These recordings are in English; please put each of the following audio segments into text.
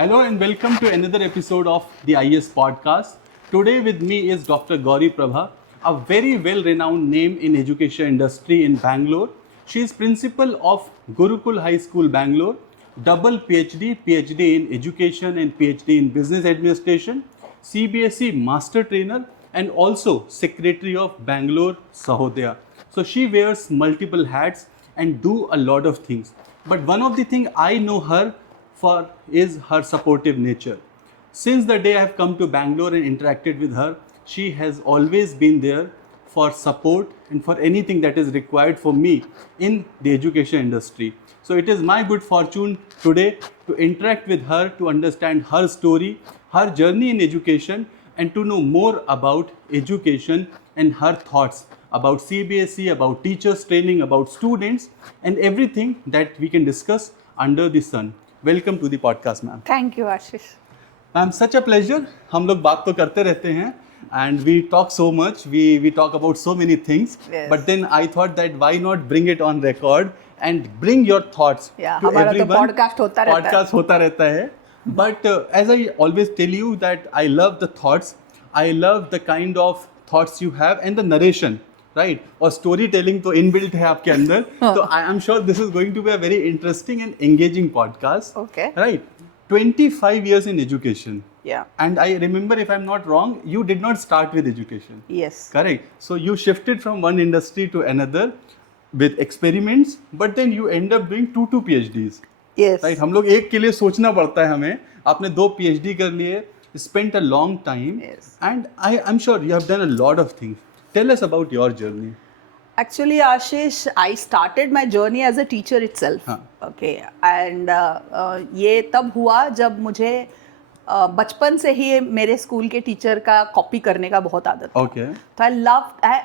Hello and welcome to another episode of the IS podcast. Today with me is Dr. Gauri Prabha, a very well-renowned name in education industry in Bangalore. She is principal of Gurukul High School, Bangalore, double PhD in education and PhD in business administration, CBSE master trainer and also secretary of Bangalore Sahodaya. So she wears multiple hats and do a lot of things. But one of the things I know her for is her supportive nature. Since the day I have come to Bangalore and interacted with her, she has always been there for support and for anything that is required for me in the education industry. So it is my good fortune today to interact with her, to understand her story, her journey in education, and to know more about education and her thoughts about CBSE, about teachers training, about students, and everything that we can discuss under the sun. Welcome to the podcast ma'am. Thank you Ashish. Ma'am such a pleasure. हम लोग बात तो करते रहते हैं and we talk so much, we talk about so many things, but then I thought that why not bring it on record and bring your thoughts to everyone. Podcast होता रहता है. But as I always tell you that I love the thoughts, I love the kind of thoughts you have and the narration, right? और story telling तो inbuilt है आपके अंदर. तो I am sure this is going to be a very interesting and engaging podcast. Okay. Right? 25 years in education. Yeah. And I remember, if I'm not wrong, you did not start with education. Yes. Correct. So you shifted from one industry to another with experiments, but then you end up doing two PhDs. Yes. Right? हम लोग एक के लिए सोचना पड़ता है हमें. आपने 2 PhD कर लिए, spent a long time. Yes. And I'm sure you have done a lot of things. Tell us about your journey. Actually, Ashish, I started my journey as a teacher itself. हाँ. Okay. And ये तब हुआ जब मुझे बचपन से ही मेरे school के टीचर का कॉपी करने का बहुत आदत था. Okay. So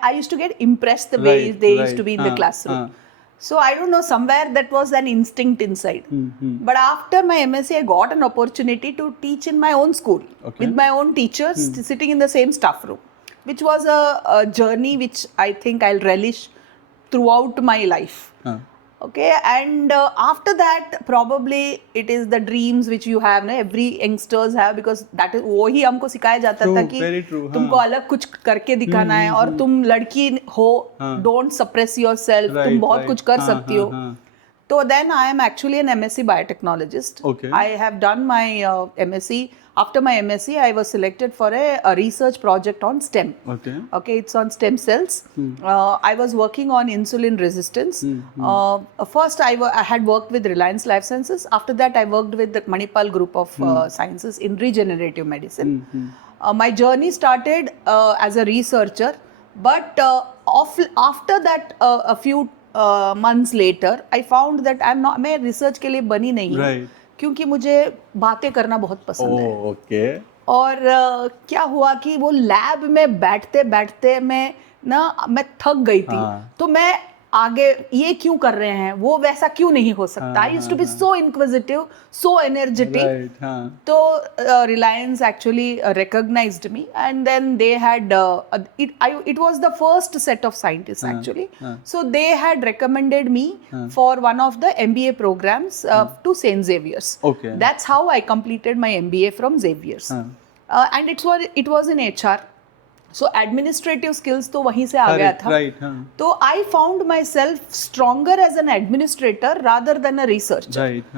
I used to get impressed the way Right, they right. used to be in the हाँ, classroom. हाँ. So I don't know, somewhere that was an instinct inside. But after my MSc, I got an opportunity to teach in my own school. Okay. With my own teachers sitting in the same staff room, which was a journey which I think I'll relish throughout my life. Okay, and after that probably it is the dreams which you have, no? Every youngsters have, because that is वो ही हमको सिखाया जाता था कि तुमको अलग कुछ करके दिखाना है और तुम लड़की हो, don't suppress yourself, तुम बहुत कुछ कर सकती हो. So then I am actually an MSc biotechnologist. Okay. I have done my MSc. After my MSc, I was selected for a research project on STEM. Okay. Okay, it's on stem cells. I was working on insulin resistance. First, I had worked with Reliance Life Sciences. After that, I worked with the Manipal group of sciences in regenerative medicine. My journey started as a researcher, but after that, a few months later, I found that मैं research के लिए बनी नहीं हूँ. Right. क्योंकि मुझे बातें करना बहुत पसंद है. Okay. और क्या हुआ कि वो लैब में बैठते बैठते मैं थक गई थी. तो मैं आगे ये क्यों कर रहे हैं, वो वैसा क्यों नहीं हो सकता. I used to be so inquisitive, so energetic. तो Reliance actually recognized me, and then they had it was the first set of scientists actually. So they had recommended me for one of the MBA programs to St. Xavier's. Okay. That's how I completed my MBA from Xavier's. And it was in HR. So administrative skills तो वहीं से आ गया था. Right. तो I found myself stronger as an administrator rather than a researcher. Right.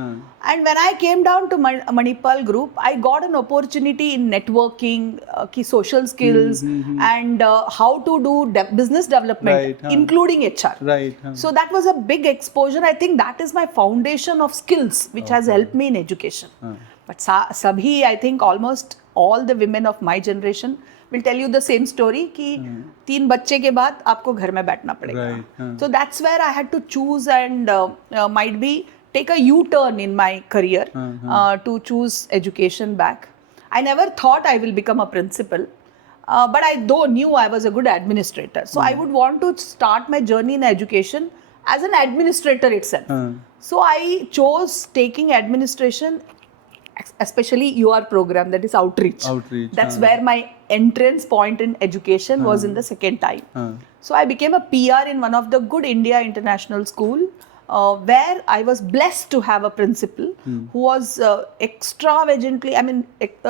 And when I came down to Manipal group, I got an opportunity in networking, की social skills, and how to do business development, Right, including HR. Right. So that was a big exposure. I think that is my foundation of skills, which has helped me in education. But sabhi, I think almost all the women of my generation will tell you the same story कि 3 बच्चे के बाद आपको घर में बैठना पड़ेगा. So that's where I had to choose and might be take a U-turn in my career to choose education back. I never thought I will become a principal, but I knew I was a good administrator. So I would want to start my journey in education as an administrator itself. So I chose taking administration, especially your program, that is outreach. That's where my entrance point in education was in the second time. So I became a PR in one of the good India International School. where I was blessed to have a principal who was extravagantly, I mean,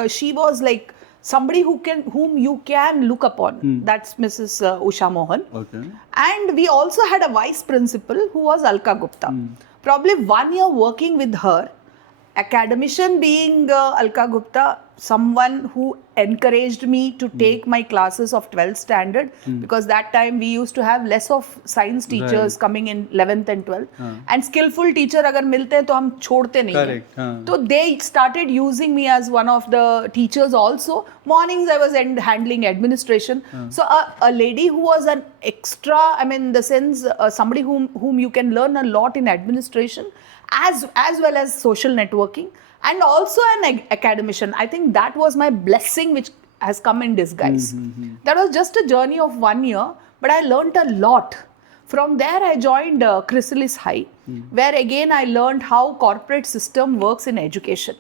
she was like somebody whom you can look upon. That's Mrs. Usha Mohan. Okay. And we also had a vice principal who was Alka Gupta. Probably 1 year working with her, academician being Alka Gupta, someone who encouraged me to take my classes of 12th standard, because that time we used to have less of science teachers coming in 11th and 12th, and skillful teacher agar milte hain to hum chhodte nahi hain. Correct. So they started using me as one of the teachers also. Mornings I was handling administration. So a lady who was an extra, I mean, in the sense somebody whom you can learn a lot in administration, as well as social networking, and also an academician. I think that was my blessing, which has come in disguise. That was just a journey of 1 year, but I learned a lot. From there, I joined Chrysalis High, where again I learned how corporate system works in education.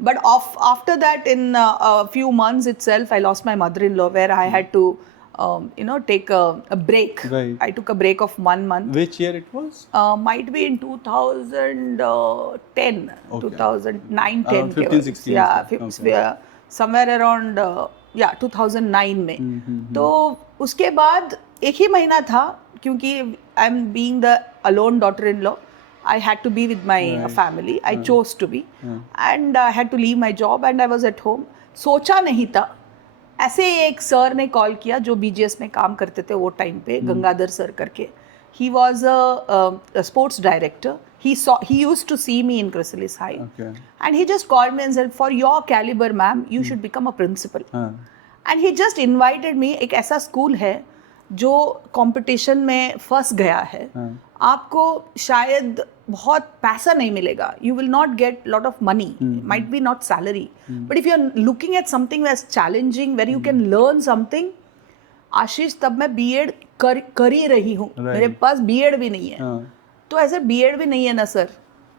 But after that, in a few months itself, I lost my mother-in-law, where I had to take a break. Right. I took a break of 1 month. Which year it was? Might be in 2010, Okay. 2009, 10. Around 15, 16. Yeah, Okay. somewhere around 2009 में. तो उसके बाद एक ही महीना था, क्योंकि I am being the alone daughter in law, I had to be with my family. I chose to be, and I had to leave my job, and I was at home. सोचा नहीं था. ऐसे एक sir ने call किया जो BGS में काम करते थे वो टाइम पे, गंगाधर सर करके. He was a sports director. He used to see me in Chrysalis High, and he just called me and said, "For your caliber, ma'am, you should become a principal." And he just invited me. एक ऐसा school है जो competition में फंस गया है. आपको शायद बहुत पैसा नहीं मिलेगा. You will not get lot of money. Might be not salary. But if you are looking at something that's challenging, where you can learn something. आशीष, तब मैं B.Ed कर ही रही हूँ. मेरे पास B.Ed भी नहीं है. तो ऐसे B.Ed भी नहीं है ना सर.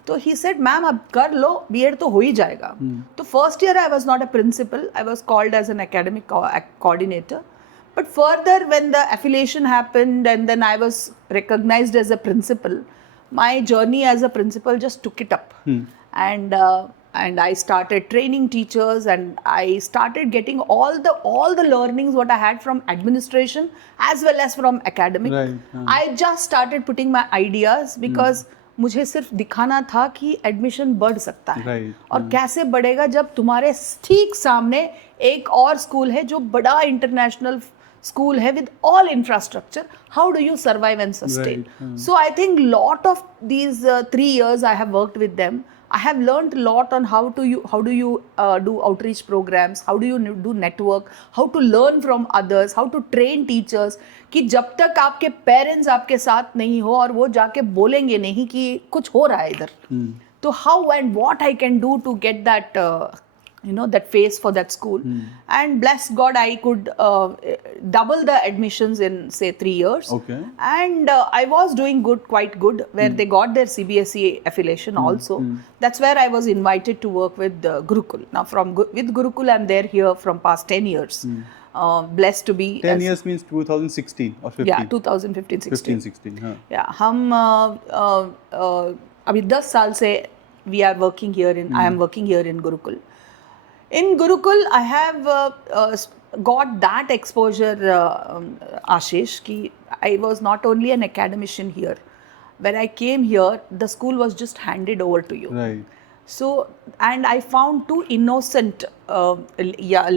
तो he said, मैम अब कर लो, B.Ed तो हो ही जाएगा. तो first year I was not a principal. I was called as an academic coordinator. But further, when the affiliation happened and then I was recognized as a principal, my journey as a principal just took it up. And I started training teachers, and I started getting all the learnings what I had from administration as well as from academic. I just started putting my ideas, because मुझे सिर्फ दिखाना था कि admission बढ़ सकता है. और कैसे बढ़ेगा जब तुम्हारे ठीक सामने एक और स्कूल है जो बड़ा international school hai with all infrastructure. How do you survive and sustain? So I think lot of these 3 years I have worked with them. I have learned a lot on how do you do outreach programs, how do you do network, how to learn from others, how to train teachers, कि जब तक आपके parents आपके साथ नहीं हो और वो जाके बोलेंगे नहीं कि कुछ हो रहा है इधर, तो how and what I can do to get that that face for that school. And bless God, I could double the admissions in say 3 years. And I was doing quite good, where they got their CBSE affiliation also. That's where I was invited to work with Gurukul. Now with Gurukul I'm there here from past 10 years. Blessed to be 10 years means 2016 or 15. Yeah, 2015 16. Yeah, हम अभी 10 साल से we are working here I am working here in Gurukul. In Gurukul, I have got that exposure, Ashish, ki I was not only an academician here. When I came here, the school was just handed over to you. So, and I found two innocent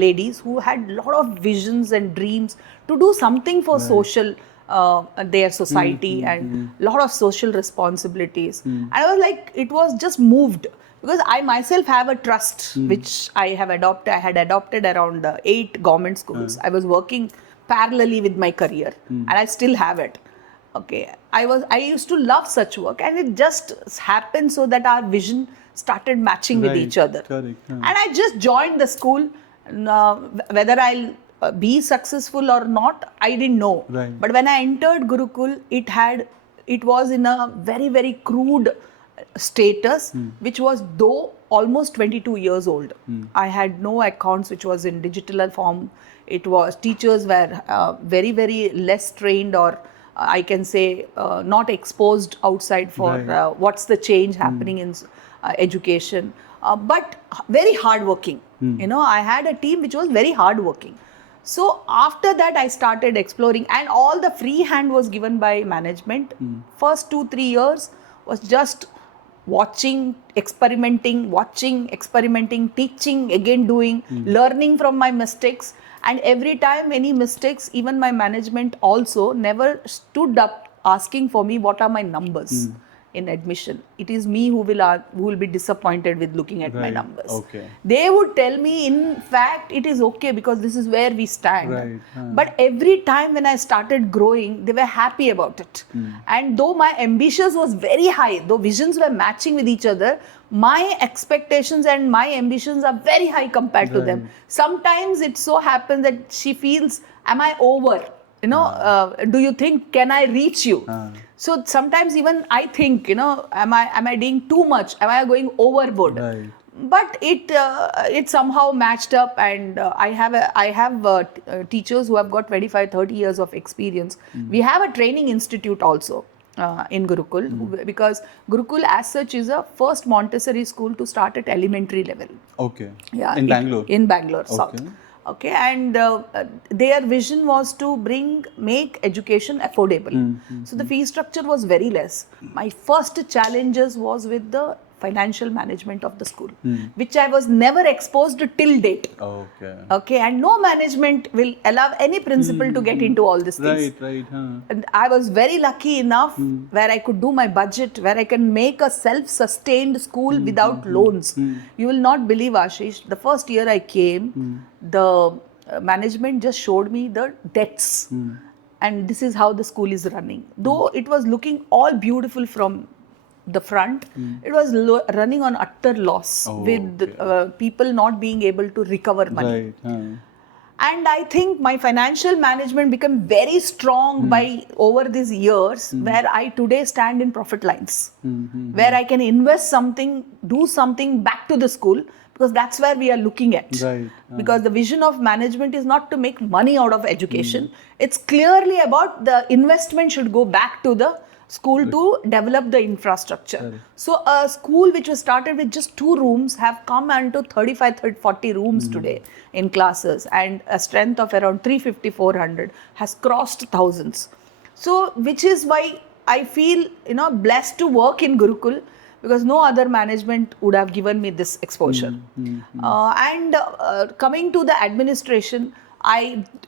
ladies who had a lot of visions and dreams to do something for social, their society, and a lot of social responsibilities. And I was like, it was just moved. Because I myself have a trust which I have adopted. I had adopted around 8 government schools. I was working parallelly with my career, and I still have it. Okay, I used to love such work, and it just happened so that our vision started matching with each other. And I just joined the school. Whether I'll be successful or not, I didn't know. But when I entered Gurukul, it was in a very, very crude status, which was though almost 22 years old. I had no accounts which was in digital form. It was teachers were very, very less trained, or I can say, not exposed outside for Right. what's the change happening in education, but very hardworking. You know, I had a team which was very hardworking. So after that, I started exploring, and all the free hand was given by management. First 2-3 years was just watching, experimenting, teaching, again doing, learning from my mistakes. And every time any mistakes, even my management also never stood up asking for me what are my numbers in admission. It is me who will be disappointed with looking at my Right. numbers. Okay. They would tell me, in fact, it is okay because this is where we stand. Right. But every time when I started growing, they were happy about it. And though my ambitions was very high, though visions were matching with each other, my expectations and my ambitions are very high compared to them. Sometimes it so happens that she feels, am I over? You know, do you think, can I reach you? So sometimes even I think, you know, am I doing too much? Am I going overboard? Right. But it somehow matched up, and I have teachers who have got 25-30 years of experience. We have a training institute also in Gurukul, because Gurukul as such is a first Montessori school to start at elementary level. Okay. Yeah, In Bangalore. In Bangalore, South. Okay. Okay, and their vision was to make education affordable. So the fee structure was very less. My first challenges was with the financial management of the school, which I was never exposed to till date. Okay. Okay, and no management will allow any principal to get into all these things. Right. And I was very lucky enough where I could do my budget, where I can make a self-sustained school without loans. You will not believe, Ashish, the first year I came, the management just showed me the debts. And this is how the school is running. Though it was looking all beautiful from the front, it was running on utter loss, with people not being able to recover money. Right. And I think my financial management became very strong by over these years, where I today stand in profit lines, where I can invest something, do something back to the school, because that's where we are looking at. Right. Because the vision of management is not to make money out of education. It's clearly about the investment should go back to the school to develop the infrastructure. So a school which was started with just 2 rooms have come into 35-40 rooms today in classes, and a strength of around 350-400 has crossed thousands. So which is why I feel, you know, blessed to work in Gurukul, because no other management would have given me this exposure. And coming to the administration,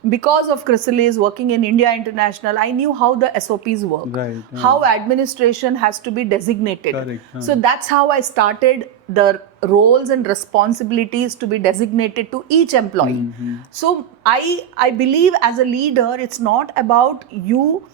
because of Chrysalis working in India International, I knew how the SOPs work, Right, how administration has to be designated. Correct, So that's how I started the roles and responsibilities to be designated to each employee. So I believe as a leader, it's not about you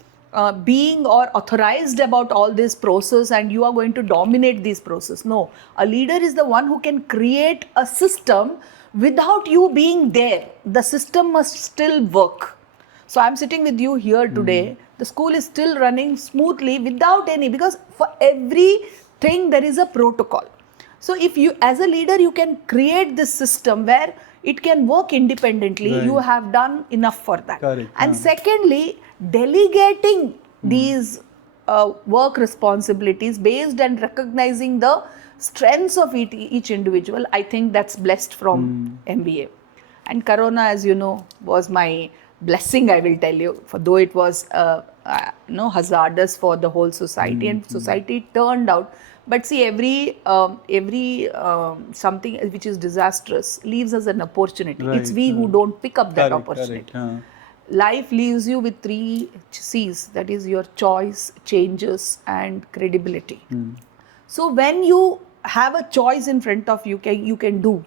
being or authorized about all this process and you are going to dominate this process. No, a leader is the one who can create a system without you being there. The system must still work. So I'm sitting with you here today. The school is still running smoothly without any, because for everything there is a protocol. So if you, as a leader, you can create this system where it can work independently, Right. you have done enough for that. Correct. And secondly, delegating these work responsibilities based and recognizing the strengths of each individual, I think that's blessed from MBA. And Corona, as you know, was my blessing, I will tell you, for though it was hazardous for the whole society, and society turned out. But see, every something which is disastrous leaves us an opportunity. Right. It's we who don't pick up that Correct, opportunity. correct. Life leaves you with 3 C's, that is your choice, changes, and credibility. So when you have a choice in front of you, you can do.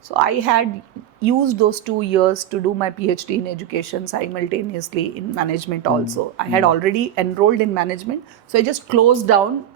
So I had used those 2 years to do my PhD in education simultaneously in management also. I had already enrolled in management. So I just closed down.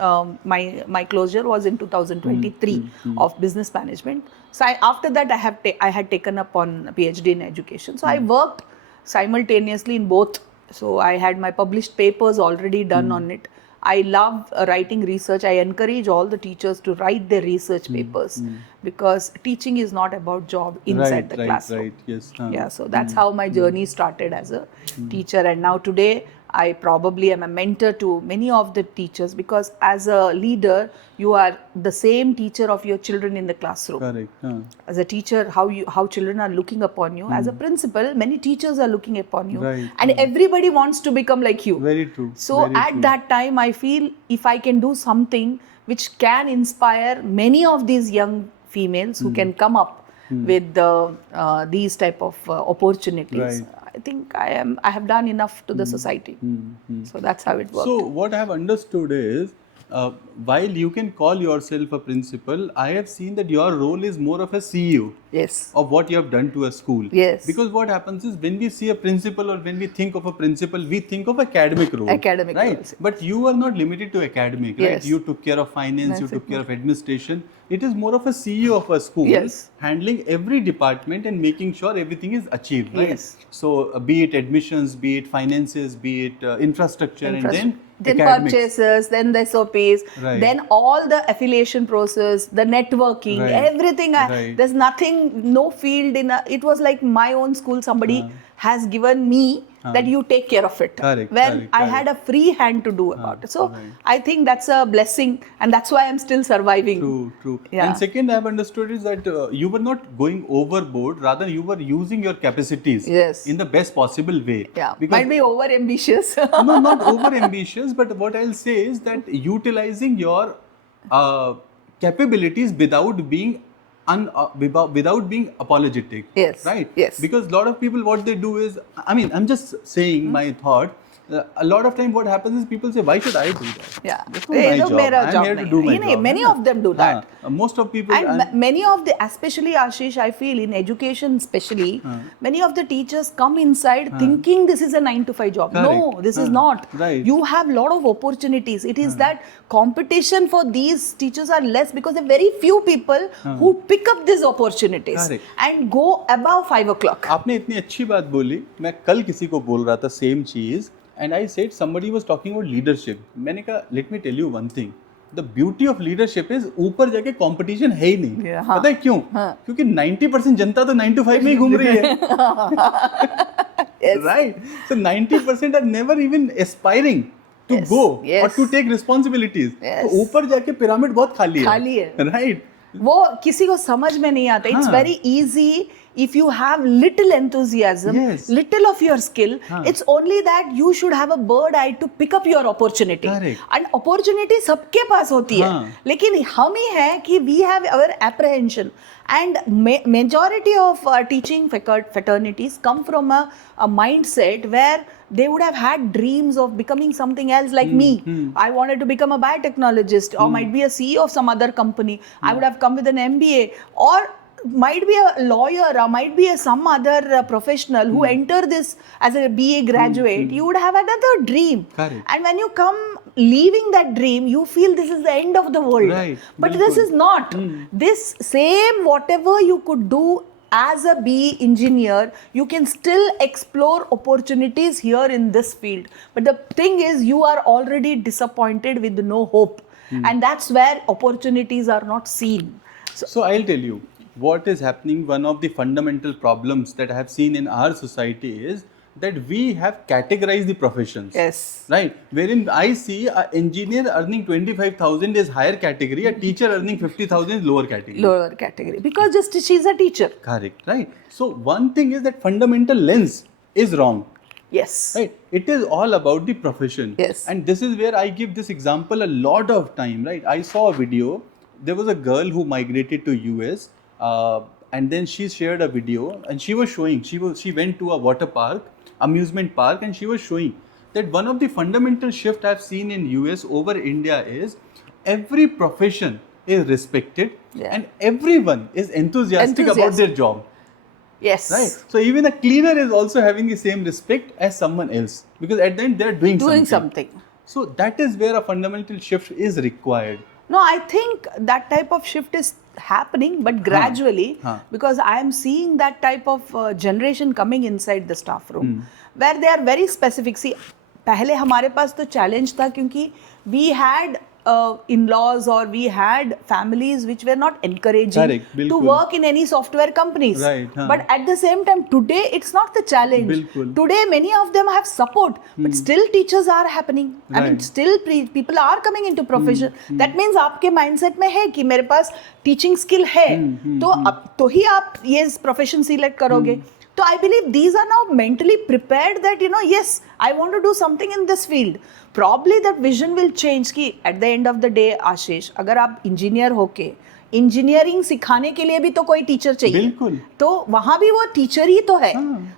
My closure was in 2023 of business management. So after that I had taken up on PhD in education. So I worked simultaneously in both. So I had my published papers already done on it. I love writing research. I encourage all the teachers to write their research papers, because teaching is not about job inside the classroom. Right, yes. Yeah, so that's how my journey started as a teacher. And now today I probably am a mentor to many of the teachers, because as a leader, you are the same teacher of your children in the classroom. Correct. As a teacher, how children are looking upon you. As a principal, many teachers are looking upon you. Right. And everybody wants to become like you. Very true. So Very at true. that time, I feel if I can do something which can inspire many of these young females who can come up with these type of opportunities, Right. I think I have done enough to the society. So that's how it works. So what I have understood is, while you can call yourself a principal, I have seen that your role is more of a CEO Yes. of what you have done to a school. Yes. Because what happens is, when we see a principal or when we think of a principal, we think of academic role. Academic right? roles. But you are not limited to academic, right? Yes. You took care of finance, you That's took it. care of administration. It is more of a CEO of a school, Yes. handling every department and making sure everything is achieved, right? Yes. So be it admissions, be it finances, be it infrastructure, and then academics. purchases, then the SOPs, Right. then all the affiliation process, the networking, Right. everything. Right. There's nothing, no field it was like my own school. Somebody has given me that you take care of it. Correct, When correct, I correct. had a free hand to do about it. So right. I think that's a blessing, and that's why I'm still surviving. True, true. Yeah. And second, I have understood is that you were not going overboard, rather you were using your capacities Yes. in the best possible way. Yeah, Because might be over ambitious. no, not over ambitious, but what I'll say is that utilizing your capabilities without being without being apologetic. Yes, Right. yes. Because a lot of people, what they do is, I mean, I'm just saying my thought. A lot of time, what happens is people say, "Why should I do that? Yeah. That's not my job. मेरा I'm job here to नहीं do है." my You know, job." many Yeah. of them do that. Most of people. And many of the, especially Ashish, I feel in education especially, many of the teachers come inside thinking this is a 9 to 5 job. No, Correct. this is not. Right. You have lot of opportunities. It is that competition for these teachers are less because there are very few people who pick up these opportunities Correct. and go above 5 o'clock. आपने इतनी अच्छी बात बोली. मैं कल किसी को बोल रहा था सेम चीज, and I said somebody was talking about leadership. मैंने कहा, let me tell you one thing. The beauty of leadership is ऊपर जाके competition है ही नहीं. Yeah, हाँ. पता है क्यों? क्योंकि 90% जनता तो 9 to 5 में ही घूम रही है. Yes. Right? So 90% are never even aspiring to Yes, go yes. or to take responsibilities. Yes. तो ऊपर जाके pyramid बहुत खाली है. खाली है. Right? वो किसी को समझ में नहीं आता. It's हाँ. very easy if you have little enthusiasm, Yes. little of your skill. हाँ. It's only that you should have a bird eye to pick up your opportunity. Correct. And opportunity सबके पास होती है. हाँ. लेकिन हम ही है कि we have our apprehension. And majority of teaching fraternities come from a mindset where they would have had dreams of becoming something else like me. I wanted to become a biotechnologist or might be a CEO of some other company. I would have come with an MBA, or might be a lawyer or might be some other professional who enter this as a BA graduate. You would have another dream. Correct. And when you come leaving that dream, you feel this is the end of the world. Right. But this is not. This same whatever you could do as a BE engineer, you can still explore opportunities here in this field. But the thing is, you are already disappointed with no hope. And that's where opportunities are not seen. So I'll tell you what is happening. One of the fundamental problems that I have seen in our society is that we have categorized the professions. Yes. Right. Wherein I see an engineer earning 25,000 is higher category, a teacher earning 50,000 is lower category. Lower category. Because just she's a teacher. Correct. Right. So one thing is that fundamental lens is wrong. Yes. Right. It is all about the profession. Yes. And this is where I give this example a lot of time. Right. I saw a video. There was a girl who migrated to US, and then she shared a video, and she was showing. She went to a water park, amusement park, and she was showing that one of the fundamental shift I've seen in US over India is every profession is respected, Yeah. and everyone is enthusiastic about their job. Yes. Right. So even a cleaner is also having the same respect as someone else, because at the end they are doing something. So that is where a fundamental shift is required. No, I think that type of shift is happening, but gradually, because I am seeing that type of generation coming inside the staff room, where they are very specific. See, पहले हमारे पास तो challenge था क्योंकि we had in-laws or we had families which were not encouraging Correct, to bilkul. work in any software companies. Right, huh. But at the same time, today it's not the challenge. Bilkul. Today many of them have support, but still teachers are happening. I mean, Right. still people are coming into profession. That means आपके mindset में है कि मेरे पास teaching skill है, तो अब तो ही आप ये profession select करोगे. So I believe these are now mentally prepared that, you know, yes, I want to do something in this field. Probably that vision will change कि at the end of the day, आशीष, अगर आप engineer होके engineering सिखाने के लिए भी तो कोई टीचर चाहिए. बिल्कुल. तो वहाँ भी वो टीचर ही तो है.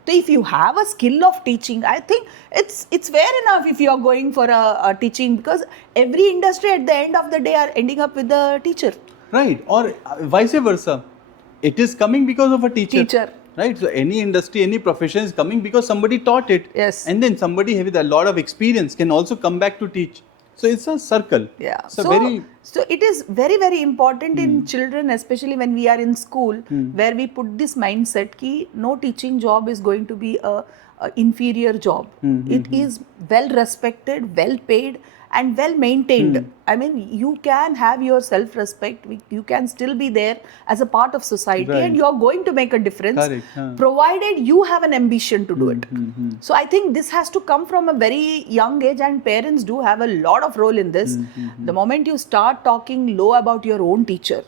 तो if you have a skill of teaching, I think it's fair enough if you are going for a teaching, because every industry at the end of the day are ending up with a teacher. Right, or vice versa. It is coming because of a teacher. Right, so any industry, any profession is coming because somebody taught it. Yes. And then somebody with a lot of experience can also come back to teach. So it's a circle. Yeah. So it is very, very important in children, especially when we are in school, where we put this mindset ki no teaching job is going to be a inferior job. It is well respected, well paid, and well maintained. I mean, you can have your self-respect. You can still be there as a part of society, Right. and you are going to make a difference, Correct, huh. provided you have an ambition to do it. So I think this has to come from a very young age, and parents do have a lot of role in this. The moment you start talking low about your own teacher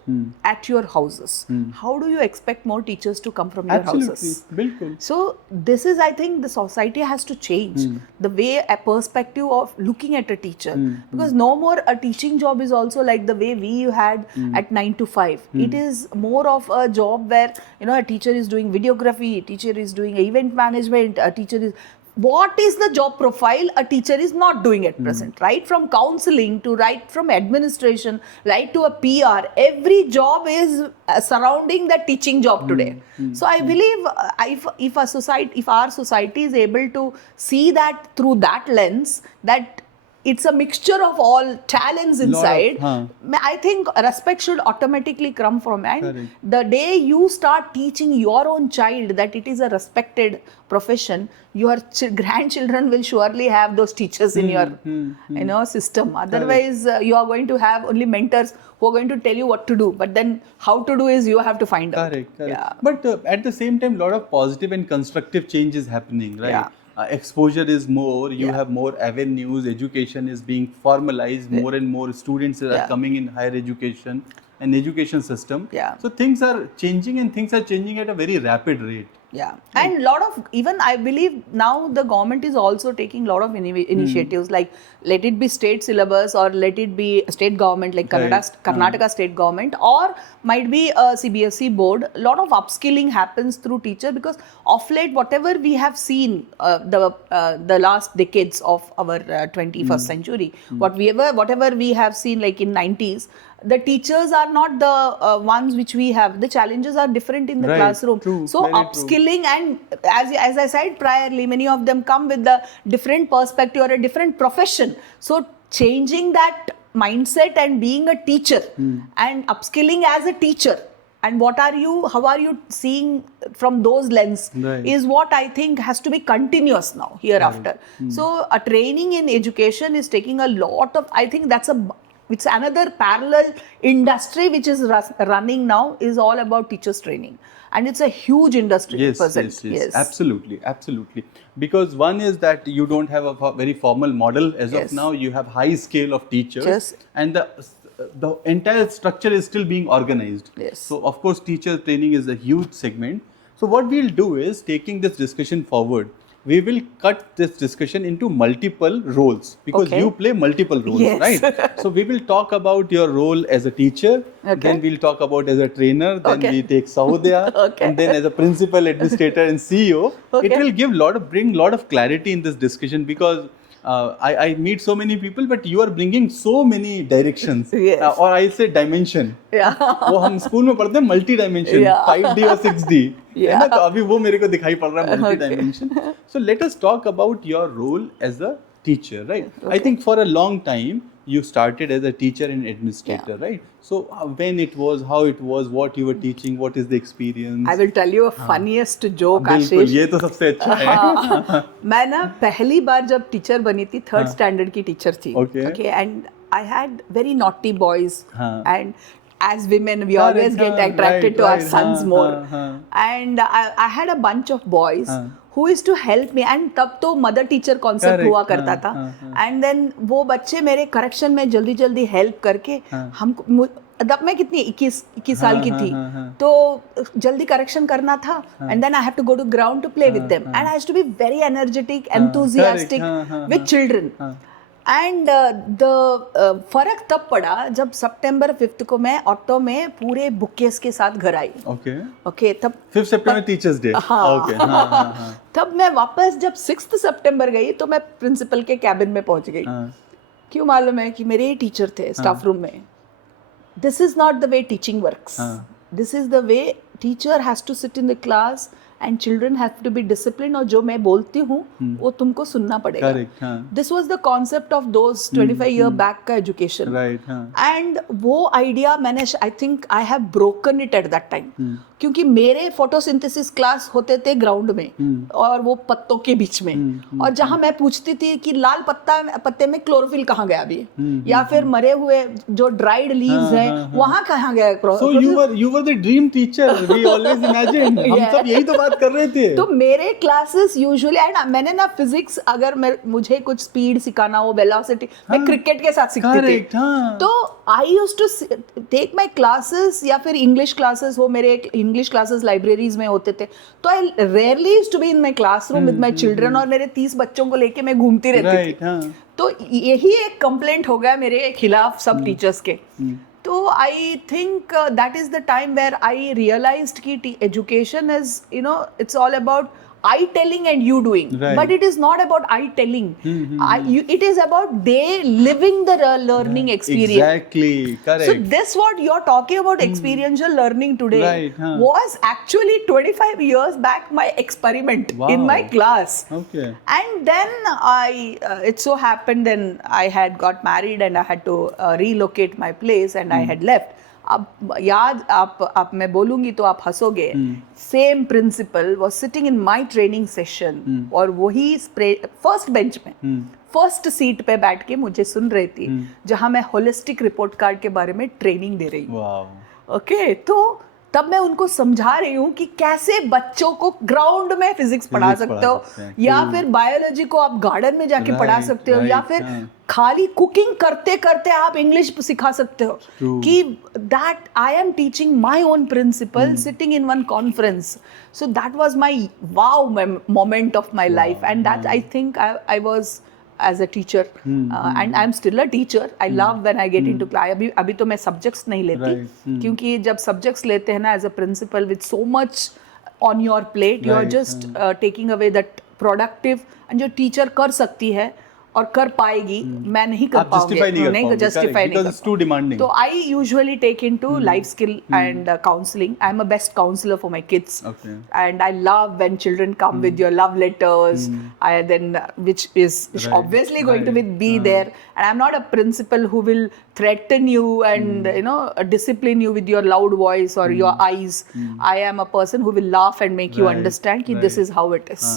at your houses, how do you expect more teachers to come from your absolutely, houses? bilkul. So this is, I think, the society has to change the way, a perspective of looking at a teacher, because no more a teaching job is also like the way we had at 9 to 5. It is more of a job where, you know, a teacher is doing videography, a teacher is doing event management, a teacher is, what is the job profile a teacher is not doing at present, right from counseling to right from administration, right to a PR, every job is surrounding the teaching job today. So I believe if our society is able to see that through that lens, that it's a mixture of all talents inside, I think respect should automatically come from it. Correct. The day you start teaching your own child that it is a respected profession, your grandchildren will surely have those teachers in your you know, system. Otherwise you are going to have only mentors who are going to tell you what to do, but then how to do is you have to find out. Correct. Yeah. But at the same time, a lot of positive and constructive change is happening, right? Yeah. Exposure is more, you Yeah. have more avenues, education is being formalized, more and more students are Yeah. coming in higher education and education system. Yeah. So things are changing, and things are changing at a very rapid rate. Yeah, and lot of, even I believe now the government is also taking lot of initiatives, like let it be state syllabus or let it be state government like Right. Karnataka state government, or might be a CBSE board. A lot of upskilling happens through teacher, because of late whatever we have seen the last decades of our 21st century, whatever we have seen like in 90s, the teachers are not the ones which we have. The challenges are different in the Right, classroom. true, So very true. upskilling, and as I said priorly, many of them come with the different perspective or a different profession. So changing that mindset and being a teacher and upskilling as a teacher, and how are you seeing from those lens, Right. is what I think has to be continuous now hereafter. So a training in education is taking a lot of, I think it's another parallel industry which is running now, is all about teachers training, and it's a huge industry at present. Yes, absolutely. Because one is that you don't have a very formal model as Yes. of now. You have high scale of teachers, Yes. and the entire structure is still being organized. Yes. So of course, teacher training is a huge segment. So what we'll do is, taking this discussion forward, we will cut this discussion into multiple roles, because Okay. you play multiple roles, Yes. right? So we will talk about your role as a teacher, Okay. then we'll talk about as a trainer, then Okay. we take Saudya, Okay. and then as a principal, administrator, and CEO. Okay. It will bring lot of clarity in this discussion, because I meet so many people, but you are bringing so many directions, Yes. or I say dimension. Yeah. वो हम school में पढ़ते हैं multi dimension, Yeah. 5D और 6D, है Yeah. ना? तो अभी वो मेरे को दिखाई पड़ रहा है multi Okay. Dimension. So let us talk about your role as a teacher, right? I think for a long time you started as a teacher and administrator, right? So when it was, how it was, what you were teaching, what is the experience? I will tell you a funniest joke, बिल्कुल, आशीष. ये तो सबसे अच्छा है. हाँ, मैं ना पहली बार जब टीचर बनी थी, 3rd स्टैंडर्ड की टीचर थी. Okay. And I had very naughty boys, Huh. and as women, we Correct, always get huh, attracted right, to our right, sons huh, more. huh. And I had a bunch of boys Huh. who used to help me. And तब तो mother teacher concept Correct, हुआ करता हाँ, था. हाँ, हाँ. And then वो बच्चे मेरे करेक्शन में जल्दी जल्दी हेल्प करके हाँ. हमको तब मैं कितनी 21 साल हाँ, की हाँ, थी, हाँ, हाँ. तो जल्दी करेक्शन करना था. And then I have to go to ground to play with them, and I have to be very energetic, enthusiastic हाँ, हाँ, विद हाँ. चिल्ड्रन. हाँ. एंड द फर्क तब पड़ा जब सितंबर 5th को मैं ऑटो में पूरे बुकेस के साथ घर आई. Okay. ओके तब 5th September Teachers Day. हाँ. Okay. हाँ, हाँ, हाँ. तब मैं वापस जब 6th सितंबर गई तो मैं प्रिंसिपल के कैबिन में पहुंच गई. हाँ. क्यों मालूम है कि मेरे ही टीचर थे स्टाफ रूम में. This is not the way teaching works. हाँ. This is the way teacher has to sit in the class and children have to be discipline, और जो मैं बोलती हूँ वो तुमको सुनना पड़ेगा. Correct. हाँ. This was the concept of those 25 year back का एजुकेशन. Right. हाँ. एंड वो आइडिया मैंने आई think I have broken it at that time, क्योंकि मेरे फोटोसिंथेसिस क्लास होते थे ग्राउंड में और वो पत्तों के बीच में, और जहां मैं पूछती थी कि लाल पत्ते में क्लोरोफिल कहाँ गया अभी, या फिर मरे हुए जो ड्राइड लीव्स हैं वहां कहाँ गया. So you were the dream teacher. We always imagined. हम सब यही तो बात कर रहे थे. तो मेरे क्लासेस यूजुअली, एंड मैंने ना फिजिक्स, अगर मुझे कुछ स्पीड सिखाना हो, वेलोसिटी, मैं क्रिकेट के साथ सीखती थी. तो I used to take my classes, या फिर इंग्लिश क्लासेस हो, मेरे इंग्लिश क्लासेस लाइब्रेरीज में होते थे, तो I rarely used to be in my classroom with my children, और मेरे 30 बच्चों को लेके मैं घूमती रहती थी. हाँ. तो यही एक कंप्लेंट हो गया मेरे खिलाफ सब टीचर्स के. तो I think that is the time where I realised कि education is, you know, it's all about I telling and you doing, Right. but it is not about I telling. It is about they living the learning experience. Exactly. Correct. So this what you're talking about experiential learning today Right, huh. was actually 25 years back my experiment Wow. in my class. Okay. And then it so happened then I had got married and I had to relocate my place and I had left. अब याद आप मैं बोलूंगी तो आप हंसोगे. Same principal was sitting in my training session, और वही फर्स्ट बेंच में फर्स्ट सीट पे बैठ के मुझे सुन रही थी, जहां मैं होलिस्टिक रिपोर्ट कार्ड के बारे में ट्रेनिंग दे रही हूँ. Wow. ओके तो तब मैं उनको समझा रही हूँ कि कैसे बच्चों को ग्राउंड में फिजिक्स पढ़ा सकते हो, या फिर बायोलॉजी को आप गार्डन में जाके पढ़ा सकते हो, या फिर खाली कुकिंग करते करते आप इंग्लिश सिखा सकते हो. कि that I am teaching my own principal sitting in one conference. So that was my wow moment of my life, and that I think I was as a teacher, and I'm still a teacher. I love when I get into class. अभी तो मैं subjects नहीं लेती, क्योंकि जब subjects लेते हैं ना as a principal with so much on your plate, you're just taking away that productive, and जो teacher कर सकती है और कर पाएगी, मैं नहीं कर पाऊंगी, नहीं justify नहीं because it's too demanding. तो I usually take into life skill and counseling. I'm a best counselor for my kids. Okay. And I love when children come with your love letters, which is obviously going to be there. And I'm not a principal who will threaten you and discipline you with your loud voice or your eyes. I am a person who will laugh and make you understand that this is how it is.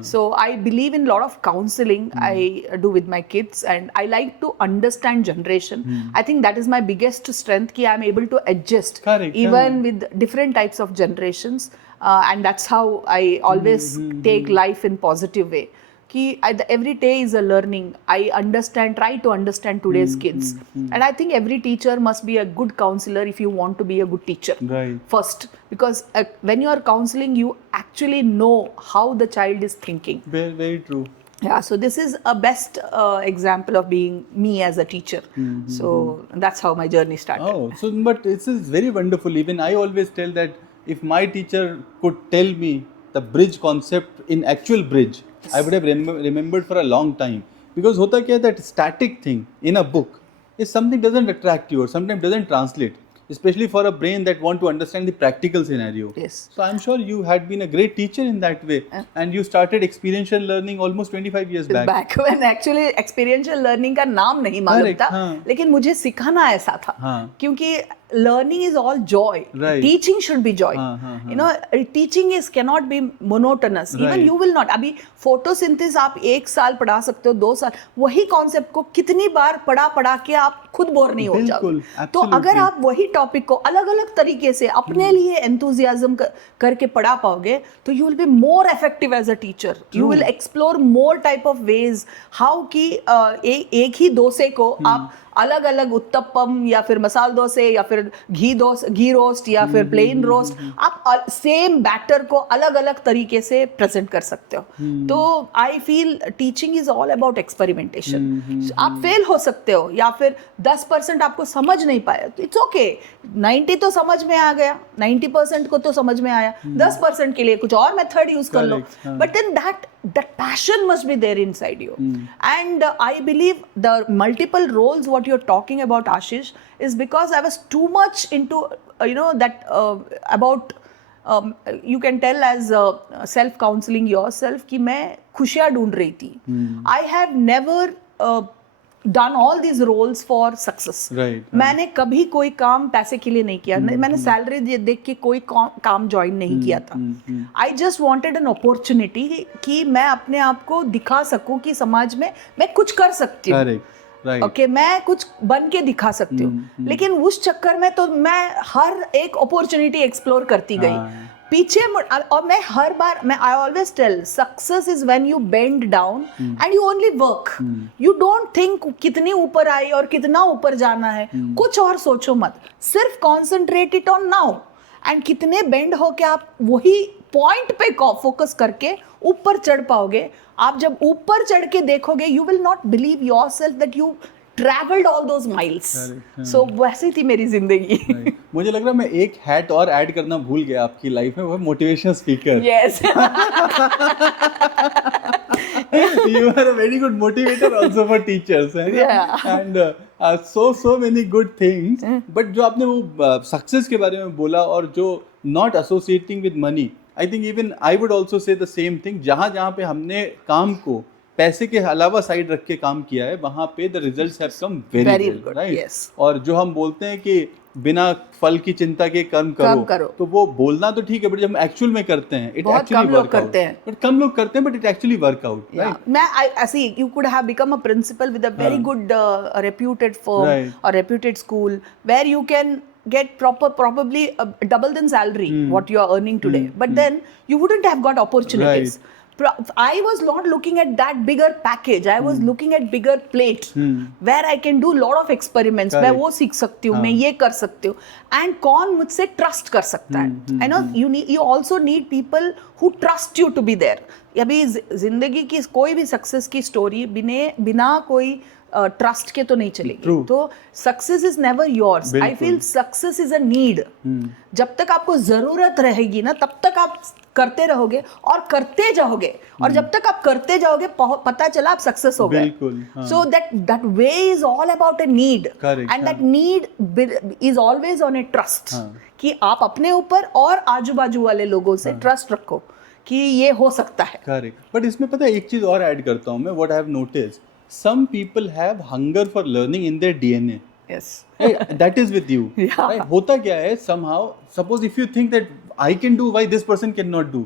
So I believe in a lot of counseling. I do with my kids, and I like to understand generation. I think that is my biggest strength, कि I'm able to adjust. Correct, even with different types of generations, and that's how I always take life in positive way. कि every day is a learning. I try to understand today's kids, and I think every teacher must be a good counselor if you want to be a good teacher. Right. First, because when you are counseling, you actually know how the child is thinking. Very, very true. Yeah, so this is a best example of being me as a teacher. So that's how my journey started. Oh, so but this is very wonderful. Even I always tell that if my teacher could tell me the bridge concept in actual bridge, I would have remembered for a long time. Because hota kya, that static thing in a book is something doesn't attract you or sometimes doesn't translate. especially for a brain that want to understand the practical scenario. Yes. So I'm sure you had been a great teacher in that way, and you started experiential learning almost 25 years back. Back when actually experiential learning का नाम नहीं मालूम Correct, था, हाँ. लेकिन मुझे सिखाना ऐसा था, हाँ. क्योंकि learning is all joy. Right. Teaching should be joy. हाँ, हाँ, हाँ. You know, teaching is cannot be monotonous. Even Right. you will not. अभी photosynthesis आप 1 साल पढ़ा सकते हो, 2 साल, वही कॉन्सेप्ट को कितनी बार पढ़ा के आप खुद बोर नहीं हो बिल्कुल, जाओगे. तो absolutely. अगर आप वही टॉपिक को अलग अलग तरीके से अपने लिए एंथुजियाज्म करके पढ़ा पाओगे, तो you will be more effective as a teacher. You will explore more type of ways how कि एक ही डोसे को आप अलग अलग उत्तपम या फिर मसाल डोसे या फिर घी रोस्ट या फिर प्लेन रोस्ट, आप सेम बैटर को अलग अलग तरीके से प्रेजेंट कर सकते हो. तो I feel teaching is all about experimentation. आप फेल हो सकते हो या फिर 10% आपको समझ नहीं पाया, तो इट्स ओके. 90 तो समझ में आ गया, 90% को तो समझ में आया, 10% के लिए कुछ और मेथड यूज कर लो. But then that passion must be there inside you. And I believe the multiple roles what you're talking about, Ashish, is because I was too much into that about you can tell as self counseling yourself कि मैं खुशियाँ ढूंढ रही थी. I have never done all these roles for success. Right. मैंने कभी कोई काम पैसे के लिए नहीं किया. मैंने सैलरी देख के कोई काम ज्वाइन नहीं किया था. I just wanted an opportunity कि मैं अपने आप को दिखा सकूं कि समाज में मैं कुछ कर सकती हूँ. Right. ओके, मैं कुछ बन के दिखा सकती हूँ. लेकिन उस चक्कर में तो मैं हर एक अपॉर्चुनिटी एक्सप्लोर करती गई. पीछे और मैं हर बार I always tell success is when you bend down and you only work. You don't think कितनी ऊपर आई और कितना ऊपर जाना है, कुछ और सोचो मत. सिर्फ concentrate it on now and कितने बेंड हो के आप वही पॉइंट पे फोकस करके ऊपर चढ़ पाओगे. आप जब ऊपर चढ़ के देखोगे, you will not believe yourself that you traveled all those miles. So वैसी थी मेरी जिंदगी. मुझे लग रहा है मैं एक हैट और ऐड करना भूल गया आपकी लाइफ में, वो है motivational speaker. Yes. You are a very good motivator also for teachers. Yeah. And so many good things. But जो आपने वो सक्सेस के बारे में बोला और जो not associating with money, I think even I would also say the same thing. जहाँ पे हमने काम को पैसे के अलावा साइड रख के काम किया है, वहाँ पे the results have come very good, right. और जो हम बोलते हैं कि बिना फल की चिंता के कर्म करो, तो वो बोलना तो ठीक है, बट जब हम एक्चुअल में करते हैं, इट एक्चुअली वर्क करते हैं. बट कम लोग करते हैं, but it actually work out, right. मैं ऐसी you could have become a principal with a very good reputed firm और reputed school where you can get probably double than salary what you are earning today, but then you wouldn't have got opportunities. I was not looking at that bigger package. I was looking at bigger plate where I can do lot of experiments. मैं वो सीख सकती हूँ, मैं ये कर सकती हूँ, and कौन मुझसे ट्रस्ट कर सकता है. I know you also need people who trust you to be there. अभी जिंदगी की कोई भी सक्सेस की स्टोरी बिना कोई ट्रस्ट के तो नहीं चलेगी. तो success is never yours. I feel success is a need. जब तक आपको जरूरत रहेगी ना, तब तक आप करते रहोगे और करते जाओगे, और जब तक आप करते जाओगे पता चला आप सक्सेस हो गए. So that way is all about a need, and that need is always on a trust. कि आप अपने ऊपर और आजू बाजू वाले लोगों से ट्रस्ट रखो कि ये हो सकता है. करेक्ट. बट इसमें पता है एक चीज और ऐड करता हूँ मैं, what I have noticed, some people have hunger for learning in their DNA. Yes. That is with you. Yeah. Right? होता क्या है, somehow, suppose if you think that I can do, why this person cannot do,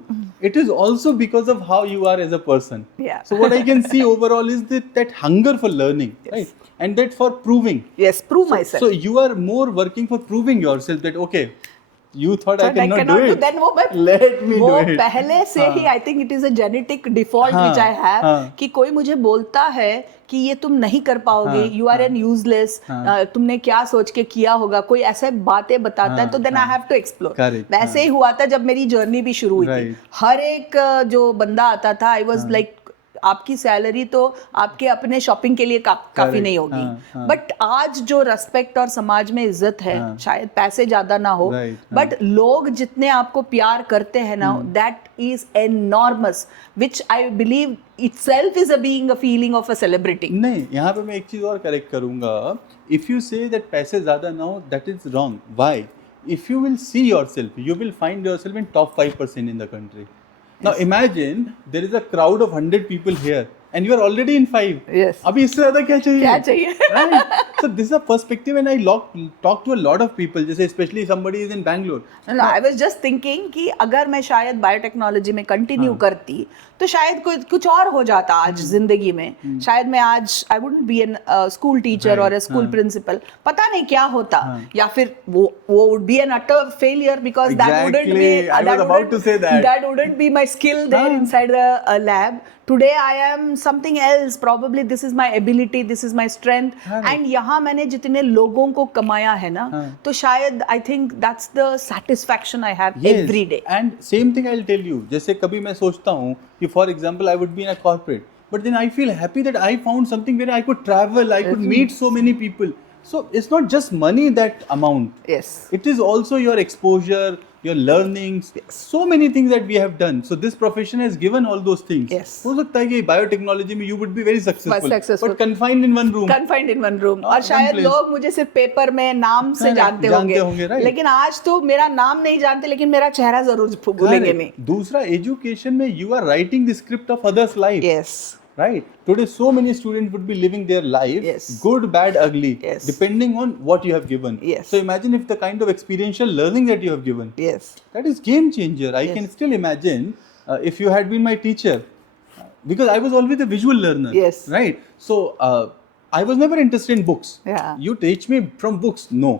it is also because of how you are as a person. Yeah. So what I can see overall is that hunger for learning, yes, right? And that for proving. Yes, prove myself. So you are more working for proving yourself that okay, you thought I cannot do it. Then let me do it. पहले से ही I think it is a genetic default which I have कि कोई मुझे बोलता है कि ये तुम नहीं कर पाओगे, you are an useless, तुमने क्या सोच के किया होगा, कोई ऐसे बातें बताता है, तो then I have to explore. वैसे ही हुआ था जब मेरी जर्नी भी शुरू हुई थी. हर एक जो बंदा आता था, I was like आपकी सैलरी तो आपके अपने शॉपिंग के लिए काफी नहीं होगी, बट आज जो रेस्पेक्ट और समाज में इज्जत है, शायद पैसे ज्यादा ना हो, बट लोग जितने आपको प्यार करते हैं ना, that is enormous, which I believe itself is being a feeling of a celebrity. नहीं, यहाँ पे मैं एक चीज और करेक्ट करूंगा. If you say that पैसे ज्यादा ना हो, that is wrong. Why? If you will see yourself, you will find yourself in top 5% in the country. Now imagine there is a crowd of 100 people here and you are already in 5. Yes. अभी इससे ज्यादा क्या चाहिए? क्या चाहिए? Right? So this is a perspective, and I talk to a lot of people, जैसे especially somebody is in Bangalore. No, I was just thinking कि अगर मैं शायद बायोटेक्नोलॉजी में कंटिन्यू करती तो शायद कुछ और हो जाता आज जिंदगी में. शायद मैं आज I wouldn't be a school teacher or a school principal. पता नहीं क्या होता, या फिर वो would be an utter failure because that wouldn't be. I was about to say that. That wouldn't be my skill there inside the lab. Today I am something else. Probably this is my ability, this is my strength. And यहाँ मैंने जितने लोगों को कमाया है ना, तो शायद I think that's the satisfaction I have every day. And same thing I'll tell you. जैसे कभी मैं सोचता हूँ कि for example I would be in a corporate, but then I feel happy that I found something where I could travel, I could meet so many people. So it's not just money that amount. Yes. It is also your exposure, your learnings, so many things that we have done. So this profession has given all those things. Yes. हो सकता है कि biotechnology में you would be very successful, but confined in one room. Confined in one room. और शायद लोग मुझे सिर्फ पेपर में नाम से जानते होंगे, लेकिन आज तो मेरा नाम नहीं जानते, लेकिन मेरा चेहरा जरूर भूलेंगे नहीं. दूसरा, education में you are writing the script of others' life. Yes. Right. Today, so many students would be living their life, good, bad, ugly, depending on what you have given. Yes. So imagine if the kind of experiential learning that you have given. Yes. That is game changer. I can still imagine if you had been my teacher, because I was always a visual learner. Yes. Right. So I was never interested in books. Yeah. You teach me from books? No.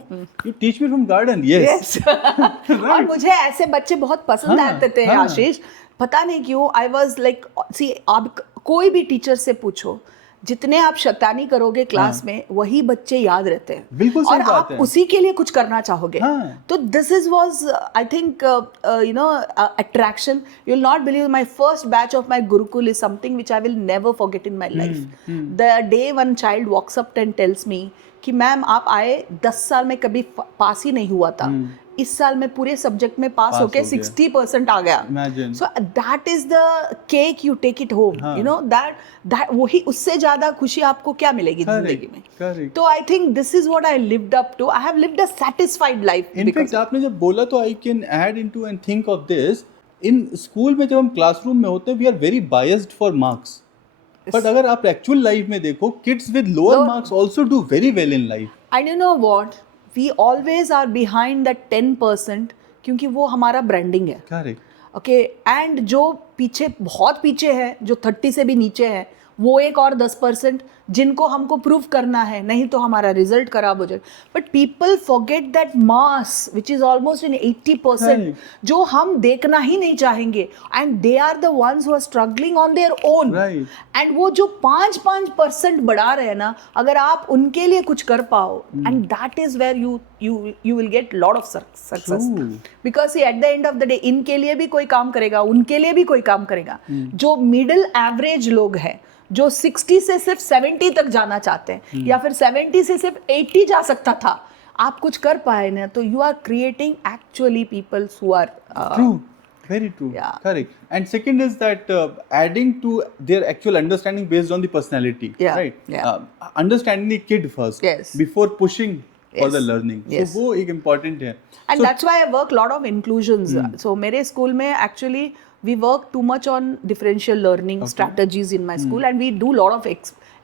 You teach me from garden? Yes. और मुझे ऐसे बच्चे बहुत पसंद आते थे आशीष. पता नहीं क्यों. I was like, see, आप कोई भी टीचर से पूछो, जितने आप शैतानी करोगे क्लास में, वही बच्चे याद रहते हैं. बिल्कुल सही और बात आप है. उसी के लिए कुछ करना चाहोगे. तो this is was I think attraction. You will not believe, my first batch of my Gurukul is something which I will never forget in my life. The day one child walks up and tells me कि ma'am आप आए 10 साल में कभी पास ही नहीं हुआ था, इस साल में पूरे सब्जेक्ट में पास होके 60% आ गया. So that is the cake, you take it home. You know that वही, उससे ज्यादा खुशी आपको क्या मिलेगी जिंदगी में. तो I think this is what I lived up to. I have lived a satisfied life. In fact आपने जब बोला तो I can add into and think of this. In school में जब हम क्लासरूम में होते हैं, we are very biased for marks. But अगर आप एक्चुअल लाइफ में देखो, kids with lower marks also do very well in life. And you know what, we always are behind that 10% क्योंकि वो हमारा ब्रांडिंग है. करेक्ट. ओके. एंड जो पीछे, बहुत पीछे है, जो 30 से भी नीचे है, वो एक और 10% जिनको हमको प्रूव करना है, नहीं तो हमारा रिजल्ट खराब हो जाए. But people forget that mass which is almost in 80%, जो हम देखना ही नहीं चाहेंगे. And they are the ones who are struggling on their own. एंड वो जो 5% बढ़ा रहे हैं ना, अगर आप उनके लिए कुछ कर पाओ, and that is where you will get lot of success. Because see, at the end of the day, इनके लिए भी कोई काम करेगा, उनके लिए भी कोई काम करेगा. जो मिडिल एवरेज लोग हैं, जो 60 से सिर्फ 70 तक जाना चाहते हैं, या फिर 70 से सिर्फ 80 जा सकता था, आप कुछ कर पाए ना, तो you are creating actually people who are true. Very true. Yeah. Correct. And second is that adding to their actual understanding based on the personality. Yeah. Right. Yeah. Understanding the kid first. Yes. Before pushing for the learning. Yes. So वो एक important है. And that's why I work lot of inclusions. So मेरे school में actually we work too much on differential learning strategies in my school, and we do lot of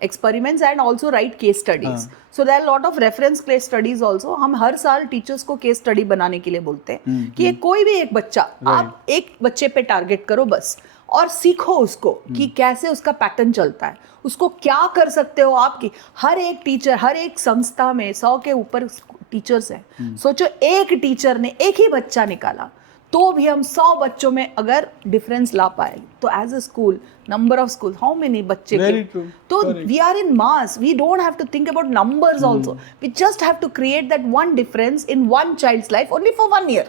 experiments and also write case studies. So there are lot of reference case studies also. हम हर साल teachers को case study बनाने के लिए बोलते हैं कि कोई भी एक बच्चा, आप एक बच्चे पे टारगेट करो बस, और सीखो उसको कि कैसे उसका पैटर्न चलता है, उसको क्या कर सकते हो. आपकी हर एक टीचर, हर एक संस्था में 100 के ऊपर टीचर्स हैं. सोचो, एक टीचर ने एक ही बच्चा निकाला, तो भी हम 100 बच्चों में अगर डिफरेंस ला पाए, तो as a school, number of school, how many बच्चे के, तो we are in mass. We don't have to think about numbers also. We just have to create that one difference in one child's life only for 1 year.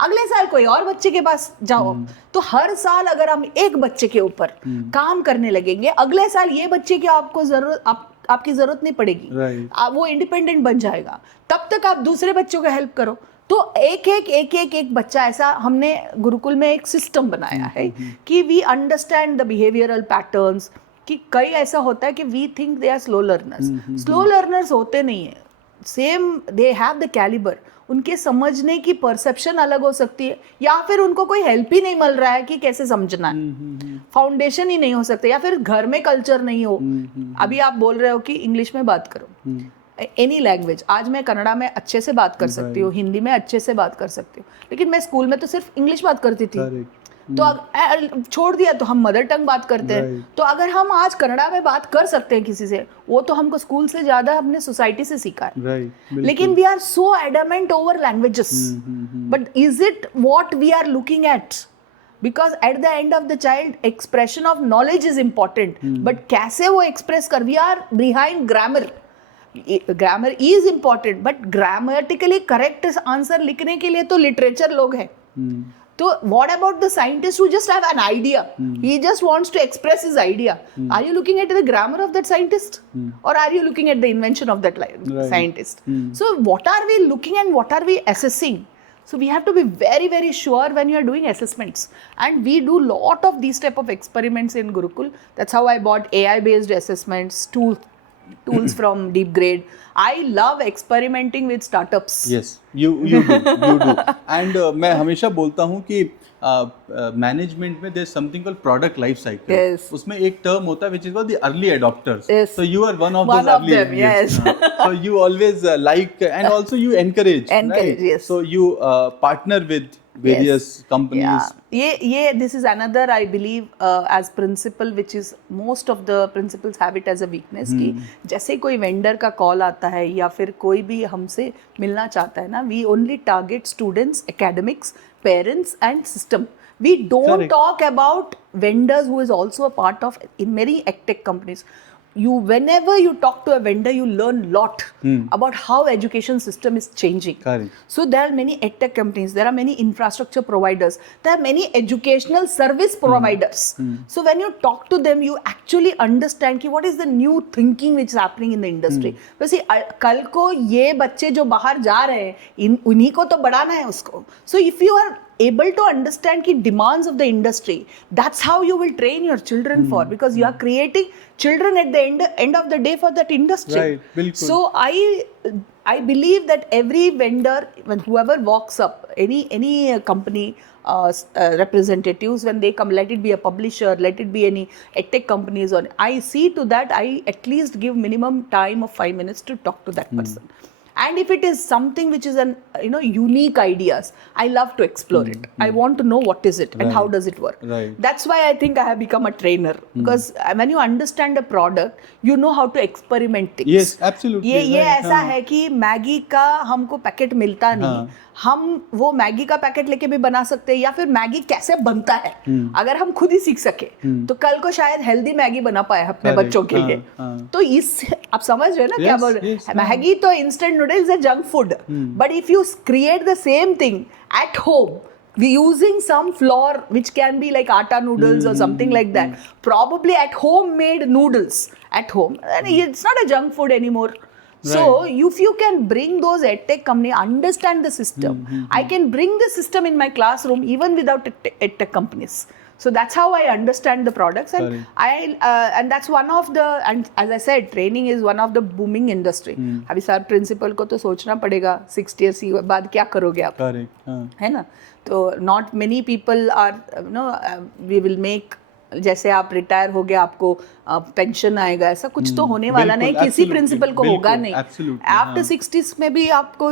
अगले साल कोई और बच्चे के पास जाओ। तो हर साल अगर हम एक बच्चे के ऊपर काम करने लगेंगे, अगले साल ये बच्चे की आपको जरूरत आपकी जरूरत नहीं पड़ेगी, वो इंडिपेंडेंट बन जाएगा, तब तक आप दूसरे बच्चों को हेल्प करो। तो एक बच्चा, ऐसा हमने गुरुकुल में एक सिस्टम बनाया है कि we understand the behavioural patterns, कि कई ऐसा होता है कि we think they are slow learners होते नहीं है, same they have the calibre, उनके समझने की परसेप्शन अलग हो सकती है, या फिर उनको कोई हेल्प ही नहीं मिल रहा है कि कैसे समझना है, फाउंडेशन ही नहीं हो सकता, या फिर घर में कल्चर नहीं हो। अभी आप बोल रहे हो कि इंग्लिश में बात करो, एनी लैंग्वेज, आज मैं कन्नड़ा में अच्छे से बात कर सकती हूँ, हिंदी में अच्छे से बात कर सकती हूँ, लेकिन मैं स्कूल में तो सिर्फ इंग्लिश बात करती थी, तो छोड़ दिया तो हम मदर टंग बात करते हैं। तो अगर हम आज कन्नड़ा में बात कर सकते हैं किसी से, वो तो हमको स्कूल से ज्यादा हमने सोसाइटी से सीखा है। लेकिन we are so adamant over languages, but is it what we are looking at? Because at the end of the child expression of knowledge is important, but कैसे वो एक्सप्रेस कर, we are behind grammar. Grammar is important, but grammatically correct answer लिखने के लिए तो literature लोग हैं। तो what about the scientist who just have an idea? He just wants to express his idea. Are you looking at the grammar of that scientist? Or are you looking at the invention of that scientist? So what are we looking and what are we assessing? So we have to be very, very sure when you are doing assessments. And we do lot of these type of experiments in Gurukul. That's how I bought AI-based assessments, tools from DeepGrade. I love experimenting with startups. Yes, you do. And मैं हमेशा बोलता हूँ कि management में there's something called product life cycle. Yes. उसमें एक term होता है which is called the early adopters. Yes. So you are one of those early them, yes. So you always like, and also you encourage, right? Yes. So you partner with various companies. ये this is another, I believe, as principle, which is most of the principals have it as a weakness, कि जैसे कोई vendor का call आता है या फिर कोई भी हमसे मिलना चाहता है ना, we only target students, academics, parents and system. We don't talk about vendors who is also a part of, in many edtech companies. Whenever you talk to a vendor, you learn lot about how education system is changing. Correct. So there are many edtech companies, there are many infrastructure providers, there are many educational service providers. So when you talk to them, you actually understand कि what is the new thinking which is happening in the industry. वैसे कल को ये बच्चे जो बाहर जा रहे हैं, उन्हीं को तो बढ़ाना है उसको. So if you are able to understand the demands of the industry, that's how you will train your children for, because you are creating children at the end of the day for that industry. Right, bilkul. So I believe that every vendor, when whoever walks up, any company representatives, when they come, let it be a publisher, let it be any edtech companies, or I see to that I at least give minimum time of 5 minutes to talk to that person. And if it is something which is an unique ideas, I love to explore it. I want to know what is it and how does it work. That's why I think I have become a trainer, because when you understand a product, you know how to experiment things. Yes, absolutely. ये ऐसा है कि Maggi का हमको packet मिलता नहीं, हम वो मैगी का पैकेट लेके भी बना सकते हैं, या फिर मैगी कैसे बनता है अगर हम खुद ही सीख सके तो कल को शायद हेल्दी मैगी बना पाए अपने बच्चों के लिए. तो इस आप समझ रहे हैं ना क्या बोल रहे हैं? मैगी तो इंस्टेंट नूडल्स है, junk food, but if you create the same thing at home, we using some flour which can be like atta noodles or something like that, probably at home made noodles at home, and it's not a junk food anymore. So if you can bring those edtech company understand the system, I can bring the system in my classroom even without edtech companies. So that's how I understand the products, and and that's one of the, and as I said, training is one of the booming industry. अभी sir principal को तो सोचना पड़ेगा 60 years के बाद क्या करोगे आप, है ना? तो not many people are we will make, जैसे आप रिटायर हो गए आपको पेंशन आएगा, ऐसा कुछ तो होने वाला नहीं, किसी प्रिंसिपल को होगा नहीं. आफ्टर 60s में भी आपको,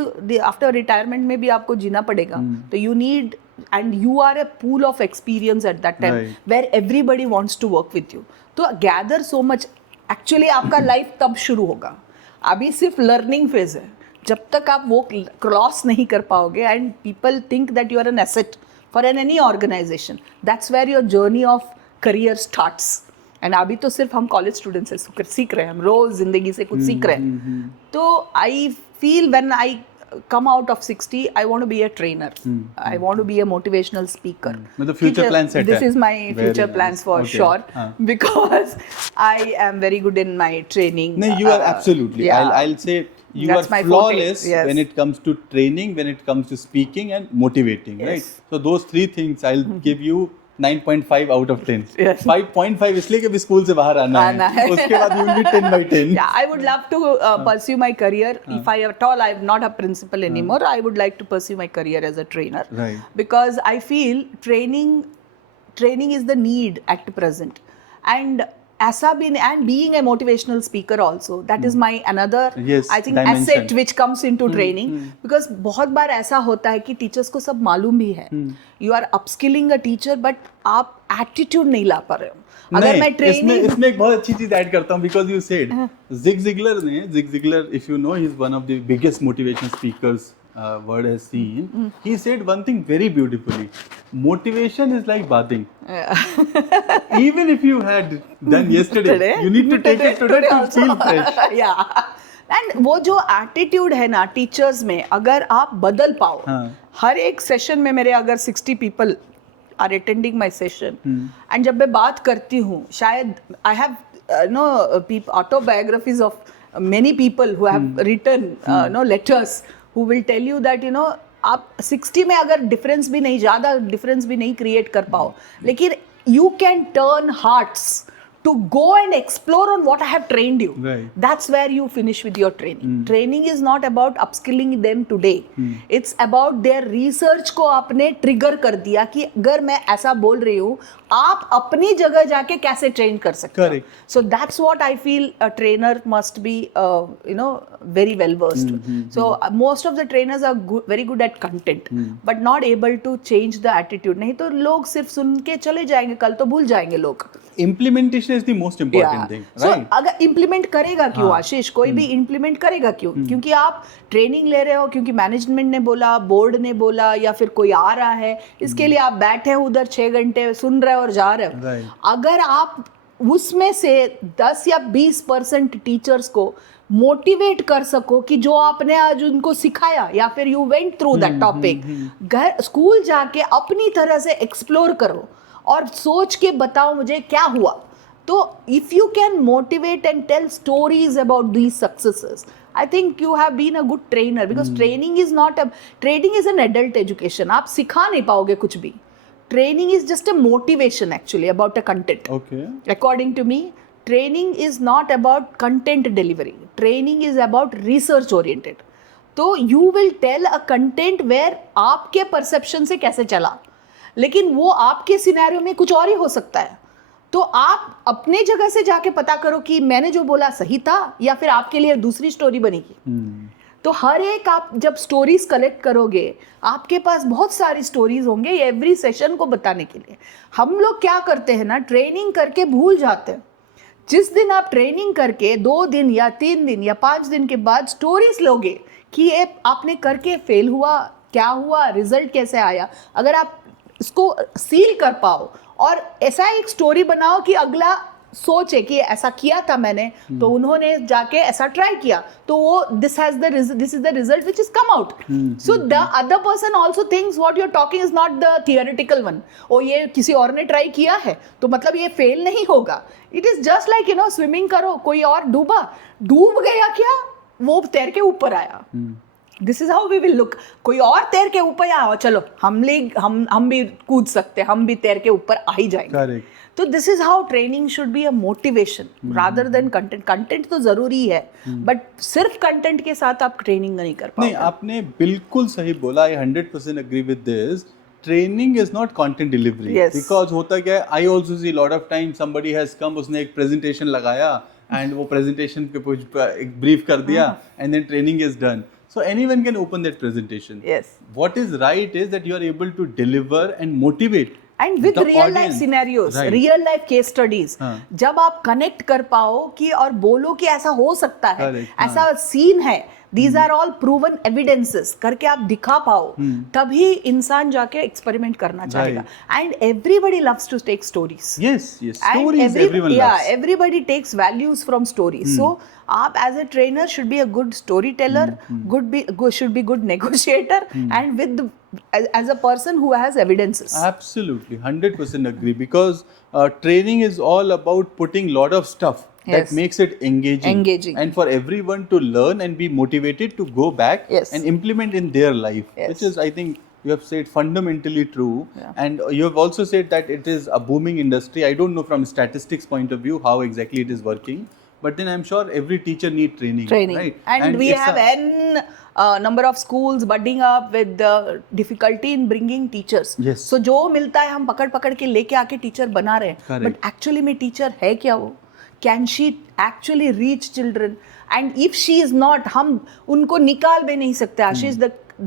आफ्टर रिटायरमेंट में भी आपको जीना पड़ेगा. तो you need, and you are a pool of experience at that time, where everybody wants to work with you. तो gather so much. Actually आपका लाइफ तब शुरू होगा, अभी सिर्फ लर्निंग फेज है. जब तक आप वो क्रॉस नहीं कर पाओगे, and people think that you are an asset for any organisation, that's where your journey of career starts. एंड अभी तो सिर्फ हम कॉलेज स्टूडेंट्स से सीख रहे हैं, हम रोज जिंदगी से कुछ सीख रहे हैं. तो I feel when I come out of 60, I want to be a trainer. I want to be a motivational speaker. मतलब future plan set This है. is my Very future nice. plans for Okay. sure. हाँ. Because I am very good in my training. No, you are absolutely. yeah. I'll say you That's are my forte, flawless yes. when it comes to training, when it comes to speaking and motivating, Yes. right? So those three things, I'll give you 9.5 out of 10. Yes. 5.5 इसलिए कि अभी school से बाहर आना है. उसके बाद you will be 10 by 10. Yeah, I would love to pursue my career. If I at all, I'm not a principal anymore. I would like to pursue my career as a trainer. Right. Because I feel training is the need at present. And ऐसा भी and being a motivational speaker also, that is my another Yes, I think dimension. asset which comes into training. Because बहुत बार ऐसा होता है कि teachers को सब मालूम भी है. You are upskilling a teacher, but आप attitude नहीं ला पा रहे हो. अगर मैं ट्रेनिंग इसमें एक बहुत अच्छी चीज ऐड करता हूँ because you said Zig Ziglar, if you know, he's one of the biggest motivational speakers world has seen. He said one thing very beautifully: motivation is like bathing. Even if you had done yesterday, you need to take it today to feel fresh. yeah. And वो जो attitude है ना teachers में, अगर आप बदल पाओ, हर एक सेशन में मेरे अगर 60 people are attending my session, and जब मैं बात करती हूँ, शायद I have no autobiographies of many people who have written no letters who will tell you that आप 60 में अगर डिफरेंस भी नहीं, ज़्यादा डिफरेंस भी नहीं क्रिएट कर पाओ, लेकिन you can turn hearts to go and explore on what I have trained you. Right. That's where you finish with your training. Training is not about upskilling them today. It's about their research को आपने trigger कर दिया कि अगर मैं ऐसा बोल रही हूँ, आप अपनी जगह जाके कैसे train कर सकते हो. Correct. So that's what I feel a trainer must be, very well versed. So most of the trainers are very good at content, but not able to change the attitude. नहीं तो लोग सिर्फ सुन के चले जाएंगे, कल तो भूल जाएंगे लोग. Implementation is the most important thing, So, right? अगर इम्प्लीमेंट करेगा क्यों आशीष, कोई भी इम्प्लीमेंट करेगा क्यों? क्योंकि आप ट्रेनिंग ले रहे हो, क्योंकि मैनेजमेंट ने बोला, बोर्ड ने बोला, या फिर कोई आ रहा है, इसके लिए आप बैठे हो उधर 6 घंटे सुन रहे हो और जा रहे हो. Right. अगर आप उसमें से 10 या 20% टीचर्स को मोटिवेट कर सको कि जो आपने आज उनको सिखाया, या फिर you went through that topic, घर स्कूल जाके अपनी तरह से एक्सप्लोर करो और सोच के बताओ मुझे क्या हुआ. तो if you can motivate and tell stories about these successes, I think you have been a good trainer, because training is an adult education. आप सिखा नहीं पाओगे कुछ भी. Training is just a motivation actually about a content. Okay. According to me, training is not about content delivery. Training is about research oriented. तो you will tell a content where आपके perception से कैसे चला, लेकिन वो आपके scenario में कुछ और ही हो सकता है. तो आप अपने जगह से जाके पता करो कि मैंने जो बोला सही था, या फिर आपके लिए दूसरी स्टोरी बनेगी. तो हर एक आप जब स्टोरीज कलेक्ट करोगे, आपके पास बहुत सारी स्टोरीज होंगे एवरी सेशन को बताने के लिए. हम लोग क्या करते हैं ना, ट्रेनिंग करके भूल जाते हैं. जिस दिन आप ट्रेनिंग करके 2 दिन या 3 दिन या 5 दिन के बाद स्टोरीज लोगे कि ये आपने करके फेल हुआ, क्या हुआ, रिजल्ट कैसे आया, अगर आप इसको सील कर पाओ और ऐसा एक स्टोरी बनाओ कि अगला सोचे कि ऐसा किया था मैंने, तो उन्होंने जाके ऐसा ट्राई किया, तो वो this is the result which is come out. So the other person also thinks what you are talking is not the theoretical one. ओ ये किसी और ने ट्राई किया है तो मतलब ये फेल नहीं होगा. It is just like swimming करो, कोई और डूब गया क्या, वो तैर के ऊपर आया. This is how we will look. कोई और तैर के ऊपर आया, चलो हम भी कूद सकते, हम भी तैर के ऊपर आ ही जाएंगे. Correct. तो this is how training should be a motivation rather than content. Content तो जरूरी है, बट सिर्फ कंटेंट के साथ आप ट्रेनिंग नहीं कर पाओगे. नहीं, आपने बिल्कुल सही बोला. आई 100% agree with this. Training is not content delivery. Yes. Because होता क्या है, I also see lot of time somebody has come, उसने एक presentation लगाया and वो presentation पे कुछ एक brief कर दिया and then training is done. So anyone can open that presentation. Yes. What is right is that you are able to deliver and motivate. And with the real life audience. Scenarios, Right. Real life case studies, हाँ. जब आप connect कर पाओ कि और बोलो कि ऐसा हो सकता है, Correct, हाँ. ऐसा सीन है, these are all proven evidences करके आप दिखा पाओ, तभी इंसान जाके एक्सपेरिमेंट करना चाहेगा. And everybody loves to take stories. Yes, stories everyone loves. Everybody takes values from stories. So आप as a trainer should be a good storyteller, should be good negotiator, and as a person who has evidences. Absolutely, 100% agree, because training is all about putting lot of stuff that Yes. makes it engaging and for everyone to learn and be motivated to go back Yes. and implement in their life, Yes. which is, I think, you have said fundamentally true. Yeah. And you have also said that it is a booming industry. I don't know from statistics point of view how exactly it is working, but then I'm sure every teacher need training, right? And we it's have n number of schools budding up with the difficulty in bringing teachers. Yes. So जो मिलता है हम पकड़ के लेके आके teacher बना रहे हैं, Correct. but actually में टीचर है क्या वो? Can she actually reach children? And if she is not, हम उनको निकाल भी नहीं सकते. Ashish,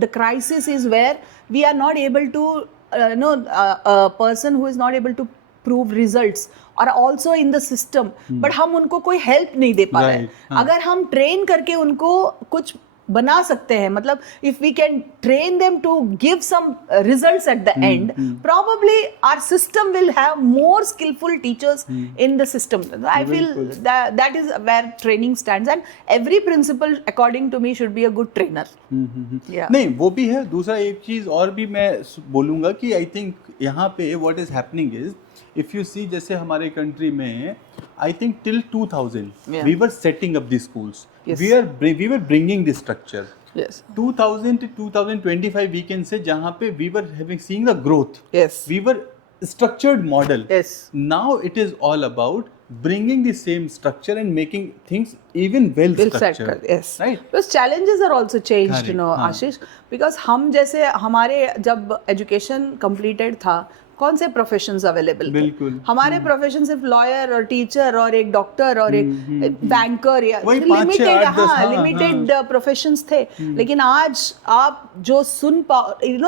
the crisis is where we are not able to a person who is not able to prove results are also in the system, but हम उनको कोई help नहीं दे पा रहे हैं. अगर हम ट्रेन करके उनको कुछ बना सकते हैं, मतलब if we can train them to give some results at the end, probably our system will have more skillful teachers in the system. I feel that is where training stands, and every principal according to me should be a good trainer. Yeah. नहीं, वो भी है. दूसरा एक चीज और भी मैं बोलूँगा कि I think यहाँ पे what is happening is, if you see जैसे हमारे country में I think till 2000 we were setting up the schools. Yes. We were bringing the structure. Yes. 2000 to 2025 we can say जहाँ पे we were seeing the growth. Yes. We were structured model. Yes. Now it is all about bringing the same structure and making things even well structured. Yes. Right. Because challenges are also changed, Correct. you know, हाँ. Ashish. Because हम जैसे हमारे जब education completed था, कौन से professions available थे? बिल्कुल. हमारे प्रोफेशन सिर्फ लॉयर और टीचर और एक डॉक्टर और एक बैंकर या वही 5, 6, 8, 10, लिमिटेड प्रोफेशंस थे. लेकिन आज आप जो सुन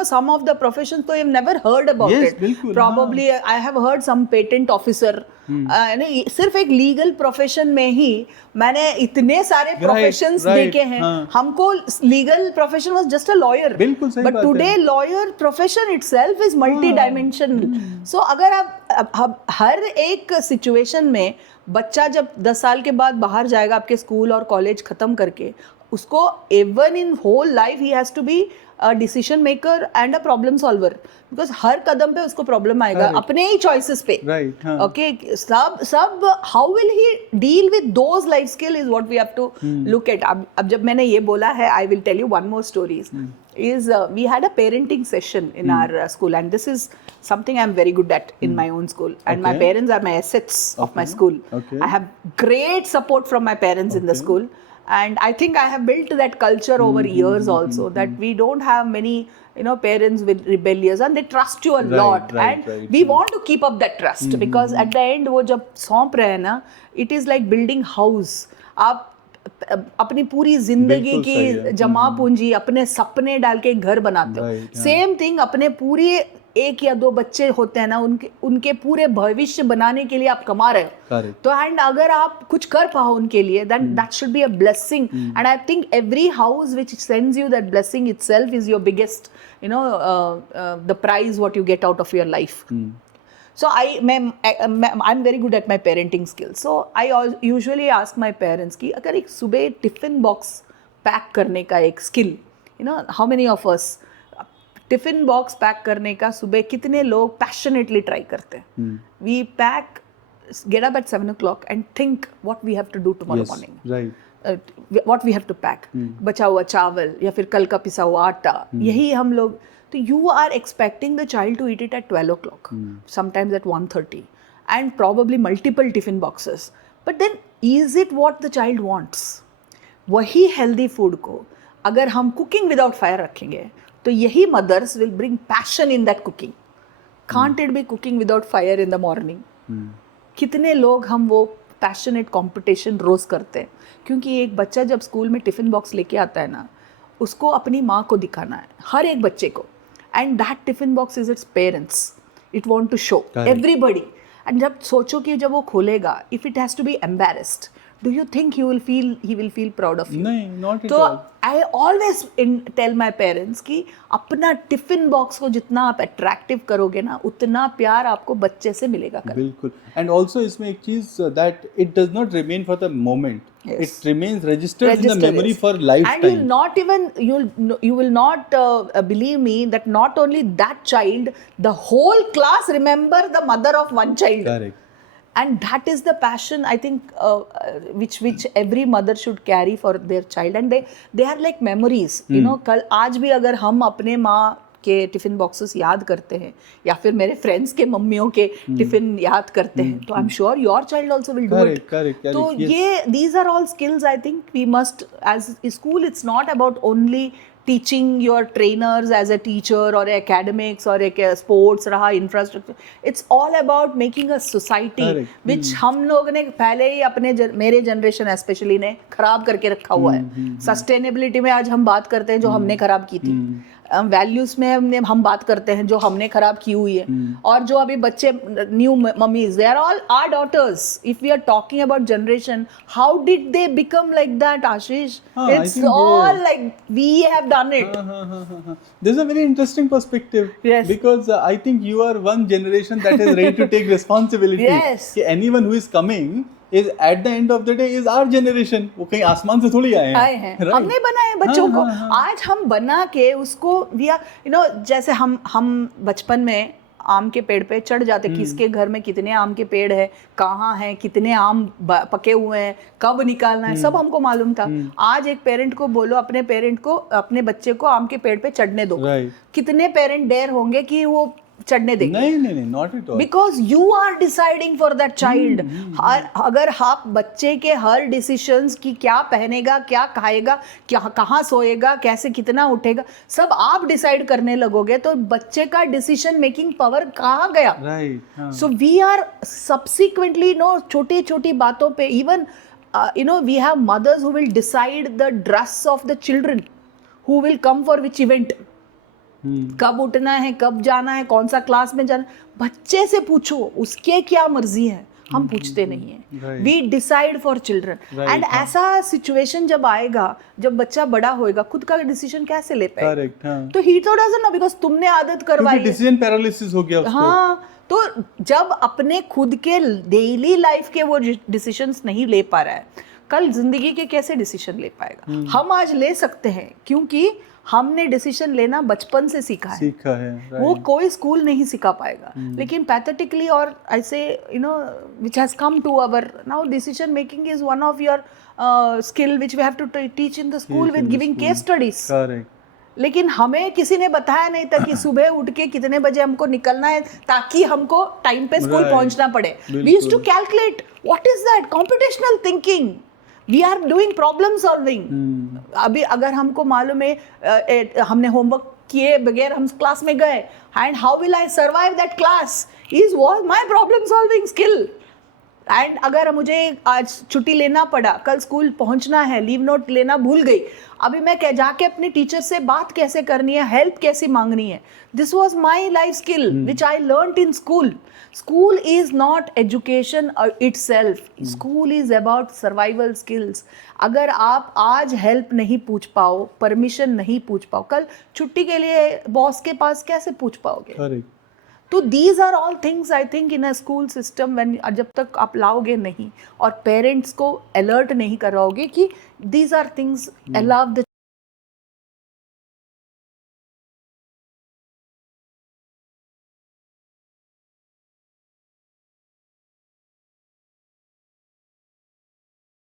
some of the professions तो you've never heard about Yes, it. बिल्कुल, Probably I have heard some patent officer. सिर्फ एक लीगल प्रोफेशन में ही मैंने इतने सारे प्रोफेशंस देखे हैं. हमको legal profession was just a lawyer, बिल्कुल सही बात बट है. Today lawyer profession itself is multi dimensional. So अगर आप हर एक सिचुएशन में बच्चा जब 10 साल के बाद बाहर जाएगा आपके स्कूल और कॉलेज खत्म करके, उसको even in whole life he has to be a decision maker and a problem solver, because हर कदम पे उसको प्रॉब्लम आएगा अपने ही चॉइसेस पे. Right, हाँ. ओके, सब how will he deal with those life skill is what we have to look at. अब जब मैंने ये बोला है, I will tell you one more stories. is we had a parenting session in our school, and this is something I'm very good at in my own school, and my parents are my assets of my school. I have great support from my parents in the school, and I think I have built that culture over years also, that we don't have many parents with rebellious, and they trust you a lot, and we want to keep up that trust, because at the end वो जब सौंप रहे हैं ना, it is like building house. आप अपनी पूरी जिंदगी की जमा पूंजी, अपने सपने डाल के घर बनाते हो. सेम थिंग अपने पूरे 1 या 2 बच्चे होते हैं ना, उनके पूरे भविष्य बनाने के लिए आप कमा रहे हो. तो एंड अगर आप कुछ कर पाओ उनके लिए, then that should be a blessing. And I think every house which sends you that blessing itself is your biggest, the prize what you get out of your life. So I'm very good at my parenting skills. So I usually ask my parents कि अगर एक सुबह tiffin box pack करने का एक skill, how many of us tiffin box pack करने का सुबह कितने लोग पैशनेटली ट्राई करते हैं. We pack, get up at 7 o'clock and think what we have to do tomorrow morning. Right. What we have to pack. बचा हुआ चावल या फिर कल का पिसा हुआ आटा, यही हम लोग. So you are expecting the child to eat it at 12 o'clock, sometimes at 1:30, and probably multiple tiffin boxes. But then, is it what the child wants? वही healthy food को अगर हम cooking without fire रखेंगे, तो यही mothers will bring passion in that cooking. Can't it be cooking without fire in the morning? कितने लोग हम वो passionate competition रोज करते हैं, क्योंकि एक बच्चा जब स्कूल में टिफिन बॉक्स लेके आता है ना, उसको अपनी माँ को दिखाना है, हर एक बच्चे को. And that tiffin box is its parents. It want to show everybody. And जब सोचो कि जब वो खोलेगा, if it has to be embarrassed, do you think he will feel proud of you? नहीं, not at तो all. I always tell my parents कि अपना टिफिन बॉक्स को जितना आप अट्रैक्टिव करोगे ना, उतना प्यार आपको बच्चे से मिलेगा कल. बिल्कुल. एंड ऑल्सो इसमें एक चीज that it does not remain for the moment, it remains registered in the memory for life and time. you will not believe me that not only that child, the whole class remember the mother of one child. Correct. And that is the passion, I think, which every mother should carry for their child. And they are like memories. You know, कल आज भी अगर हम अपने माँ के tiffin boxes याद करते हैं या फिर मेरे फ्रेंड्स के मम्मियों के टिफिन याद करते हैं, तो I am sure your child also will do it. तो ये these are all skills I think we must, as school, it's not about only teaching your trainers as a teacher or academics or sports रहा infrastructure. It's all about making a society which हम लोग ने पहले ही अपने मेरे generation specially ने खराब करके रखा हुआ है. सस्टेनेबिलिटी में आज हम बात करते हैं जो हमने खराब की थी, वैल्यूज में हम बात करते हैं जो हमने खराब की हुई है. और जो अभी बच्चे new mummies, they are all our daughters. If we are talking about generation, how did they become like that, Ashish? It's all like we have done it. This is a very interesting perspective. Yes. Because I think you are one generation that is ready to take responsibility. Yes. कि anyone who is coming is at the end of the day is our generation. वो कहीं आसमान से थोड़ी आए हैं. Right? हमने बनाए बच्चों को. आज हम बना के उसको we are, you know, जैसे हम बचपन में आम के पेड़ पे चढ़ जाते, किसके घर में कितने आम के पेड़ है, कहाँ है, कितने आम पके हुए हैं, कब निकालना है, सब हमको मालूम था. आज एक पेरेंट को बोलो अपने बच्चे को आम के पेड़ पे चढ़ने दो, कितने पेरेंट डेयर होंगे कि वो चढ़ने देंगे? नहीं, not at all. Because you are deciding for that child. अगर आप बच्चे के हर डिसीजंस की, क्या पहनेगा, क्या खाएगा, क्या कहाँ सोएगा, कैसे कितना उठेगा, सब आप डिसाइड करने लगोगे, तो बच्चे का डिसीजन मेकिंग पावर कहाँ गया? Right. So we are subsequently, छोटी छोटी बातों पे, even we have mothers who will decide the dress of the children, who will come for which event. कब उठना है, कब जाना है, कौन सा क्लास में जाना, बच्चे से पूछो उसके क्या मर्जी है. हम पूछते नहीं है. We decide for children. And ऐसा सिचुएशन जब आएगा, जब बच्चा बड़ा होएगा, खुद का डिसीजन कैसे ले पाएगा? तो ही तो डजंट नो, बिकॉज तुमने आदत करवाई, डिसीजन पैरालिसिस हो गया उसको. हाँ, तो जब अपने खुद के डेली लाइफ के वो डिसीजंस नहीं ले पा रहा है, कल जिंदगी के कैसे डिसीजन ले पाएगा? हम आज ले सकते हैं क्योंकि हमने डिसीजन लेना बचपन से सीखा है. right. वो कोई स्कूल नहीं सिखा पाएगा. लेकिन पैथेटिकली और ऐसे which has come to our now, decision making is one of your skill which we have to teach in the school with giving case studies. Correct. लेकिन हमें किसी ने बताया नहीं था कि सुबह उठ के कितने बजे हमको निकलना है ताकि हमको टाइम पे स्कूल पहुंचना पड़े. We used to calculate. What is that? Computational thinking. We are doing problem solving. अभी अगर हमको मालूम है हमने होमवर्क किए बगैर हम क्लास में गए, and how will I survive that class was my problem solving skill. And अगर मुझे आज छुट्टी लेना पड़ा, कल स्कूल पहुंचना है, लीव नोट लेना भूल गई, अभी मैं जाके अपने टीचर से बात कैसे करनी है, हेल्प कैसे मांगनी है. This was my life skill which I learn in school. School is not education itself. School is about survival skills. अगर आप आज हेल्प नहीं पूछ पाओ, परमिशन नहीं पूछ पाओ, कल छुट्टी के लिए बॉस के पास कैसे पूछ पाओगे? तो these are all things I think in a school system, when जब तक आप लाओगे नहीं और पेरेंट्स को अलर्ट नहीं कराओगे कि these are things allow the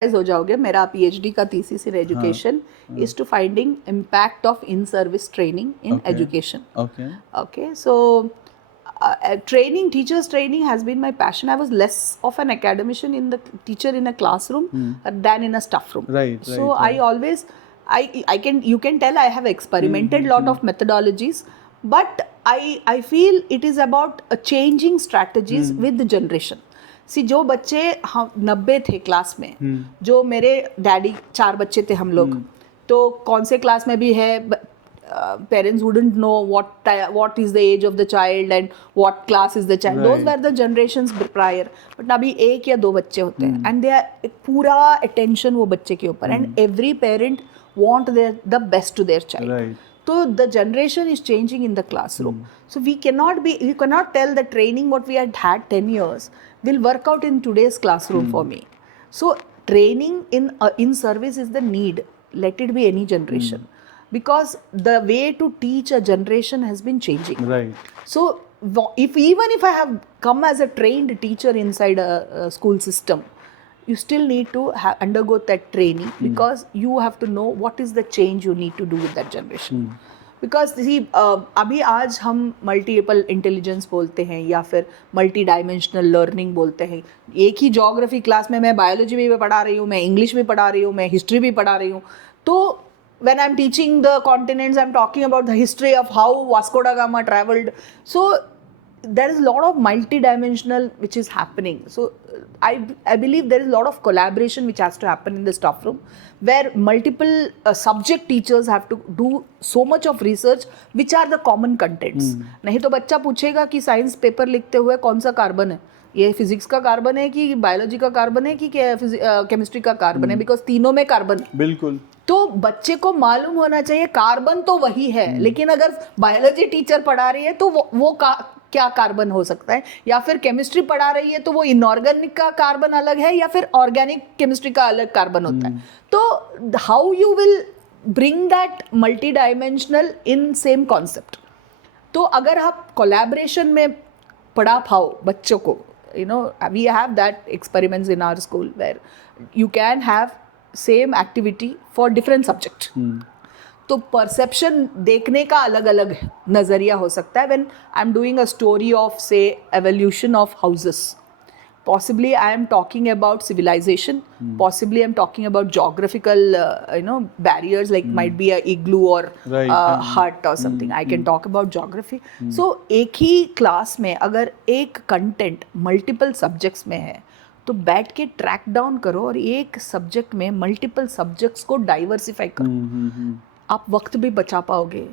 हो जाओगे. मेरा पीएचडी का thesis in education is to finding impact of in service training in education. Okay, so teachers training has been my passion. I was less of an academician in the teacher in a classroom than in a staff room. Right. So I always, you can tell I have experimented lot of methodologies, but I feel it is about changing strategies with the generation. See, जो बच्चे 90 थे class में, जो मेरे daddy 4 बच्चे थे हम लोग, तो कौन से क्लास में भी है parents wouldn't know what is the age of the child and what class is the child. Right. Those were the generations prior. But अभी एक या दो बच्चे होते हैं and they are पूरा attention वो बच्चे के ऊपर and every parent want the best to their child. Right. So the generation is changing in the classroom. So we cannot tell the training what we had 10 years will work out in today's classroom for me. So training in service is the need. Let it be any generation. Because the way to teach a generation has been changing. Right. So even if I have come as a trained teacher inside a school system, you still need to undergo that training because you have to know what is the change you need to do with that generation. Because see, अभी आज हम multiple intelligence बोलते हैं या फिर multi dimensional learning बोलते हैं. एक ही जोग्राफी क्लास में मैं बायोलॉजी भी पढ़ा रही हूँ, मैं इंग्लिश भी पढ़ा रही हूँ, मैं हिस्ट्री भी पढ़ा रही हूँ. तो when I'm teaching the continents, I'm talking about the history of how Vasco da Gama traveled. So there is a lot of multi-dimensional which is happening. So I believe there is a lot of collaboration which has to happen in the staff room where multiple subject teachers have to do so much of research which are the common contents. नहीं तो बच्चा पूछेगा कि science paper लिखते हुए कौन सा carbon है, ये फिजिक्स का कार्बन है कि बायोलॉजी का कार्बन है कि केमिस्ट्री का कार्बन है, बिकॉज तीनों में कार्बन है. बिल्कुल. तो बच्चे को मालूम होना चाहिए कार्बन तो वही है, लेकिन अगर बायोलॉजी टीचर पढ़ा रही है तो वो क्या कार्बन हो सकता है, या फिर केमिस्ट्री पढ़ा रही है तो वो इनऑर्गेनिक का कार्बन अलग है या फिर ऑर्गेनिक केमिस्ट्री का अलग कार्बन होता है. तो how you will bring that multi dimensional in same concept. तो अगर आप कोलैबोरेशन में पढ़ा पाओ बच्चों को, you know, we have that experiments in our school where you can have same activity for different subject. तो परसेप्शन देखने का अलग अलग नज़रिया हो सकता है. when I'm doing a story of say evolution of houses, possibly I am talking about civilization, possibly I'm talking about geographical barriers like might be a igloo or hut or something. I can talk about geography. So एक ही class में अगर एक content multiple subjects में है तो बैठ के track down करो और एक सब्जेक्ट में मल्टीपल सब्जेक्ट्स को डाइवर्सिफाई करो. आप वक्त भी बचा पाओगे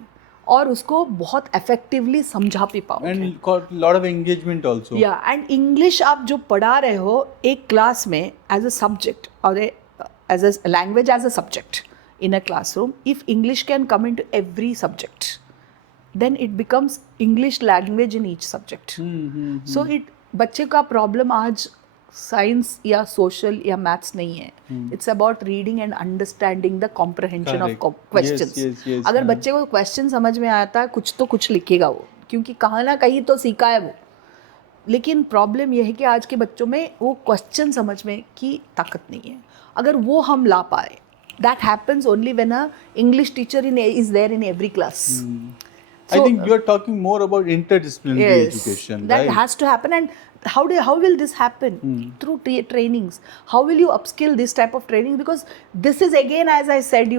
और उसको बहुत इफेक्टिवली समझा भी पाओगे. And lot of engagement also. या एंड इंग्लिश आप जो पढ़ा रहे हो एक क्लास में एज अ सब्जेक्ट और as a language as a subject in a classroom, if English can come into every subject then it becomes English language in each subject. So बच्चे का प्रॉब्लम आज साइंस या social या maths नहीं है. It's about reading and understanding the comprehension of questions. अगर बच्चे को क्वेश्चन समझ में आता है कुछ तो कुछ लिखेगा वो, क्योंकि कहाँ ना कहीं तो सीखा है वो. लेकिन प्रॉब्लम यह है कि आज के बच्चों में वो क्वेश्चन समझने की ताकत नहीं है. अगर वो हम ला पाए, that happens only when a English teacher is there in every class. I think you are talking more about interdisciplinary education, that right? has to happen. And how will this happen? Through trainings. How will you upskill this type of training? Because this is again, as I said,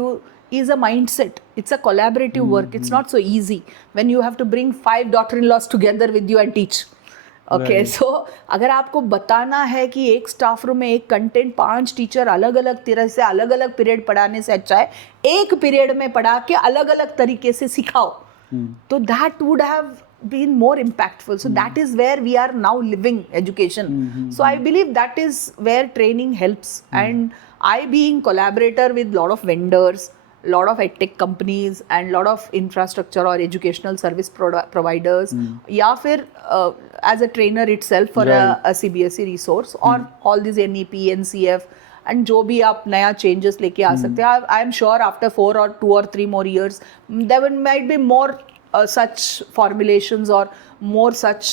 is a mindset. It's a collaborative work. It's not so easy when you have to bring 5 daughter-in-laws together with you and teach. Okay, right. So अगर आपको बताना है कि एक staff room में एक content 5 teacher अलग अलग तरह से अलग अलग पीरियड पढ़ाने से अच्छा है एक पीरियड में पढ़ा के अलग अलग तरीके से सिखाओ, तो that would have been more impactful. So that is where we are now living education. So I believe that is where training helps. And I being collaborator with lot of vendors, lot of edtech companies and lot of infrastructure or educational service providers, या फिर as a trainer itself for a CBSE resource or all these NEP, NCF and जो भी आप नया changes लेके आ सकते हैं. I am sure after 4 or 2 or 3 more years there might be more such formulations or more such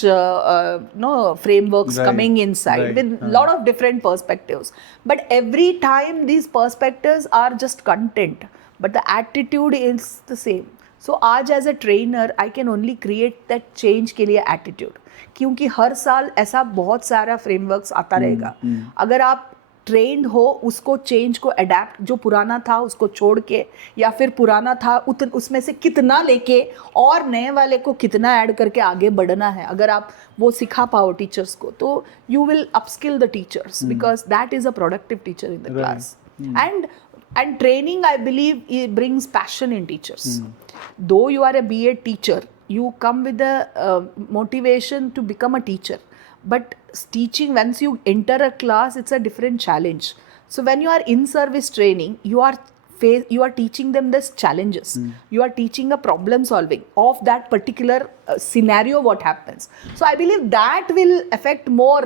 frameworks coming inside with lot of different perspectives. But every time these perspectives are just content, but the attitude is the same. So आज as a trainer I can only create that change के लिए attitude, क्योंकि हर साल ऐसा बहुत सारा frameworks आता रहेगा. अगर आप ट्रेंड हो उसको चेंज को अडेप्ट, जो पुराना था उसको छोड़ के या फिर पुराना था उसमें से कितना लेके और नए वाले को कितना ऐड करके आगे बढ़ना है, अगर आप वो सिखा पाओ टीचर्स को, तो you will upskill the teachers because that is a productive teacher in the class. And And training, I believe, it brings passion in teachers. Though you are a B.Ed teacher, you come with the motivation to become a teacher. But teaching, once you enter a class, it's a different challenge. So when you are in service training, you are teaching them this challenges. You are teaching a problem solving of that particular scenario, what happens. So I believe that will affect more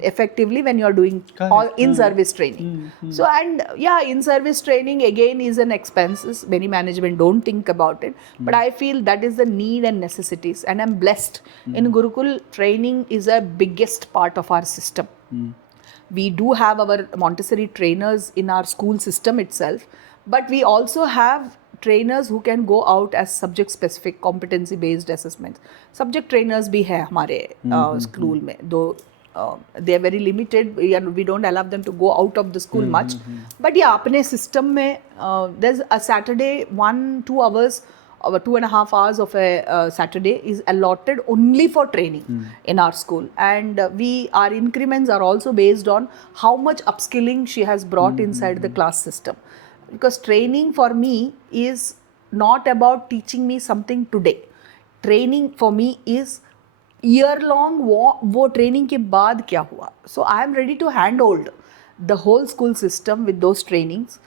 effectively when you are doing all in service training. So, and yeah, in service training again is an expenses. Many management don't think about it, but I feel that is the need and necessities, and I'm blessed. In Gurukul, training is a biggest part of our system. We do have our Montessori trainers in our school system itself, but we also have trainers who can go out as subject specific competency based assessments. Subject trainers bhi hai hamare school mein, though they are very limited. We don't allow them to go out of the school much. But yeah, apne system mein there's a Saturday 1-2 hours, 2.5 hours of a Saturday is allotted only for training in our school, and our increments are also based on how much upskilling she has brought inside the class system. Because training for me is not about teaching me something today. Training for me is year long. वो training के बाद क्या हुआ? So I am ready to handhold the whole school system with those trainings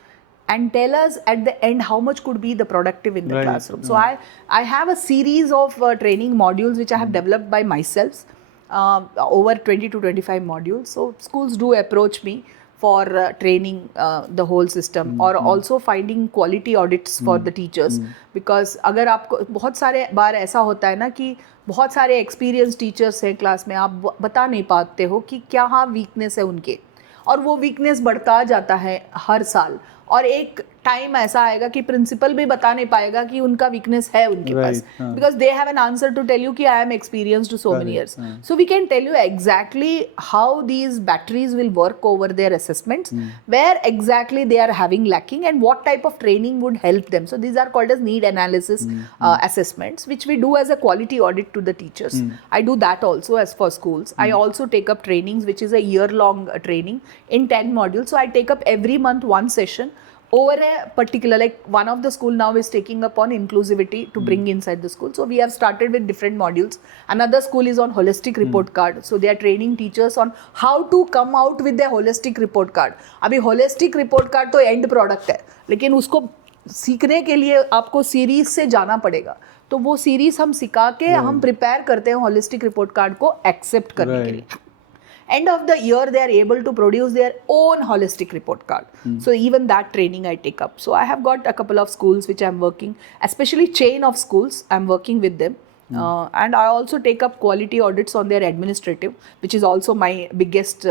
and tell us at the end how much could be the productive in the classroom. So I have a series of training modules which I have developed by myself, over 20 to 25 modules. So schools do approach me for training the whole system, or also finding quality audits for the teachers. Because अगर आपको बहुत सारे बार ऐसा होता है ना कि बहुत सारे एक्सपीरियंस टीचर्स हैं क्लास में, आप बता नहीं पाते हो कि क्या हाँ वीकनेस है उनके, और वो वीकनेस बढ़ता जाता है हर साल, और एक टाइम ऐसा आएगा कि प्रिंसिपल भी बता नहीं पाएगा कि उनका वीकनेस है उनके पास, because they have an answer to tell you कि I am experienced so many years. So we can tell you exactly how these batteries will work over their assessments, where exactly they are having lacking and what type of training would help them. So these are called as need analysis assessments, which we do as a quality audit to the teachers. I do that also as for schools. I also take up trainings, which is a year-long training in 10 modules. So I take up every month one session over a particular, like one of the school now is taking up on inclusivity to bring inside the school. So we have started with different modules. Another school is on holistic report card. So they are training teachers on how to come out with their holistic report card. अभी holistic report card तो end product है, लेकिन उसको सीखने के लिए आपको series से जाना पड़ेगा. तो वो सीरीज हम सिखा के हम प्रिपेयर करते हैं होलिस्टिक रिपोर्ट कार्ड को एक्सेप्ट करने के लिए. End of the year they are able to produce their own holistic report card. So even that training I take up. So I have got a couple of schools which I am working, especially chain of schools I am working with them. And I also take up quality audits on their administrative, which is also my biggest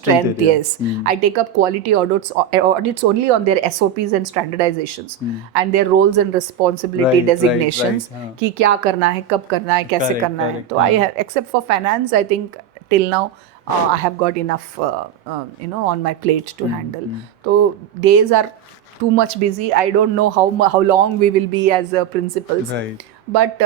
strength. Yes, I take up quality audits only on their SOPs and standardizations and their roles and responsibility designations. कि क्या करना है, कब करना है, कैसे करना है. तो I have, except for finance, I think till now I have got enough on my plate to handle. So days are too much busy. I don't know how long we will be as principals. But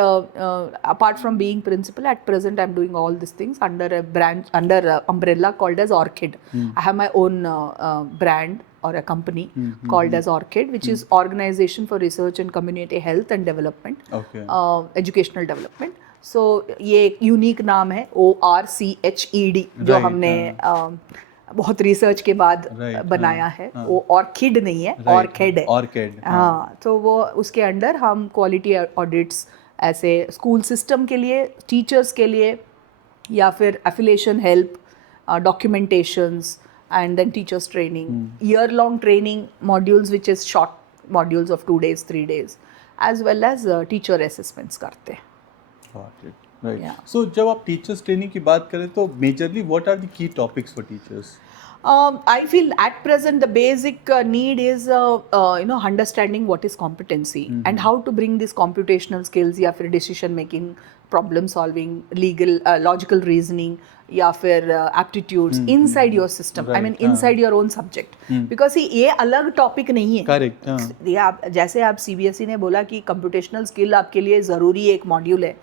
apart from being principal, at present I'm doing all these things under a branch, under umbrella called as Orchid. I have my own brand or a company called as Orchid, which is Organization for Research and Community Health and Development, Educational Development. सो ये एक unique नाम है ORCHED, जो हमने बहुत research के बाद बनाया है. वो ऑर्किड नहीं है, ऑर्किड है. हाँ, तो वो उसके अंडर हम क्वालिटी ऑडिट्स ऐसे स्कूल सिस्टम के लिए, टीचर्स के लिए, या फिर affiliation help, documentations, and then teachers training, year long training modules which is short modules of 2 days 3 days, as well as teacher assessments करते हैं. Right. Yeah. So जब आप टीचर्स ट्रेनिंग की बात करें तो majorly what are the key topics for teachers? I feel at present the basic need is understanding what is competency and how to bring these computational skills या फिर decision making, problem solving, legal logical reasoning या फिर aptitudes inside your system. I mean inside your own subject. Because ये अलग topic नहीं है. Correct. आप जैसे आप CBSE ने बोला कि computational skill आपके लिए ज़रूरी एक मॉड्यूल है,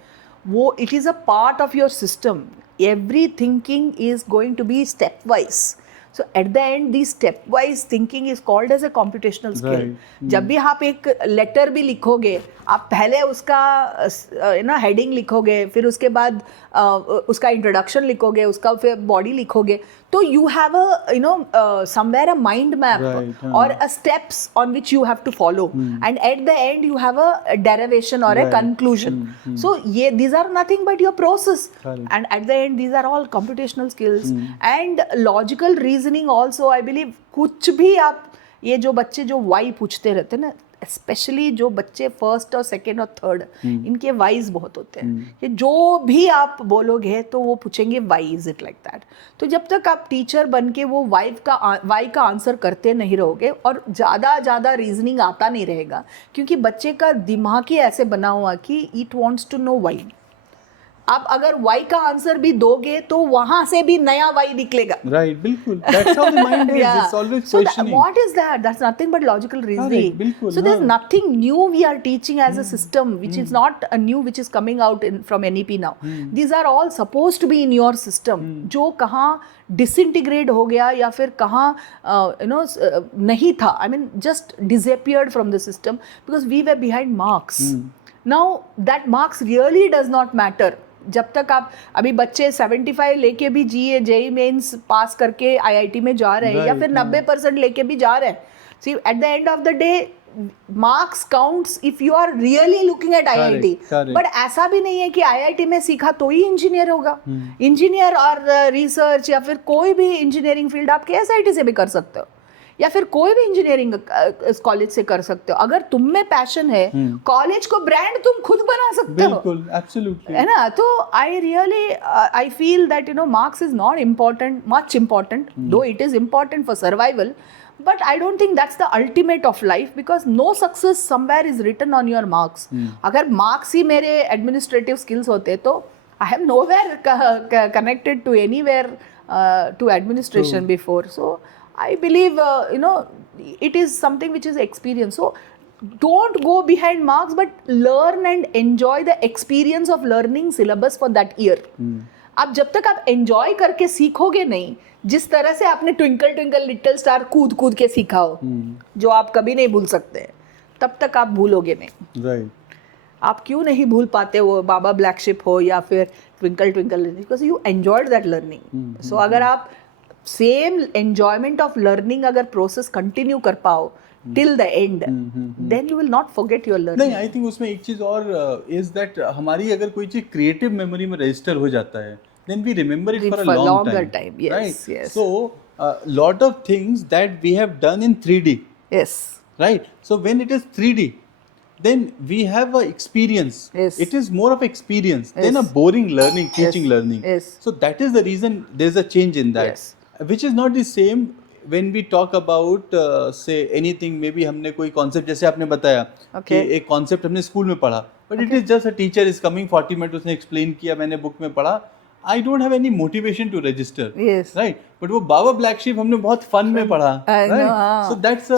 वो it is a part of your system. Every thinking is going to be stepwise. So at the end, the stepwise thinking is called as a computational skill. Right. जब भी आप एक लेटर भी लिखोगे, आप पहले उसका ना हेडिंग लिखोगे, फिर उसके बाद उसका इंट्रोडक्शन लिखोगे, उसका फिर बॉडी लिखोगे, तो you have a somewhere a mind map और a steps on which you have to follow, and at the end you have a derivation और अ कंक्लूजन. सो ये these are nothing but your process, and at the end these are all computational skills and logical reasoning also. I believe कुछ भी आप, ये जो बच्चे जो Y पूछते रहते हैं ना, स्पेशली जो बच्चे फर्स्ट और सेकेंड और थर्ड, इनके वाइज बहुत होते हैं. ये जो भी आप बोलोगे तो वो पूछेंगे why is it like that. तो जब तक आप टीचर बन के वो वाई का आंसर करते नहीं रहोगे और ज़्यादा रीजनिंग आता नहीं रहेगा, क्योंकि बच्चे का दिमाग ही ऐसे बना हुआ कि it wants to know why. आप अगर वाई का आंसर भी दोगे तो वहां से भी नया वाई निकलेगा. Right, बिल्कुल. That's how the mind is. It's always So questioning. what is that? That's nothing but logical reasoning. Correct, बिल्कुल, So there's हाँ. nothing new we are teaching as a system, which is not a new, which is coming out from NEP now. These are all supposed to be in your system. जो कहाँ disintegrate हो गया या फिर कहाँ नहीं था. I mean, just disappeared from the system because we were behind marks. Now that marks really does not matter. जब तक आप अभी बच्चे 75 लेके भी जेई मेंस पास करके आईआईटी में जा रहे हैं, या फिर 90% लेके भी जा रहे हैं. See at the end of the day marks counts if you are really looking at IIT. But ऐसा भी नहीं है कि आईआईटी में सीखा तो ही इंजीनियर होगा. इंजीनियर और रिसर्च या फिर कोई भी इंजीनियरिंग फील्ड आप KSIT से भी कर सकते हो, या फिर कोई भी इंजीनियरिंग कॉलेज से कर सकते हो. अगर तुम में पैशन है, कॉलेज को ब्रांड तुम खुद बना सकते हो. बिल्कुल, एब्सोल्युटली, है ना. तो I really I feel that marks is not important, much important, though it is important for survival, but I don't think that's the ultimate of life, because no success somewhere is written on your marks. अगर marks ही मेरे administrative skills होते तो I have nowhere connected to anywhere to administration before. So I believe it is something which is experience. So don't go behind marks, but learn and enjoy the experience of learning syllabus for that year. आप जब तक आप enjoy करके सीखोगे नहीं, जिस तरह से आपने ट्विंकल ट्विंकल लिटिल स्टार कूद के सीखा हो, जो आप कभी नहीं भूल सकते, तब तक आप भूलोगे नहीं. राइट. आप क्यों नहीं भूल पाते वो बाबा ब्लैक शिप हो या फिर twinkle twinkle, because you enjoyed that learning. So अगर आप सेम एंजॉयमेंट ऑफ लर्निंग अगर प्रोसेस कंटिन्यू कर पाओ till the end, then you will not forget your learning. नहीं, आई थिंक उसमें एक चीज और इज दैट हमारी अगर कोई चीज क्रिएटिव मेमोरी में रजिस्टर हो जाता है, then we remember it for a long time. Yes, right? yes. So lot of things that we have done in 3D. Yes. Right. So when it is 3D, then we have a experience. Yes. It is more of experience than a boring learning, teaching learning. Yes. So that is the reason there's a change in that. Yes. Which is not the same when we talk about say anything. Maybe हमने कोई concept, जैसे आपने बताया कि एक concept हमने school में पढ़ा, but it is just a teacher is coming 40 minutes, उसने explain किया, मैंने book में पढ़ा, I don't have any motivation to register. Yes. Right. But वो बाबा ब्लैक शिप हमने बहुत फन में पढ़ा. Right. So that's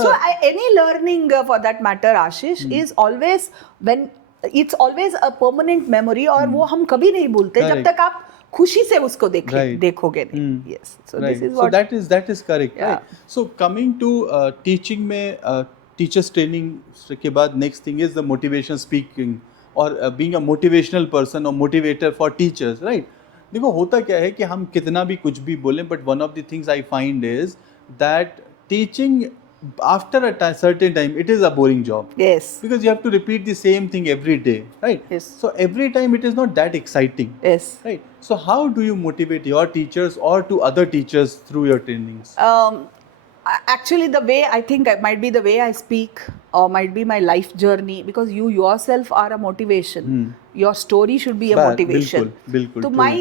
any learning for that matter, Ashish, is always when it's always a permanent memory, और वो हम कभी नहीं भूलते जब तक आप खुशी से उसको देखोगे नहीं. Yes. So right. this is what. So that is correct. Yeah. Right. So coming to teaching में teachers training के बाद next thing is the motivational speaking or being a motivational person or motivator for teachers. Right. देखो होता क्या है कि हम कितना भी कुछ भी बोलें, but one of the things I find is that teaching after a certain time it is a boring job. Yes. Because you have to repeat the same thing every day, right? Yes. So every time it is not that exciting. Yes. Right. So how do you motivate your teachers or to other teachers through your trainings? Actually, the way I think it might be the way I speak, or might be my life journey, because you yourself are a motivation. Your story should be a motivation. बिल्कुल. So my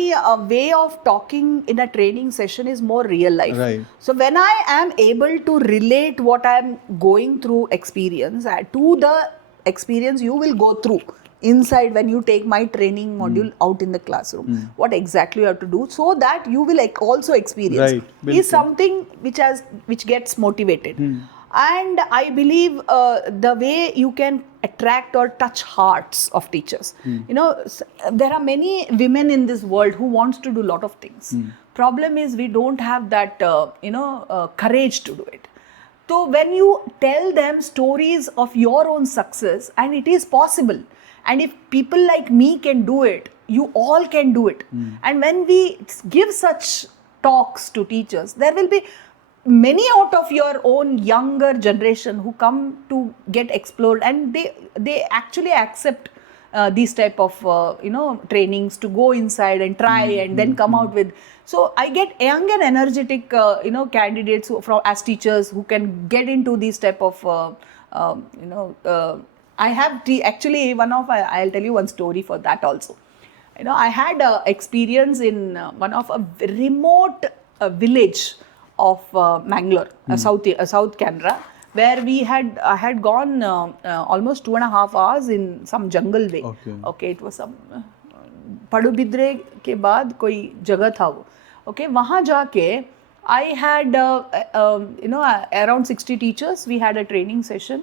way of talking in a training session is more real life. Right. So when I am able to relate what I am going through experience to the experience you will go through inside when you take my training module out in the classroom, what exactly you have to do so that you will also experience, Right. is something which gets motivated. And I believe the way you can attract or touch hearts of teachers. You know, there are many women in this world who wants to do a lot of things. Problem is we don't have that courage to do it. So when you tell them stories of your own success, and it is possible, and if people like me can do it, you all can do it. And when we give such talks to teachers, there will be many out of your own younger generation who come to get explored, and they actually accept these type of trainings to go inside and try and then come out with. So I get young and energetic candidates from as teachers who can get into these type of I have actually I'll tell you one story for that also. I had experience in one of a remote village of Mangalore, South Canara, where I had gone almost 2.5 hours in some jungle way. Okay, it was some Padubidre के बाद कोई जगह था वो. Okay, वहाँ जाके I had around 60 teachers. We had a training session.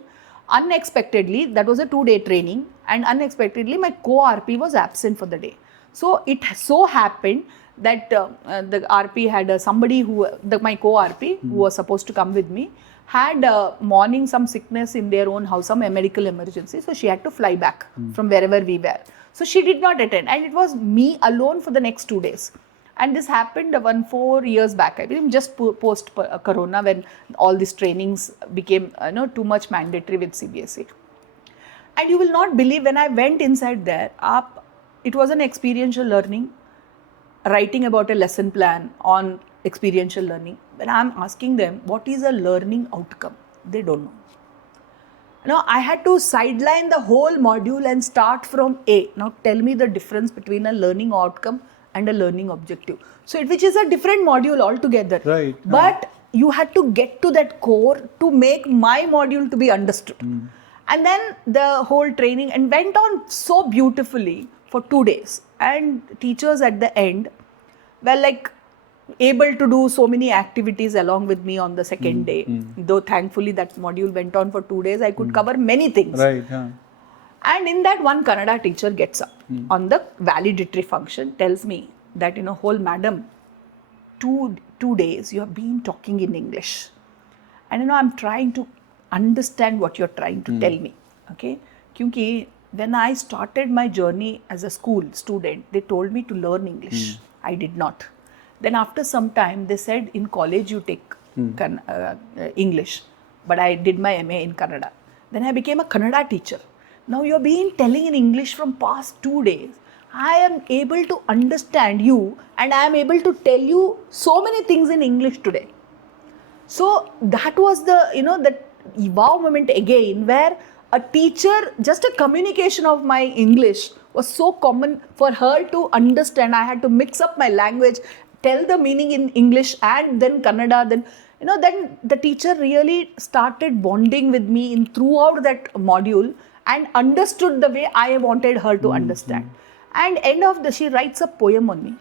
Unexpectedly, that was a 2-day training, and unexpectedly my co-RP was absent for the day. So it so happened that the RP had somebody my co-RP who was supposed to come with me had morning some sickness in their own house, some medical emergency, so she had to fly back from wherever we were. So she did not attend, and it was me alone for the next 2 days. And this happened 4 years back, I believe, just post Corona, when all these trainings became too much mandatory with CBSE. And you will not believe, when I went inside there, it was an experiential learning, writing about a lesson plan on experiential learning. When I'm asking them what is a learning outcome, they don't know. I had to sideline the whole module and start from A. Now tell me the difference between a learning outcome and a learning objective. So which is a different module altogether. Right. But you had to get to that core to make my module to be understood. And then the whole training and went on so beautifully for 2 days. And teachers at the end were like able to do so many activities along with me on the second day. Though thankfully that module went on for 2 days, I could cover many things. Right. And in that, one Kannada teacher gets up on the valedictory function, tells me that, whole madam, 2 days you have been talking in English. And I'm trying to understand what you're trying to tell me. Okay? Kyunki when I started my journey as a school student, they told me to learn English. I did not. Then after some time, they said in college you take English. But I did my MA in Kannada. Then I became a Kannada teacher. Now you're being telling in English from past 2 days. I am able to understand you, and I am able to tell you so many things in English today. So that was the, that wow moment again, where a teacher, just a communication of my English was so common for her to understand. I had to mix up my language, tell the meaning in English and then Kannada. Then, then the teacher really started bonding with me in throughout that module and understood the way I wanted her to understand. And she writes a poem on me.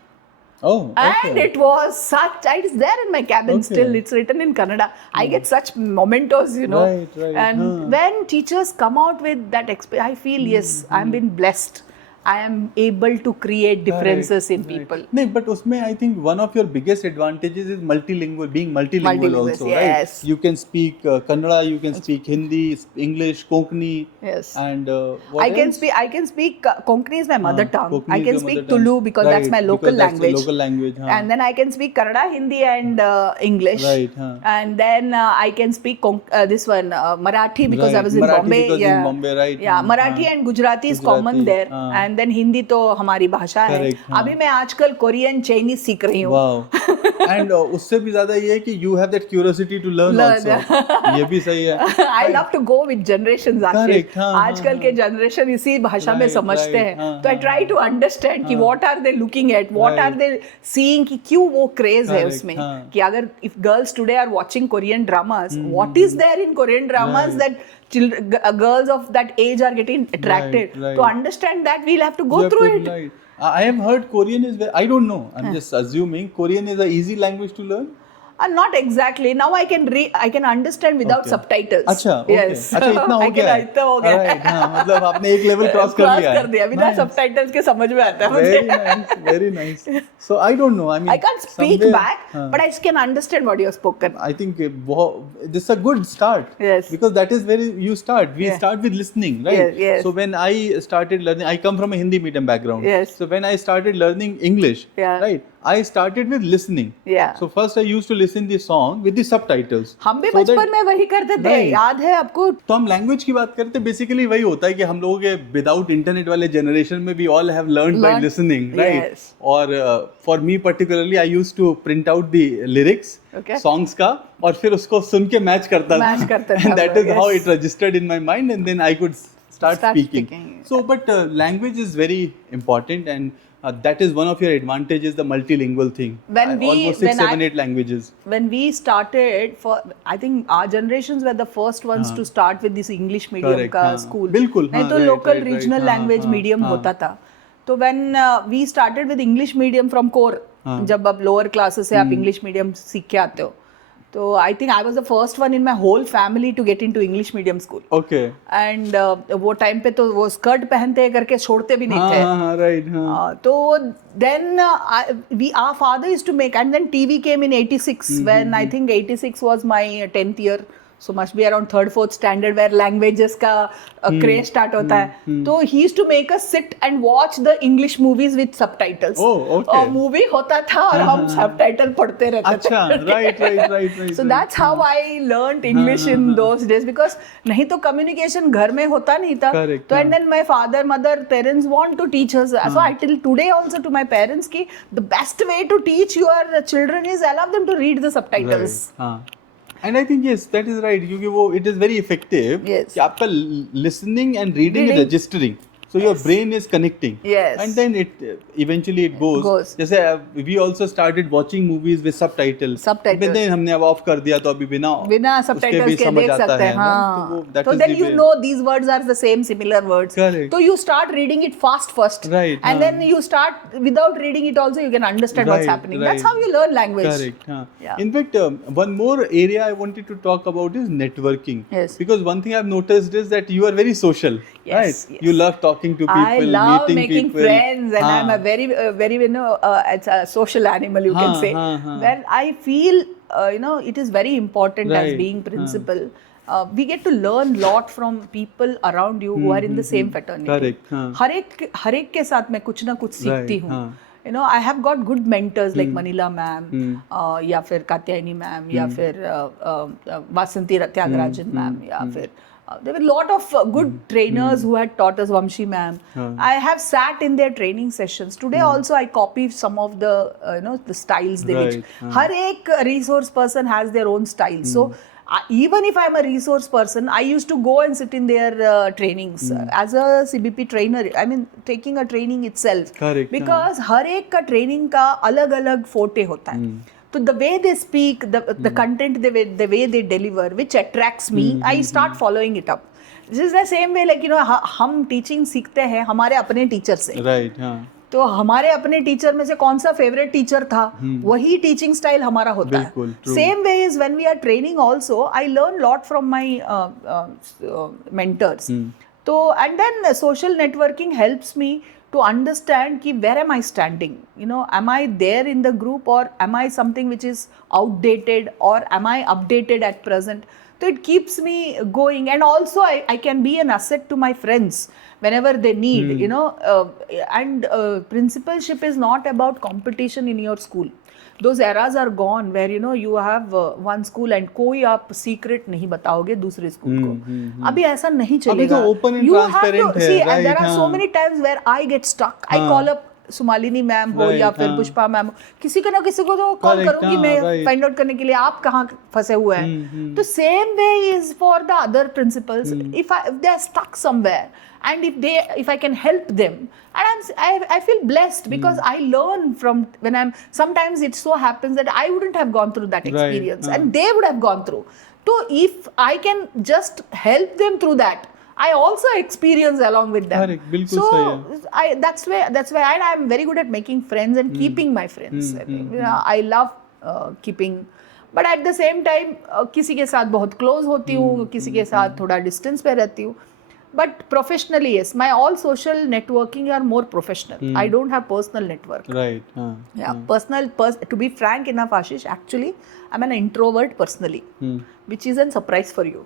Oh, okay. And it was such, it's there in my cabin still, it's written in Kannada. I get such mementos, Right. And when teachers come out with that experience, I feel, yes, I'm been blessed. I am able to create differences in people. No, but usme I think one of your biggest advantages is being multilingual also, yes. right? You can speak Kannada, you can speak Hindi, English, Konkani. Yes. And I can speak Konkani is my mother tongue. I can speak Tulu because that's my local language. And then I can speak Kannada, Hindi and English. Right. And then I can speak Marathi because I was in Bombay. In Bombay, right. Yeah, Marathi and Gujarati is common there. And then Hindi तो हमारी भाषा है. अभी मैं आजकल Korean Chinese सीख रही हूँ. Wow. And उससे भी ज़्यादा ये है कि you have that curiosity to learn also. ये भी सही है. I love to go with generations actually. आजकल के generation इसी भाषा में समझते हैं. तो I try to understand कि what are they looking at, what are they seeing, कि क्यों वो craze है उसमें. कि अगर if girls today are watching Korean dramas, what is there in Korean dramas that girls of that age are getting attracted? To understand that, we'll have to go through it. Right. I have heard Korean is I don't know. I'm just assuming Korean is an easy language to learn. Not exactly. Now I can understand without Okay. subtitles. अच्छा, okay. Yes. अच्छा, इतना हो गया है? इतना हो गया है। Alright, हाँ, मतलब आपने एक level cross कर लिया है। बिना Nice. subtitles के समझ में आता है Very मुझे। nice, very nice. So I don't know. I mean, I can't speak somewhere- back, हाँ. but I can understand what you have spoken. I think this is a good start. Yes. Because that is where you start. We Yeah. start with listening, right? Yes, yes. So when I started learning, I come from a Hindi medium background. Yes. So when I started learning English, Yeah. right, I started with listening. Yeah. So first I used to listen the song with the subtitles. हम भी So that- बचपन में वही करते थे, Right. याद है आपको? तो हम लैंग्वेज की बात करते बेसिकली वही होता है कि हम लोगों के विदाउट इंटरनेट वाले जनरेशन में we all have learn by Learn- listening right Yes. और for me particularly I used to print out the lyrics Okay. Songs का और फिर उसको सुन के मैच करता था Match करते थे एंड हम दैट लोग, is how yes. It registered in my mind and then I could start Start speaking. speaking. So but language is very important and that is one of your advantages, the multilingual thing. When we- almost 6, when 7, I- 8 languages. When we started, I think our generations were the first ones to start with this English medium Correct, का हाँ. school. बिल्कुल, नहीं हाँ, तो right, local right, right. regional हाँ, language हाँ, medium हाँ. होता था. तो when we started with English medium from core, हाँ. जब आप lower classes से आप English medium सीख के आते हो, तो I think I was the first one in my whole family to get into English medium school. Okay. And वो टाइम पे तो वो स्कर्ट पहनते करके छोड़ते भी नहीं थे. हाँ, right, हाँ. तो then our father used to make, and then TV came in 86 when I think 86 was my 10th year, so must be around 3rd 4th standard where languages का craze start होता है. तो he used to make us sit and watch the English movies with subtitles. Oh, okay. और movie होता था और हम subtitle पढ़ते रहते थे. अच्छा, right. So that's how I learned English in those days, because नहीं तो communication घर में होता नहीं था. Correct, तो and then my father, mother, parents want to teach us. So I tell today also to my parents कि the best way to teach your children is allow them to read the subtitles. Right, हाँ. And I think yes, that is right. क्योंकि वो it is very effective. Yes. कि आपका listening and reading and Reading. registering. So your brain is connecting. Yes. And then it eventually it goes. Goes. जैसे we also started watching movies with subtitles. Subtitles. But then हमने अब off कर दिया तो अभी बिना उसके subtitles भी के समझ देख आता सकते है हैं. ना. हाँ. तो वो that So is then the you way. know these words are the same similar words. Correct. So you start reading it fast first. Right, And हाँ. then you start without reading it also you can understand what's Right, happening. right. That's how you learn language. Correct. हाँ. Yeah. In fact, one more area I wanted to talk about is networking. Yes. Because one thing I've noticed is that you are very social. Yes, Right. yes. You love talking to people, I love meeting making people. friends, and हाँ. I'm a very it's a social animal, you can हाँ, say. हाँ. Where I feel it is very important as Right, being principal. We get to learn lot from people around you who are in the same fraternity. Correct, हाँ. हर एक के साथ मैं कुछ ना कुछ सीखती Right, हूँ. हाँ. I have got good mentors like Manila ma'am, या फिर कात्यायनी ma'am, या फिर वासंती त्यागराजन ma'am, या फिर there were a lot of good trainers who had taught us. Vamshi ma'am, I have sat in their training sessions. Today also I copy some of the the styles they Right, which हर एक resource person has their own style. So even if I'm a resource person, I used to go and sit in their trainings as a CBP trainer. I mean, taking a training itself. Correct, Because हर एक का training का अलग-अलग forte होता है. So the way they speak, the content, the way they deliver, which attracts me, I start following it up. This is the same way like हम teaching सीखते हैं हमारे अपने teacher से. Right, हाँ. तो हमारे अपने टीचर में से कौन सा फेवरेट टीचर था वही टीचिंग स्टाइल हमारा होता बिल्कुल, है. true. Same way is when we are training also I learn lot from my mentors. तो and then social networking helps me to understand ki where am I standing, am I there in the group, or am I something which is outdated, or am I updated at present. So it keeps me going, and also I can be an asset to my friends whenever they need, and principalship is not about competition in your school. Those eras are gone where you have one school and कोई आप secret नहीं बताओगे दूसरे school को. अभी ऐसा नहीं चलेगा. अभी तो open and You have transparent to है, see, right, there are so हाँ. many times where I get stuck. I call up Sumalini ma'am हो Right, या फिर हाँ. पुष्पा मैम हो, किसी को ना किसी को तो कॉल Correct, करूंगी हाँ, मैं right. फाइंड आउट करने के लिए आप कहाँ फंसे हुए हैं. तो same way is for the other principals. If they are stuck somewhere and if I can help them, and I feel blessed because I learn from when sometimes it so happens that I wouldn't have gone through that experience, and they would have gone through. So if I can just help them through that, I also experience along with them. Correct, bilkul so sahi hai. that's why I'm very good at making friends and keeping my friends. I love keeping but at the same time किसी के साथ बहुत close होती हूँ, किसी के साथ थोड़ा डिस्टेंस पे रहती हूँ. But professionally, yes, my all social networking are more professional. I don't have personal network. Right. Yeah, to be frank enough, Ashish, actually, I'm an introvert personally, which is a surprise for you.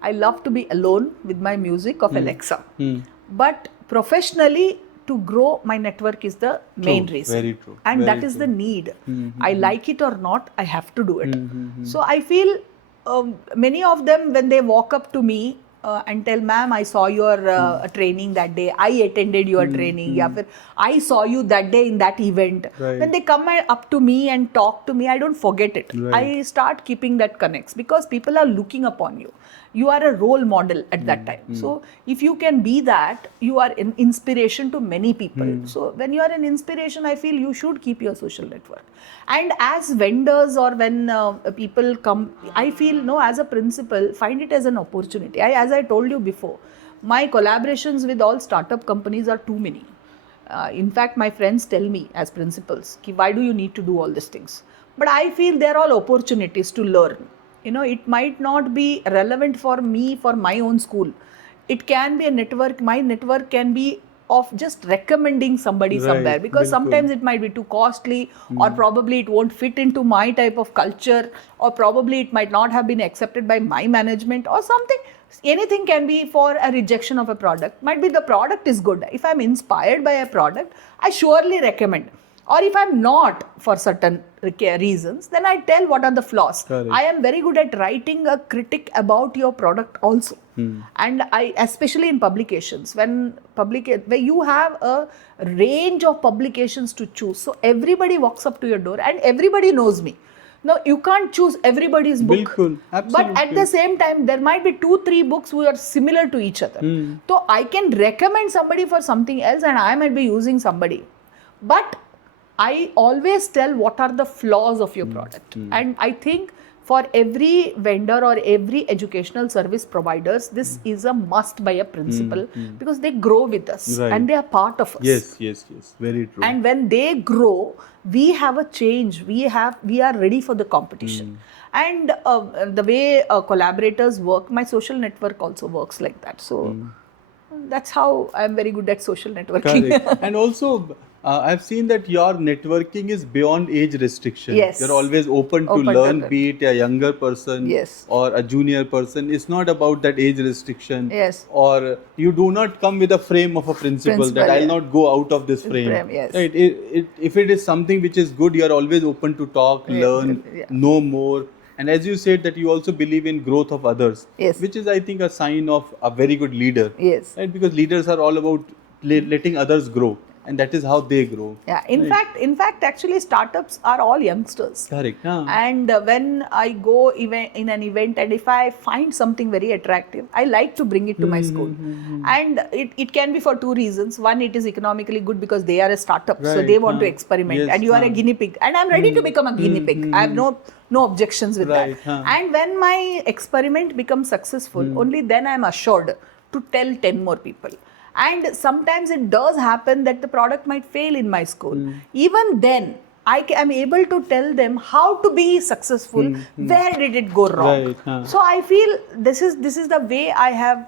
I love to be alone with my music of Alexa. But professionally, to grow my network is the main reason. Very true. And Very that is true. the need. I like it or not, I have to do it. So I feel many of them, when they walk up to me and tell, ma'am, I saw your training that day, I attended your training, या फिर I saw you that day in that event. Right. When they come up to me and talk to me, I don't forget it. Right. I start keeping that connects because people are looking upon you. You are a role model at that time. So if you can be that, you are an inspiration to many people. So when you are an inspiration, I feel you should keep your social network. And as vendors or when people come, I feel, no, as a principal, find it as an opportunity. As I told you before, my collaborations with all startup companies are too many. In fact, my friends tell me as principals, why do you need to do all these things? But I feel they're all opportunities to learn. You know, it might not be relevant for me, for my own school. It can be a network. My network can be of just recommending somebody Right, somewhere, because bilkul. sometimes it might be too costly, or probably it won't fit into my type of culture, or probably it might not have been accepted by my management or something. Anything can be for a rejection of a product. Might be the product is good. If I'm inspired by a product, I surely recommend. Or if I'm not for certain reasons, then I tell what are the flaws. Correct. I am very good at writing a critic about your product also. And I, especially in publications, where you have a range of publications to choose. So everybody walks up to your door and everybody knows me. Now, you can't choose everybody's book. Bilkul. Absolutely. But at the same time, there might be 2-3 books who are similar to each other. So I can recommend somebody for something else and I might be using somebody. But I always tell what are the flaws of your product. And I think for every vendor or every educational service providers, this is a must by a principal, because they grow with us. Right. And they are part of us. Yes. Very true. And when they grow, we have a change. We are ready for the competition. And the way collaborators work, my social network also works like that. So that's how I'm very good at social networking. Correct. And also, I've seen that your networking is beyond age restriction. Yes. You're always open to Open to learn, learn. be it a younger person Yes. or a junior person. It's not about that age restriction. Yes. Or you do not come with a frame of a principle that I'll yeah. not go out of this frame. Yes. Right? If it is something which is good, you're always open to talk, learn, yeah. know more. And as you said, that you also believe in growth of others, Yes. which is, I think, a sign of a very good leader. Yes. Right? Because leaders are all about letting others grow, and that is how they grow. Yeah. In fact, actually, startups are all youngsters. Correct. Huh? And when I go in an event, and if I find something very attractive, I like to bring it to my school. And it can be for 2 reasons. One, it is economically good because they are a startup, so Right, they want to huh. experiment, Yes, and you are a huh. guinea pig, and I'm ready to become a guinea pig. I have no objections with Right, that. huh. And when my experiment becomes successful, only then I'm assured to tell 10 more people. And sometimes it does happen that the product might fail in my school. Even then, I am able to tell them how to be successful. Where did it go wrong? Right, huh. So I feel this is the way I have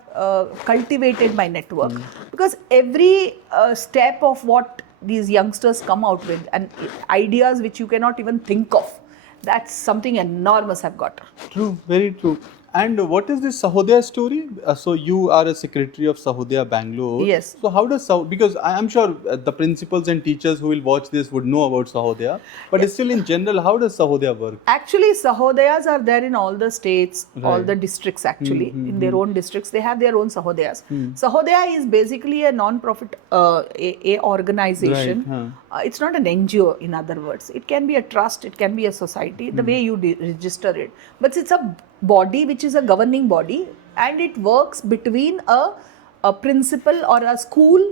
cultivated my network, because every step of what these youngsters come out with, and ideas which you cannot even think of, that's something enormous I've got. True, very true. And what is this Sahodaya story? So you are a secretary of Sahodaya Bangalore. Yes. So how does because I'm sure the principals and teachers who will watch this would know about Sahodaya, but still in general, how does Sahodaya work? Actually, Sahodayas are there in all the states, all Right. the districts actually, in their own districts. They have their own Sahodayas. Sahodaya is basically a non-profit a organization. Right, It's not an NGO, in other words. It can be a trust, it can be a society, the way you register it. But it's a body which is a governing body, and it works between a principal or a school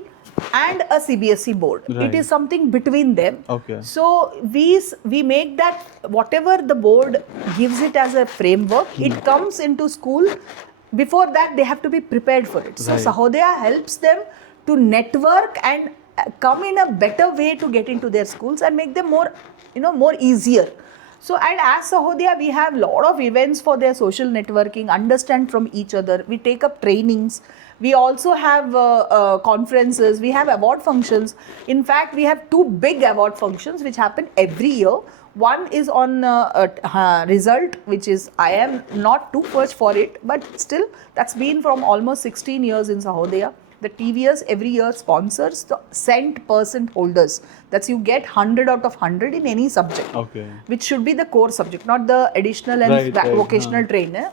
and a CBSE board. Right. It is something between them. Okay. So we make that whatever the board gives it as a framework, it comes into school. Before that, they have to be prepared for it. So Right. Sahodaya helps them to network and come in a better way to get into their schools and make them more easier. So, and as Sahodaya, we have lot of events for their social networking, understand from each other. We take up trainings. We also have conferences. We have award functions. In fact, we have 2 big award functions which happen every year. One is on result, which is, I am not too much for it, but still that's been from almost 16 years in Sahodaya. The TVS every year sponsors the cent percent holders. That's you get 100 out of 100 in any subject. Okay. Which should be the core subject, not the additional and Right, right, vocational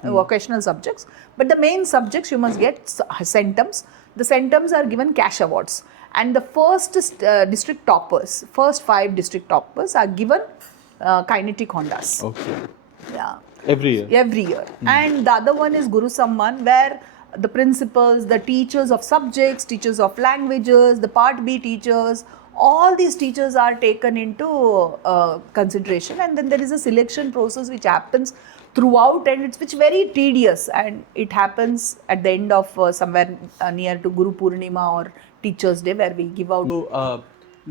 vocational subjects. But the main subjects you must get centums. The centums are given cash awards. And the first district toppers, first 5 district toppers are given kinetic Hondas. Okay. Yeah. Every year. Every year. And the other one is Guru Samman, where the principals, the teachers of subjects, teachers of languages, the Part B teachers, all these teachers are taken into consideration, and then there is a selection process which happens throughout, and it's very tedious, and it happens at the end of somewhere near to Guru Purnima or Teachers Day, where we give out.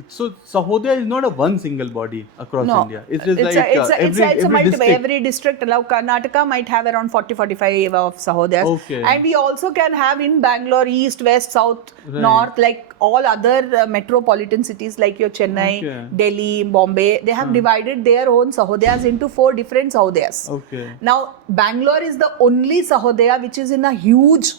So Sahodaya is not a one single body across No, India. It's just it's a multiple. district. Every district, like Karnataka might have around 40-45 of Sahodayas. Okay. And we also can have in Bangalore, east, west, south, Right. north, like all other metropolitan cities like your Chennai, Okay. Delhi, Bombay. They have divided their own Sahodayas into 4 different Sahodayas. Okay. Now, Bangalore is the only Sahodaya which is in a huge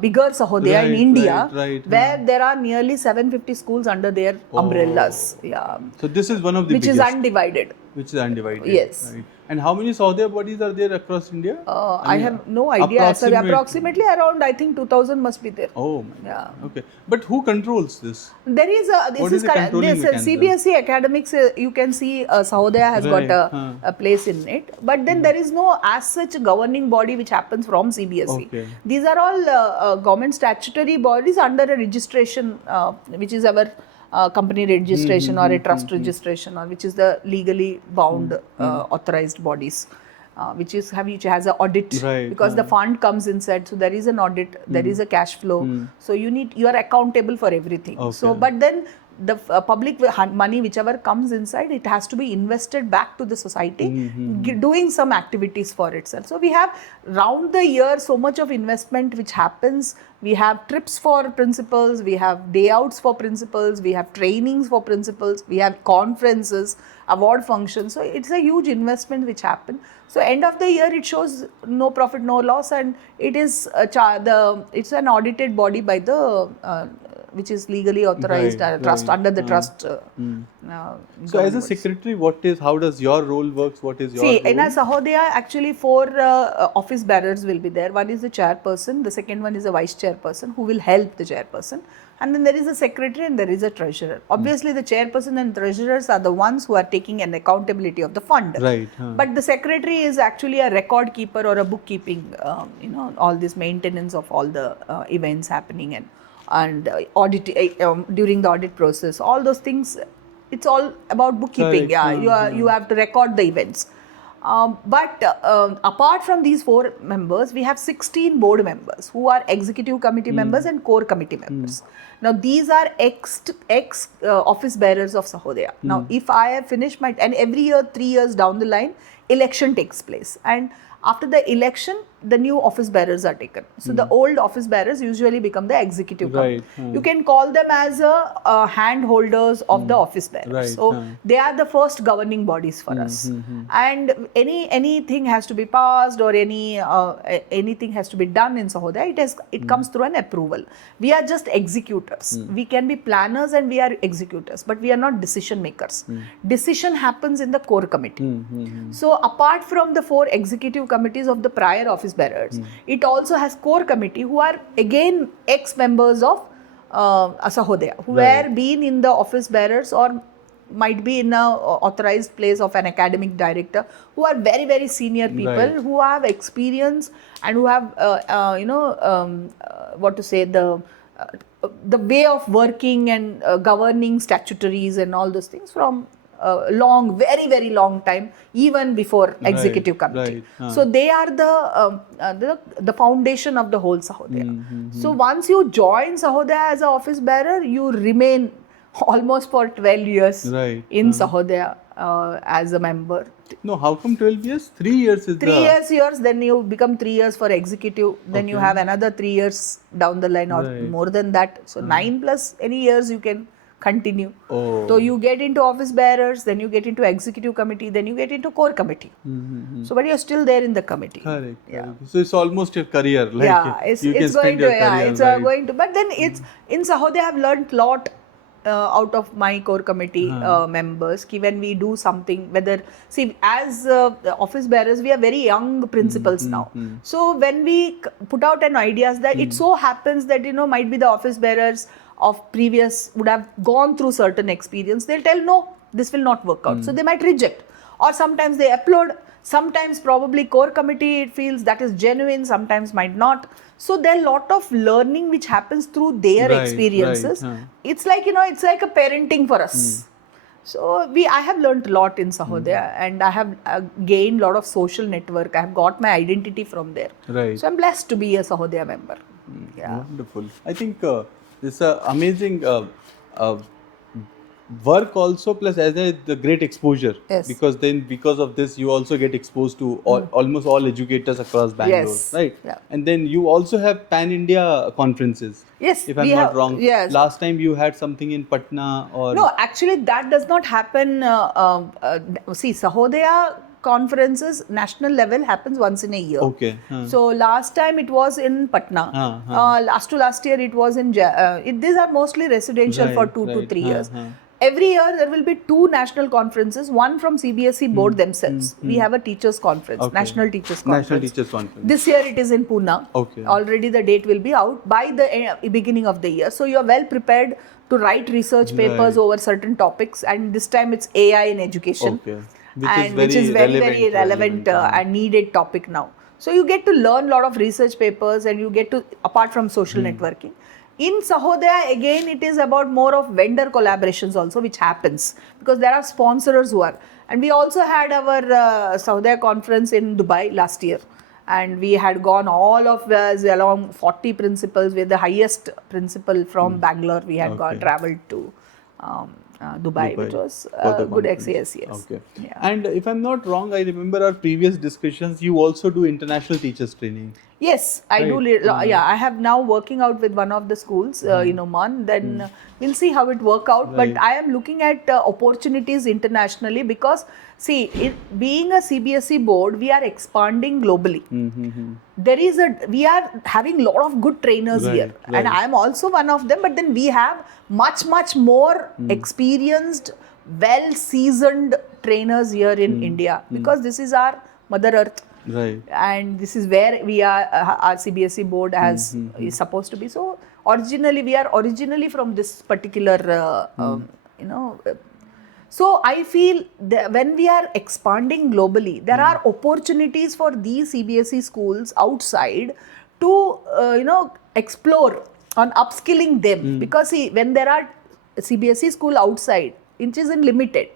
bigger Sahodaya in Right, India, right, where there are nearly 750 schools under their umbrellas. Yeah. So this is one of the Which is biggest. undivided. Which is undivided. Yes. Right. And how many Sahodaya bodies are there across India? I have no idea. Approximately around, I think 2000 must be there. Oh my God. Yeah. Okay. But who controls this? There is a, What is the controlling mechanism? CBSE academics, you can see Sahodaya has Right, got a place in it. But then there is no as such governing body which happens from CBSE. Okay. These are all government statutory bodies under a registration, which is our company registration or a trust registration, or which is the legally bound authorized bodies. Which has an audit, Right, because the fund comes inside, so there is an audit, there is a cash flow, so you are accountable for everything. So, Okay. but then the public money, whichever comes inside, it has to be invested back to the society, doing some activities for itself. So we have round the year so much of investment which happens. We have trips for principals, we have day outs for principals, we have trainings for principals, we have conferences, award functions. So it's a huge investment which happen. So end of the year it shows no profit, no loss, and it is it's an audited body by the which is legally authorized trust under the trust. So as a secretary, how does your role works? What is your See, role? in a Sahodaya, actually 4 office bearers will be there. One is the chairperson, the second one is a vice chairperson who will help the chairperson. And then there is a secretary and there is a treasurer. Obviously, the chairperson and treasurers are the ones who are taking an accountability of the fund. Right. But the secretary is actually a record keeper or a bookkeeping, all this maintenance of all the events happening and audit during the audit process. All those things, it's all about bookkeeping. Correct. You have to record the events. But apart from these 4 members, we have 16 board members who are executive committee members and core committee members. Now, these are ex office bearers of Sahodaya. Now, if I have finished and every year, 3 years down the line, election takes place. And after the election, the new office bearers are taken. So the old office bearers usually become the executive committee. You can call them as hand holders of the office bearers. Right. So they are the first governing bodies for us. And anything has to be passed or anything has to be done in Sahodaya, it comes through an approval. We are just executors. We can be planners and we are executors, but we are not decision makers. Decision happens in the core committee. So apart from the 4 executive committees of the prior office bearers, it also has core committee who are again ex-members of Sahodaya, who have been in the office bearers or might be in a authorized place of an academic director, who are very, very senior people, who have experience and who have the way of working and governing statutories and all those things from very, very long time, even before executive committee. So they are the foundation of the whole Sahodaya. So once you join Sahodaya as an office bearer, you remain almost for 12 years in Sahodaya. as a member. No, how come 12 years? 3 years is 3 years, then you become 3 years for executive, then you have another 3 years down the line or Right. more than that. So 9 plus any years you can continue. Oh. So you get into office bearers, then you get into executive committee, then you get into core committee. So but you're still there in the committee. Correct. Yeah. Correct. So it's almost your career. Like Yeah, it's, you can it's going spend to, your career. it's right. going to, but then it's in Sahodaya I've learned lot out of my core committee members. Ki when we do something, whether see as office bearers we are very young principals now. So when we put out an ideas that it so happens that might be the office bearers of previous would have gone through certain experience, they'll tell no, this will not work out. So they might reject, or sometimes they upload. Sometimes probably core committee it feels that is genuine, sometimes might not. So there are a lot of learning which happens through their Right, experiences. right, It's like it's like a parenting for us. So I have learned a lot in Sahodaya, and I have gained a lot of social network. I have got my identity from there. Right. So I'm blessed to be a Sahodaya member. Yeah. Wonderful. I think this amazing work also, plus as the great exposure. Yes. Because of this you also get exposed to almost all educators across Bangalore. Yes. Right. Yeah. And then you also have Pan India conferences. Yes, If I'm we not have- wrong. yes. Last time you had something in Patna or No, actually that does not happen. See, Sahodaya conferences, national level happens once in a year. Okay. So last time it was in Patna. Last to last year it was in. These are mostly residential for Right, 2 to right. 3 years. Every year there will be 2 national conferences. One from CBSE board themselves. We have a teachers conference, Okay. National Teachers Conference. National Teachers Conference. This year it is in Pune. Okay. Already the date will be out by the beginning of the year. So you are well prepared to write research papers Right. over certain topics. And this time it's AI in education. Okay. Which is very relevant and needed topic now. So you get to learn a lot of research papers, and you get to, apart from social networking. In Sahodaya, again, it is about more of vendor collaborations also, which happens because there are sponsors who are. And we also had our Sahodaya conference in Dubai last year. And we had gone all of us along 40 principals with the highest principal from Bangalore. We had traveled to Dubai, which was For the good conference. yes. Okay. Yeah. And if I'm not wrong, I remember our previous discussions, you also do international teachers training. Yes, I do. Yeah, I have now working out with one of the schools in Oman. Then we'll see how it work out. Right. But I am looking at opportunities internationally because, see, being a CBSE board, we are expanding globally. We are having a lot of good trainers Right, here, right. and I am also one of them. But then we have much more experienced, well seasoned trainers here in India because this is our Mother Earth. Right. And this is where we are, our CBSE board is supposed to be. So we are originally from this particular, so I feel that when we are expanding globally, there are opportunities for these CBSE schools outside to, explore on upskilling them. Because see, when there are CBSE school outside, which is in limited,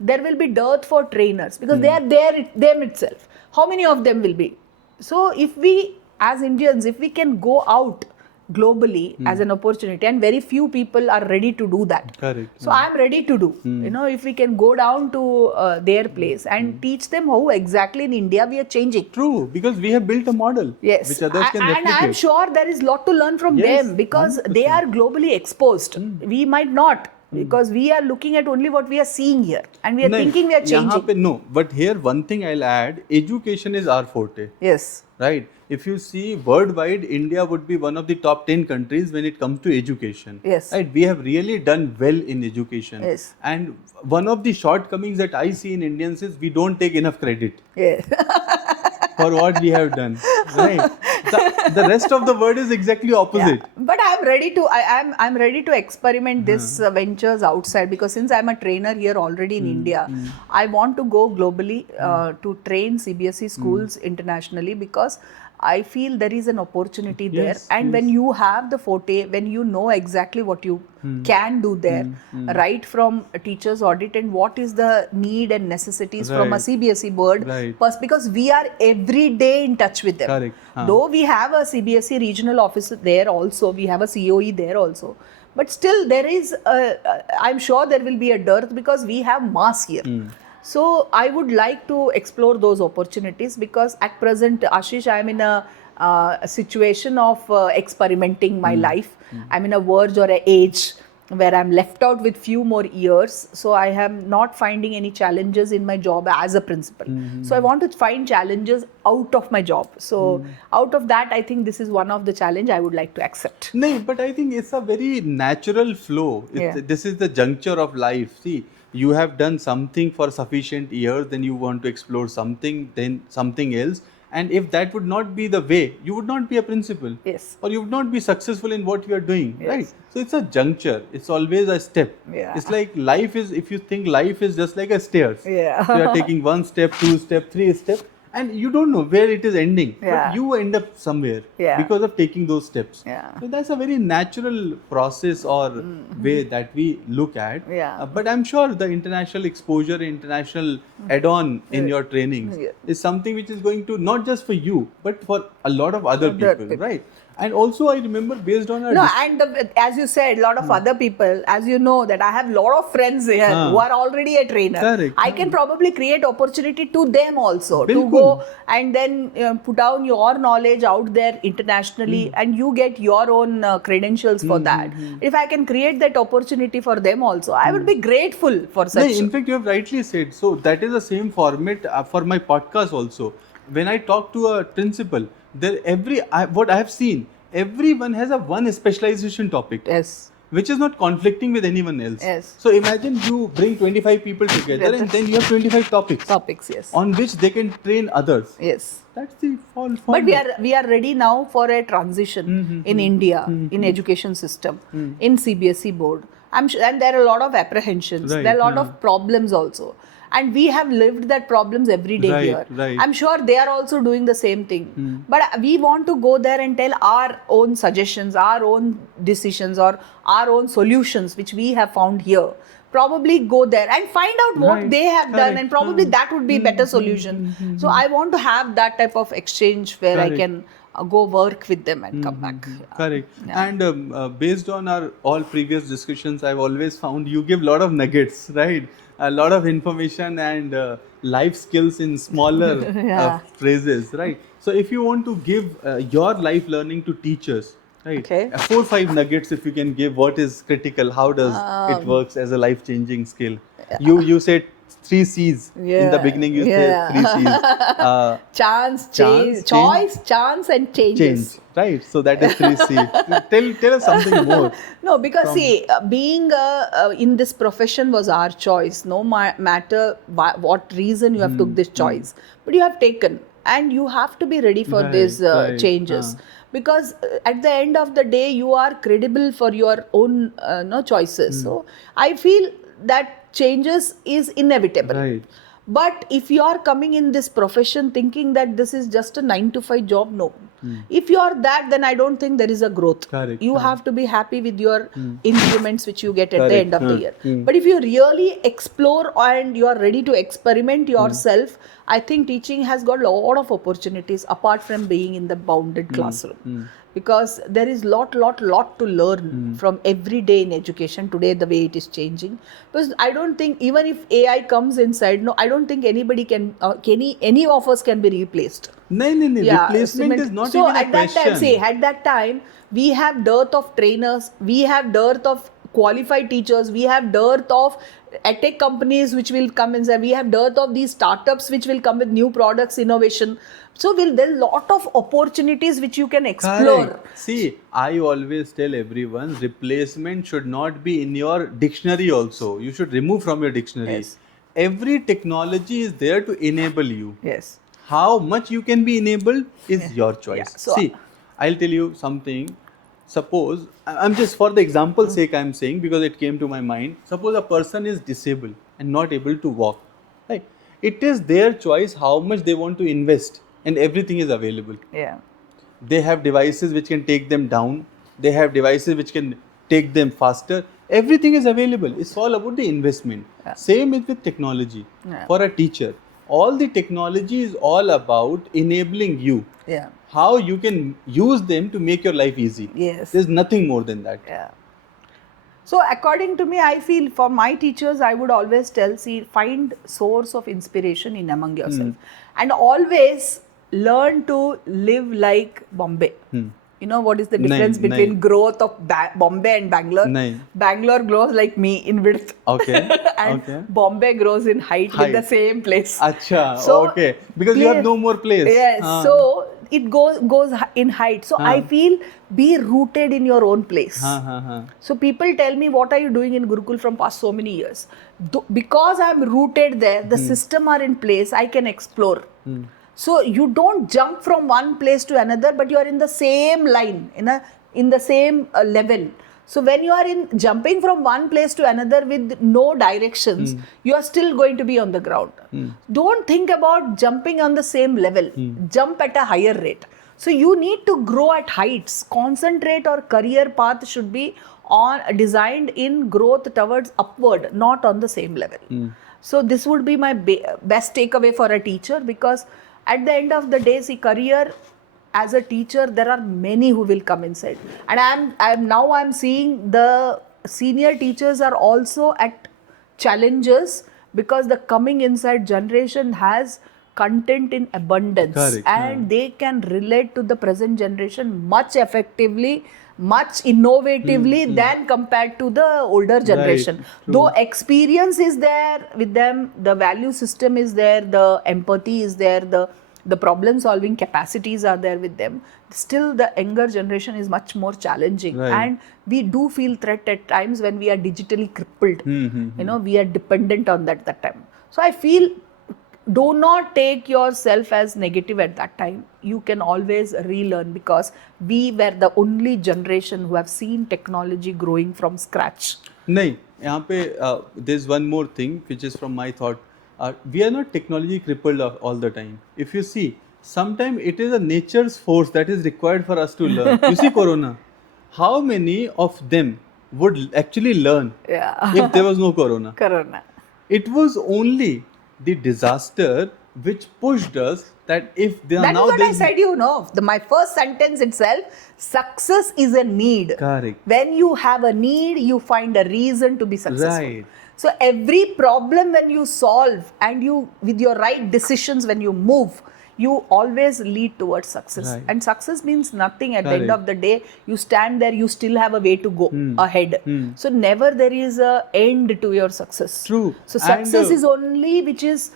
there will be dearth for trainers because they are there them itself. How many of them will be? So if we as Indians, if we can go out globally as an opportunity, and very few people are ready to do that. Correct. So I am ready to do. If we can go down to their place and teach them how exactly in India we are changing. True, because we have built a model Yes, which others can and replicate. I am sure there is a lot to learn from Yes, them because 100%. they are globally exposed. We might not, because we are looking at only what we are seeing here, and we are thinking we are यहाँ changing. पे no, but here one thing I'll add: education is our forte, Yes. right? If you see worldwide, India would be one of the top 10 countries when it comes to education. Yes. Right? We have really done well in education. Yes. And one of the shortcomings that I see in Indians is we don't take enough credit Yes. for what we have done. Right? The rest of the world is exactly opposite. Yeah. But I'm ready to. I'm ready to experiment this ventures outside, because since I'm a trainer here already in India, I want to go globally to train CBSE schools internationally, because I feel there is an opportunity there. Yes, And when you have the forte, when you know exactly what you can do there, right from a teacher's audit and what is the need and necessities from a Right. CBSE board, Right. because we are every day in touch with them. Correct. Though we have a CBSE regional office there also, we have a COE there also, but still there is, I'm sure there will be a dearth because we have mass here. So I would like to explore those opportunities because at present, Ashish, I am in a situation of experimenting my life. I'm in a verge or a age where I'm left out with few more years. So I am not finding any challenges in my job as a principal. So I want to find challenges out of my job. So out of that, I think this is one of the challenge I would like to accept. No, but I think it's a very natural flow. Yeah. This is the juncture of life. See, you have done something for sufficient years, then you want to explore something, then something else. And if that would not be the way, you would not be a principal. Yes. Or you would not be successful in what you are doing, Yes. right? So it's a juncture. It's always a step. Yeah. It's like life is, if you think life is just like a stairs. Yeah. So you are taking one step, two step, three step, and you don't know where it is ending. Yeah. But you end up somewhere Yeah. because of taking those steps. Yeah. So that's a very natural process or way that we look at. Yeah. But I'm sure the international exposure, international add-on in your trainings Yeah. is something which is going to not just for you, but for a lot of other Other people, people. right? And also, I remember based on our No, and as you said, a lot of other people, as you know, that I have a lot of friends here who are already a trainer. Correct. I can probably create opportunity to them also to Bilkul. go and then put down your knowledge out there internationally, and you get your own credentials for that. If I can create that opportunity for them also, I would be grateful for No, such. in fact, you have rightly said. So that is the same format for my podcast also. When I talk to a principal, what I have seen, everyone has a one specialization topic, Yes. which is not conflicting with anyone else. Yes. So imagine you bring 25 people together and then you have 25 topics Topics, yes. on which they can train others. Yes. That's the fall. But we are ready now for a transition in India in education system in CBSE board. I'm sure, and there are a lot of apprehensions. Right, There are a lot yeah. of problems also, and we have lived that problems every day Right, here. right. I'm sure they are also doing the same thing. But we want to go there and tell our own suggestions, our own decisions, or our own solutions which we have found here. Probably go there and find out what Right, they have done, correct. and probably that would be better solution. So I want to have that type of exchange where I Correct. can go work with them and come back. Correct. Yeah. And based on our all previous discussions, I've always found you give a lot of nuggets, right? A lot of information and life skills in smaller Yeah. phrases, right? So if you want to give your life learning to teachers, right? Okay. 4-5 nuggets if you can give, what is critical, how does it works as a life-changing skill? You said 3 C's in the Yeah, beginning. You yeah. said 3 C's. Chance, Chance, choice, chance, and changes. Change, right? So that is 3 C. tell us something more. No, because see, being in this profession was our choice. No matter what reason you have took this choice, but you have taken, and you have to be ready for Right, these right, changes. Because at the end of the day, you are credible for your own choices. So I feel that changes is inevitable. Right. But if you are coming in this profession thinking that this is just a 9 to 5 job, no. If you are that, then I don't think there is a growth. Correct. You have to be happy with your increments which you get at the Correct. end of the year. But if you really explore and you are ready to experiment yourself, I think teaching has got a lot of opportunities apart from being in the bounded classroom. Because there is lot to learn from every day in education today, the way it is changing. Because I don't think even if AI comes inside, no, I don't think anybody can, any of us can be replaced. No. Replacement is not so even a at that question. time, say at that time, we have dearth of trainers, we have dearth of qualified teachers, we have dearth of edtech companies which will come inside, we have dearth of these startups which will come with new products, innovation. So there are lot of opportunities which you can explore. Correct. See, I always tell everyone, replacement should not be in your dictionary also. You should remove from your dictionary. Yes. Every technology is there to enable you. Yes. How much you can be enabled is your choice. Yeah. So- See, I'll tell you something. Suppose, I'm just for the example's sake I'm saying because it came to my mind. Suppose a person is disabled and not able to walk. Right? It is their choice how much they want to invest, and everything is available. Yeah. They have devices which can take them down. They have devices which can take them faster. Everything is available. It's all about the investment. Yeah. Same is with technology. Yeah. For a teacher, all the technology is all about enabling you. Yeah. How you can use them to make your life easy. Yes. There's nothing more than that. Yeah. So according to me, I feel for my teachers, I would always tell, see, find source of inspiration in among yourself, and always learn to live like Bombay. You know what is the difference between growth of Bombay and Bangalore? Bangalore grows like me in width. Okay. And Bombay grows in height with the same place. Acha, So, okay. Because you have no more place. Yes. So it goes in height. So I feel be rooted in your own place. So people tell me, what are you doing in Gurukul from past so many years? Because I'm rooted there, the system are in place, I can explore. So you don't jump from one place to another, but you are in the same line, in the same level. So when you are jumping from one place to another with no directions, you are still going to be on the ground. Don't think about jumping on the same level. Jump at a higher rate. So you need to grow at heights. Concentrate, or career path should be designed in growth towards upward, not on the same level. So this would be my best takeaway for a teacher, because at the end of the day, see, career as a teacher, there are many who will come inside. And I'm seeing the senior teachers are also at challenges, because the coming inside generation has content in abundance. Correct. And they can relate to the present generation much effectively, much innovatively than compared to the older generation. Right, though experience is there with them, the value system is there, the empathy is there, the problem solving capacities are there with them, still the younger generation is much more challenging. And we do feel threat at times when we are digitally crippled. You know, we are dependent on that time. So I feel, do not take yourself as negative at that time. You can always relearn, because we were the only generation who have seen technology growing from scratch. नहीं, यहाँ पे there's one more thing which is from my thought. We are not technology crippled all the time. If you see, sometimes it is a nature's force that is required for us to learn. You see Corona, how many of them would actually learn if there was no Corona? It was only the disaster which pushed us that if they are that now... That is what I said, you know. My first sentence itself, success is a need. Correct. When you have a need, you find a reason to be successful. Right. So every problem when you solve, and you, with your right decisions, when you move, you always lead towards success. Right. And success means nothing at the end of the day. You stand there, you still have a way to go ahead. So never there is a end to your success. True. So success is only which is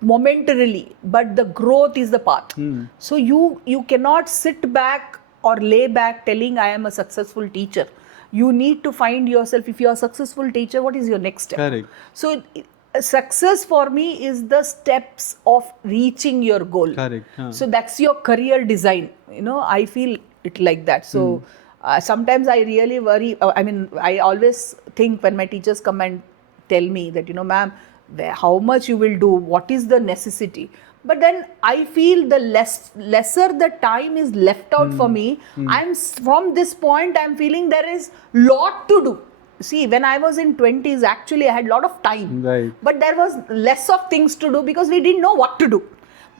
momentarily, but the growth is the path. So you cannot sit back or lay back telling I am a successful teacher. You need to find yourself. If you are a successful teacher, what is your next step? Correct. So success for me is the steps of reaching your goal. Correct. So that's your career design. You know, I feel it like that. So sometimes I really worry. I always think when my teachers come and tell me that, you know, ma'am, how much you will do, what is the necessity. But then I feel the lesser the time is left out for me, from this point I'm feeling there is lot to do. See, when I was in 20s, actually I had a lot of time. Right. But there was less of things to do because we didn't know what to do.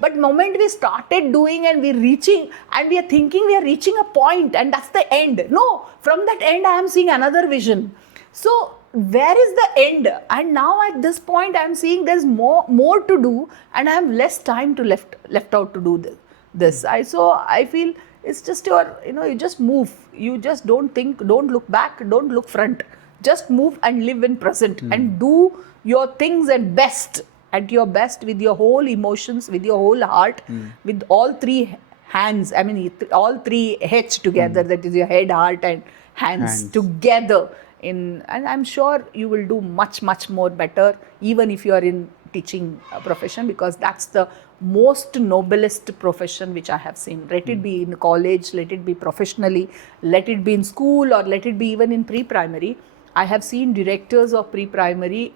But moment we started doing and we're reaching, and we are thinking we are reaching a point and that's the end. No, from that end I am seeing another vision. So where is the end? And now at this point I'm seeing there's more to do, and I have less time to left out to do this. So I feel it's just you just move. You just don't think, don't look back, don't look front. Just move and live in present and do your things at your best with your whole emotions, with your whole heart, with all three hands. I mean, all three H together. That is your head, heart, and hands. Together. And I'm sure you will do much more better, even if you are in teaching profession, because that's the most noblest profession which I have seen. Let it be in college, let it be professionally, let it be in school, or let it be even in pre-primary. I have seen directors of pre-primary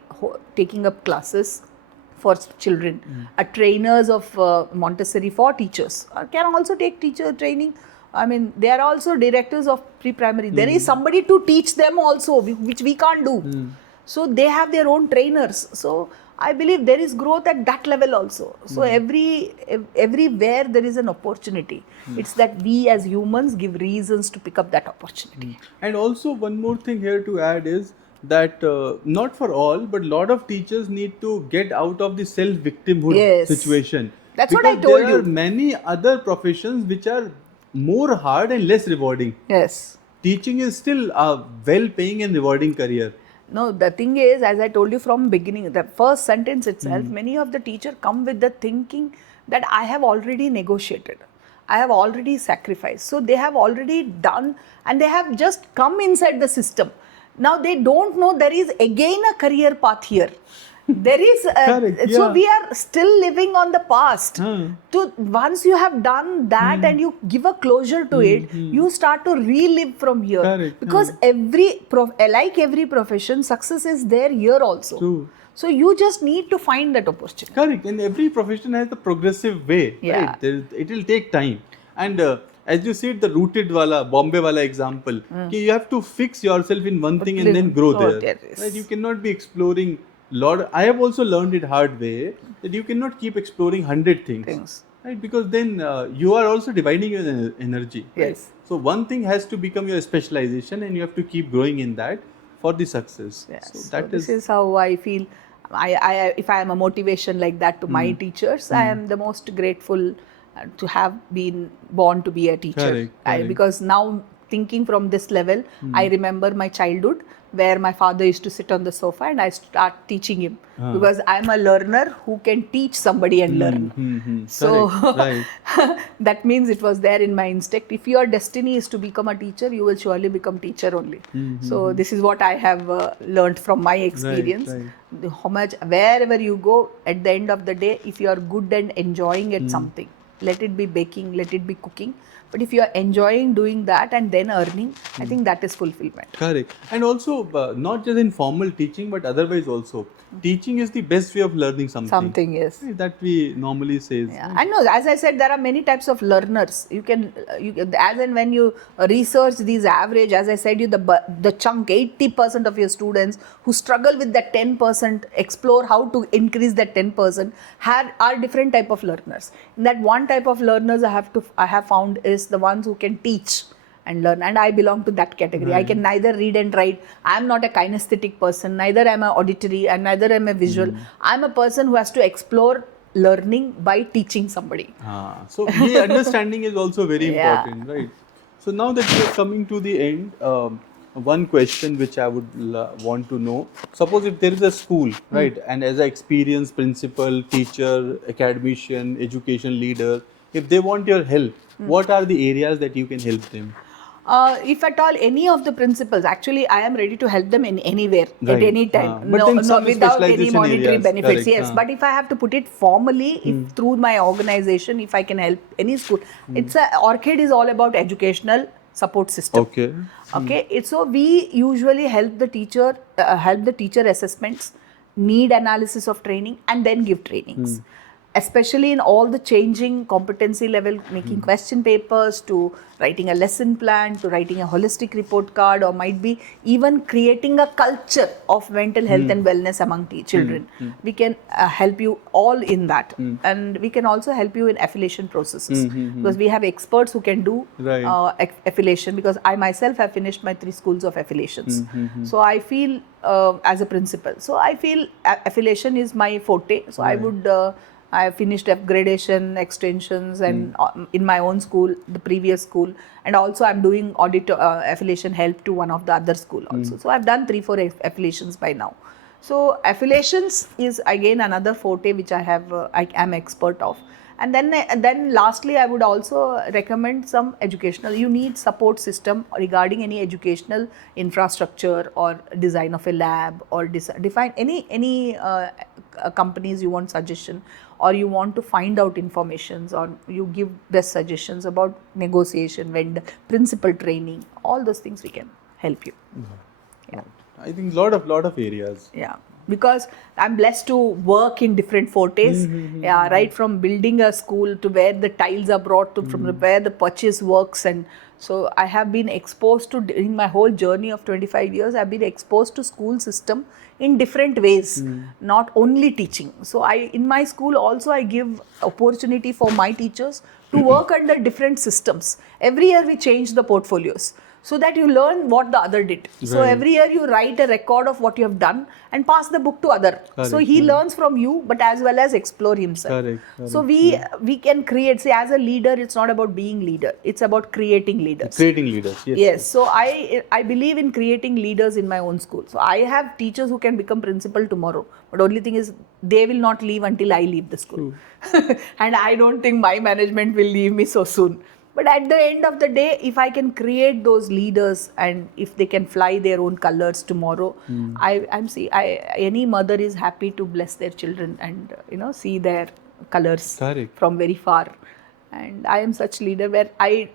taking up classes for children, trainers of Montessori for teachers can also take teacher training. I mean, they are also directors of pre-primary. There is somebody to teach them also, which we can't do. So they have their own trainers. So I believe there is growth at that level also. So everywhere there is an opportunity. It's that we as humans give reasons to pick up that opportunity. And also one more thing here to add is that not for all, but lot of teachers need to get out of the self-victimhood Yes. situation. That's what I Because told there you. are many other professions which are more hard and less rewarding. Yes. Teaching is still a well-paying and rewarding career. No, the thing is, as I told you from beginning, the first sentence itself, many of the teachers come with the thinking that I have already negotiated. I have already sacrificed. So they have already done and they have just come inside the system. Now they don't know there is again a career path here. There is, Correct, so yeah. we are still living on the past. Hmm. So once you have done that and you give a closure to it, you start to relive from here. Correct, Because like every profession, success is there here also. True. So you just need to find that opportunity. Correct. And every profession has a progressive way. Yeah. Right? It will take time. And as you said, the rooted wala, Bombay wala example, कि you have to fix yourself in one thing and then grow there. Yes. Right? You cannot be exploring lot. I have also learned it hard way that you cannot keep exploring 100 things. Right? Because then you are also dividing your energy. Right? Yes. So one thing has to become your specialization and you have to keep growing in that for the success. Yes. So So that this is how I feel. If I am a motivation like that to my teachers, I am the most grateful to have been born to be a teacher. Correct. Because now thinking from this level, I remember my childhood where my father used to sit on the sofa and I start teaching him because I'm a learner who can teach somebody and learn. So Correct. Right. that means it was there in my instinct. If your destiny is to become a teacher, you will surely become teacher only. So this is what I have learned from my experience. Right. How much, wherever you go, at the end of the day, if you are good and enjoying at something, let it be baking, let it be cooking. But if you are enjoying doing that and then earning, I think that is fulfillment. Correct. And also, not just in formal teaching, but otherwise also. Teaching is the best way of learning something. Something, yes. That we normally say. Yeah, I know. As I said, there are many types of learners. You can, as and when you research these average, as I said, the chunk 80% of your students who struggle with that 10%, explore how to increase that 10%, are different type of learners. In that one type of learners I have found is the ones who can teach and learn, and I belong to that category. I can neither read and write. I'm not a kinesthetic person, neither am I auditory and neither am I visual. I'm a person who has to explore learning by teaching somebody. So the understanding is also very Yeah. important, right? So now that we are coming to the end, one question which I would want to know. Suppose if there is a school, right, and as an experienced principal, teacher, academician, education leader, if they want your help, what are the areas that you can help them? If at all any of the principals, actually I am ready to help them in anywhere Right. at any time. But then some Without any specialization monetary areas, benefits. correct, Yes, but if I have to put it formally, if through my organization, if I can help any school, Orchid is all about educational support system. Okay. Okay, so we usually help the teacher assessments, need analysis of training, and then give trainings. Especially in all the changing competency level, making question papers, to writing a lesson plan, to writing a holistic report card, or might be even creating a culture of mental health and wellness among children. We can help you all in that. And we can also help you in affiliation processes because we have experts who can do Right. affiliation, because I myself have finished my 3 schools of affiliations. So I feel as a principal, so I feel affiliation is my forte. So I have finished upgradation, extensions, and in my own school, the previous school, and also I'm doing audit affiliation help to one of the other school also. So I've done 3-4 affiliations by now. So affiliations is again another forte which I am expert of. And then lastly, I would also recommend some educational. You need support system regarding any educational infrastructure or design of a lab, or define any companies you want suggestion, or you want to find out informations, or you give best suggestions about negotiation, vendor, principal training. All those things we can help you. Yeah. I think lot of areas. Yeah. because I'm blessed to work in different fortes. Yeah, right from building a school to where the tiles are brought to, from where the purchase works, and so I have been exposed to, in my whole journey of 25 years, I've been exposed to school system in different ways, not only teaching. So in my school also I give opportunity for my teachers to work under different systems. Every year we change the portfolios, so that you learn what the other did. So Right. every year you write a record of what you have done and pass the book to other. So Correct, he yeah. learns from you, but as well as explore himself. Correct, So we can create. See, as a leader, it's not about being leader; it's about creating leaders. Creating leaders, yes. Yes, so I believe in creating leaders in my own school. So I have teachers who can become principal tomorrow, but only thing is they will not leave until I leave the school, and I don't think my management will leave me so soon. But at the end of the day, if I can create those leaders and if they can fly their own colors tomorrow, any mother is happy to bless their children and see their colors Correct. from very far. And I am such leader where I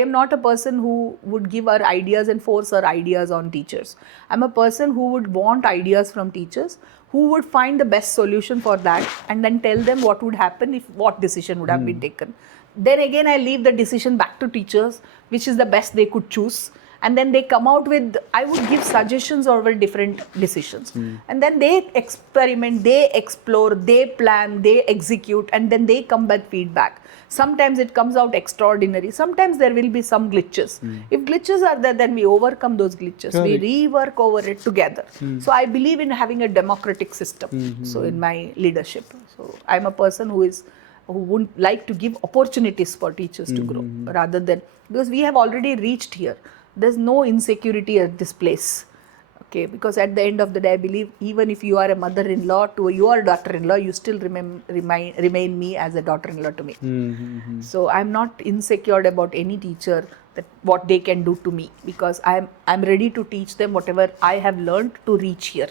am not a person who would give her ideas and force her ideas on teachers. I'm a person who would want ideas from teachers, who would find the best solution for that and then tell them what would happen if what decision would have been taken. Then again, I leave the decision back to teachers, which is the best they could choose. And then they come out with, I would give suggestions over different decisions. And then they experiment, they explore, they plan, they execute, and then they come back feedback. Sometimes it comes out extraordinary. Sometimes there will be some glitches. If glitches are there, then we overcome those glitches. Correct. We rework over it together. So I believe in having a democratic system. So in my leadership. So I'm a person who would like to give opportunities for teachers to grow rather than, because we have already reached here. There's no insecurity at this place. Okay, because at the end of the day, I believe even if you are a mother-in-law to your daughter-in-law, you still remain me as a daughter-in-law to me. So I'm not insecure about any teacher that what they can do to me, because I'm ready to teach them whatever I have learned to reach here.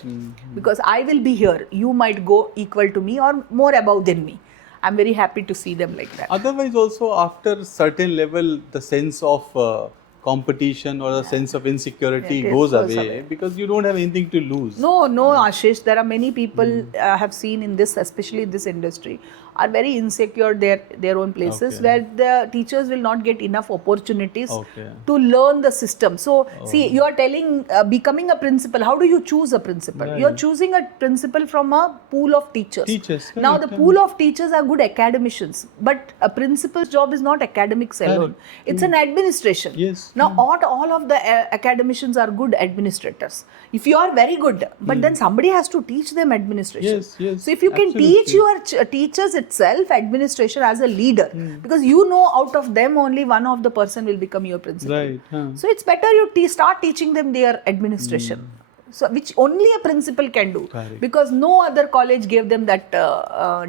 Because I will be here. You might go equal to me or more above than me. I'm very happy to see them like that. Otherwise, also after certain level, the sense of competition or the sense of insecurity Yeah, it goes goes away away. because you don't have anything to lose. No, Ashish. There are many people I have seen in this, especially in this industry, are very insecure their own places, Okay. where the teachers will not get enough opportunities Okay. to learn the system. So, see, you are telling becoming a principal. How do you choose a principal? Right. You are choosing a principal from a pool of teachers. Teachers, Now, the correct, yeah. pool of teachers are good academicians, but a principal's job is not academics alone. It's an administration. Yes. Now, not all of the academicians are good administrators. If you are very good, but then somebody has to teach them administration. Yes, yes, So if you can absolutely. teach your teachers itself administration as a leader, because you know out of them only one of the person will become your principal. Right. Huh. So it's better you start teaching them their administration. So which only a principal can do, Correct. because no other college gave them that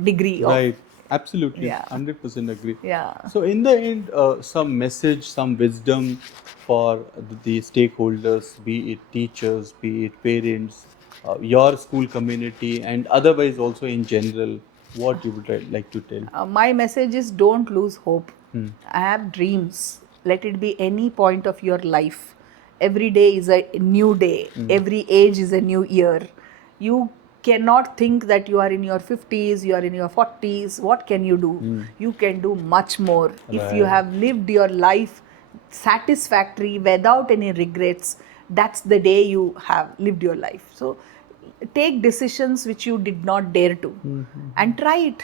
degree. Right. Absolutely. Yeah. 100% agree. Yeah. So in the end, some message, some wisdom for the stakeholders, be it teachers, be it parents, your school community, and otherwise also in general, what you would like to tell? My message is, don't lose hope. I have dreams. Let it be any point of your life. Every day is a new day. Every age is a new year. You cannot think that you are in your 50s, you are in your 40s. What can you do? You can do much more. If you Right. have lived your life satisfactory without any regrets, that's the day you have lived your life. So take decisions which you did not dare to and try it.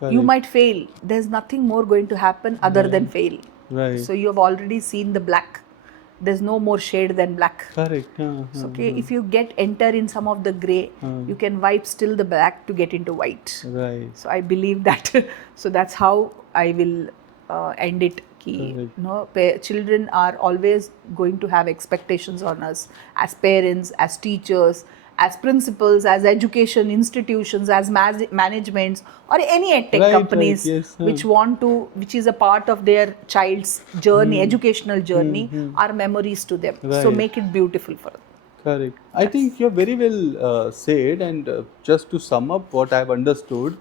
You Correct. might fail. There's nothing more going to happen other than fail. Right. So you have already seen the black. There's no more shade than black. Correct. So, okay, if you enter in some of the gray, you can wipe still the black to get into white. Right. So I believe that. So that's how I will end it. Correct. Children are always going to have expectations on us as parents, as teachers, as principals, as education institutions, as managements, or any edtech Right, companies right, yes, which is a part of their child's journey, educational journey, are memories to them. So Right. make it beautiful for them. Correct. I think you're very well said, and just to sum up what I've understood,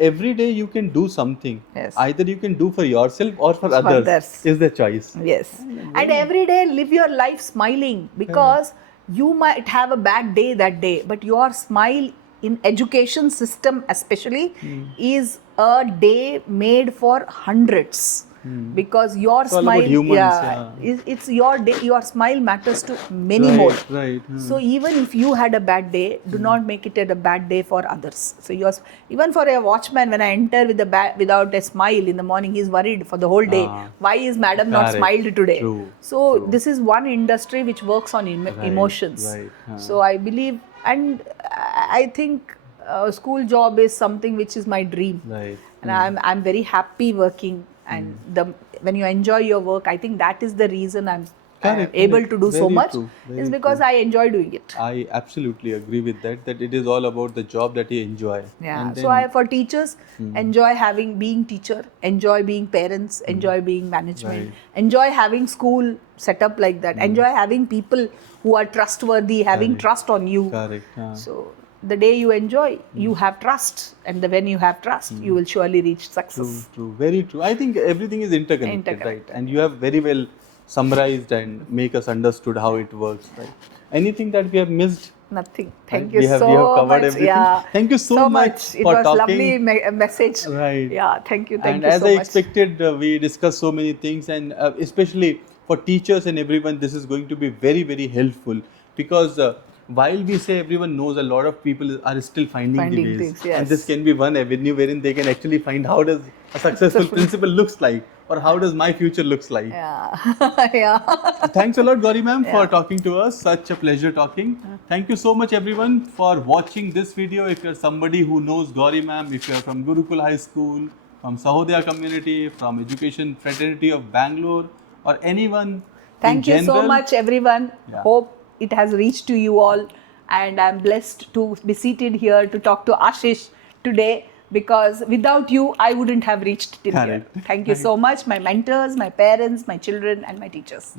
every day you can do something. Yes. Either you can do for yourself or for others. others. Is the choice. Yes. And every day live your life smiling, because you might have a bad day that day, but your smile in education system especially is a day made for hundreds. Because your It's all smile, about humans, it's your day. Your smile matters to many more. Right. So even if you had a bad day, do not make it a bad day for others. So even for a watchman, when I enter without a smile in the morning, he's worried for the whole day. Why is madam not Correct. smiled today? True. So True. this is one industry which works on emotions. Right. So I believe, and I think school job is something which is my dream. Right. And I'm very happy working. And when you enjoy your work, I think that is the reason I'm able to do so Very much. true. Very Is because I enjoy doing it. I absolutely agree with that. That it is all about the job that you enjoy. Yeah. And So for teachers, enjoy being teacher, enjoy being parents, enjoy being management, enjoy having school set up like that, enjoy having people who are trustworthy, having trust on you. Correct. So the day you enjoy, you have trust, and when you have trust, you will surely reach success. True. Very true. I think everything is interconnected, right? And you have very well summarized and make us understood how it works, right? Anything that we have missed? Nothing. Thank We you have so covered much. everything. Yeah. Thank you so much It for was talking. lovely message. Right. Yeah. Thank you. Thank And you as so I much. expected, we discussed so many things, and especially for teachers and everyone, this is going to be very, very helpful, because while we say everyone knows, a lot of people are still finding the ways. Things, yes. And this can be one avenue wherein they can actually find how does a successful principal looks like, or how does my future looks like. Yeah. Yeah. Thanks a lot, Gauri ma'am, for talking to us. Such a pleasure talking. Thank you so much, everyone, for watching this video. If you're somebody who knows Gauri ma'am, if you're from Gurukul High School, from Sahodaya community, from Education Fraternity of Bangalore, or anyone Thank in you so general, much, everyone. Yeah. Hope it has reached to you all. And I'm blessed to be seated here to talk to Ashish today, because without you, I wouldn't have reached till here. Correct. Thank you so much, my mentors, my parents, my children, and my teachers.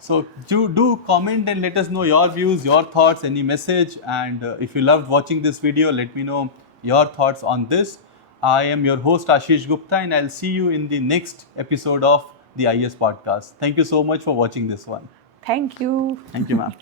So do comment and let us know your views, your thoughts, any message. And if you loved watching this video, let me know your thoughts on this. I am your host Ashish Gupta, and I'll see you in the next episode of the IS podcast. Thank you so much for watching this one. Thank you. Thank you, ma'am.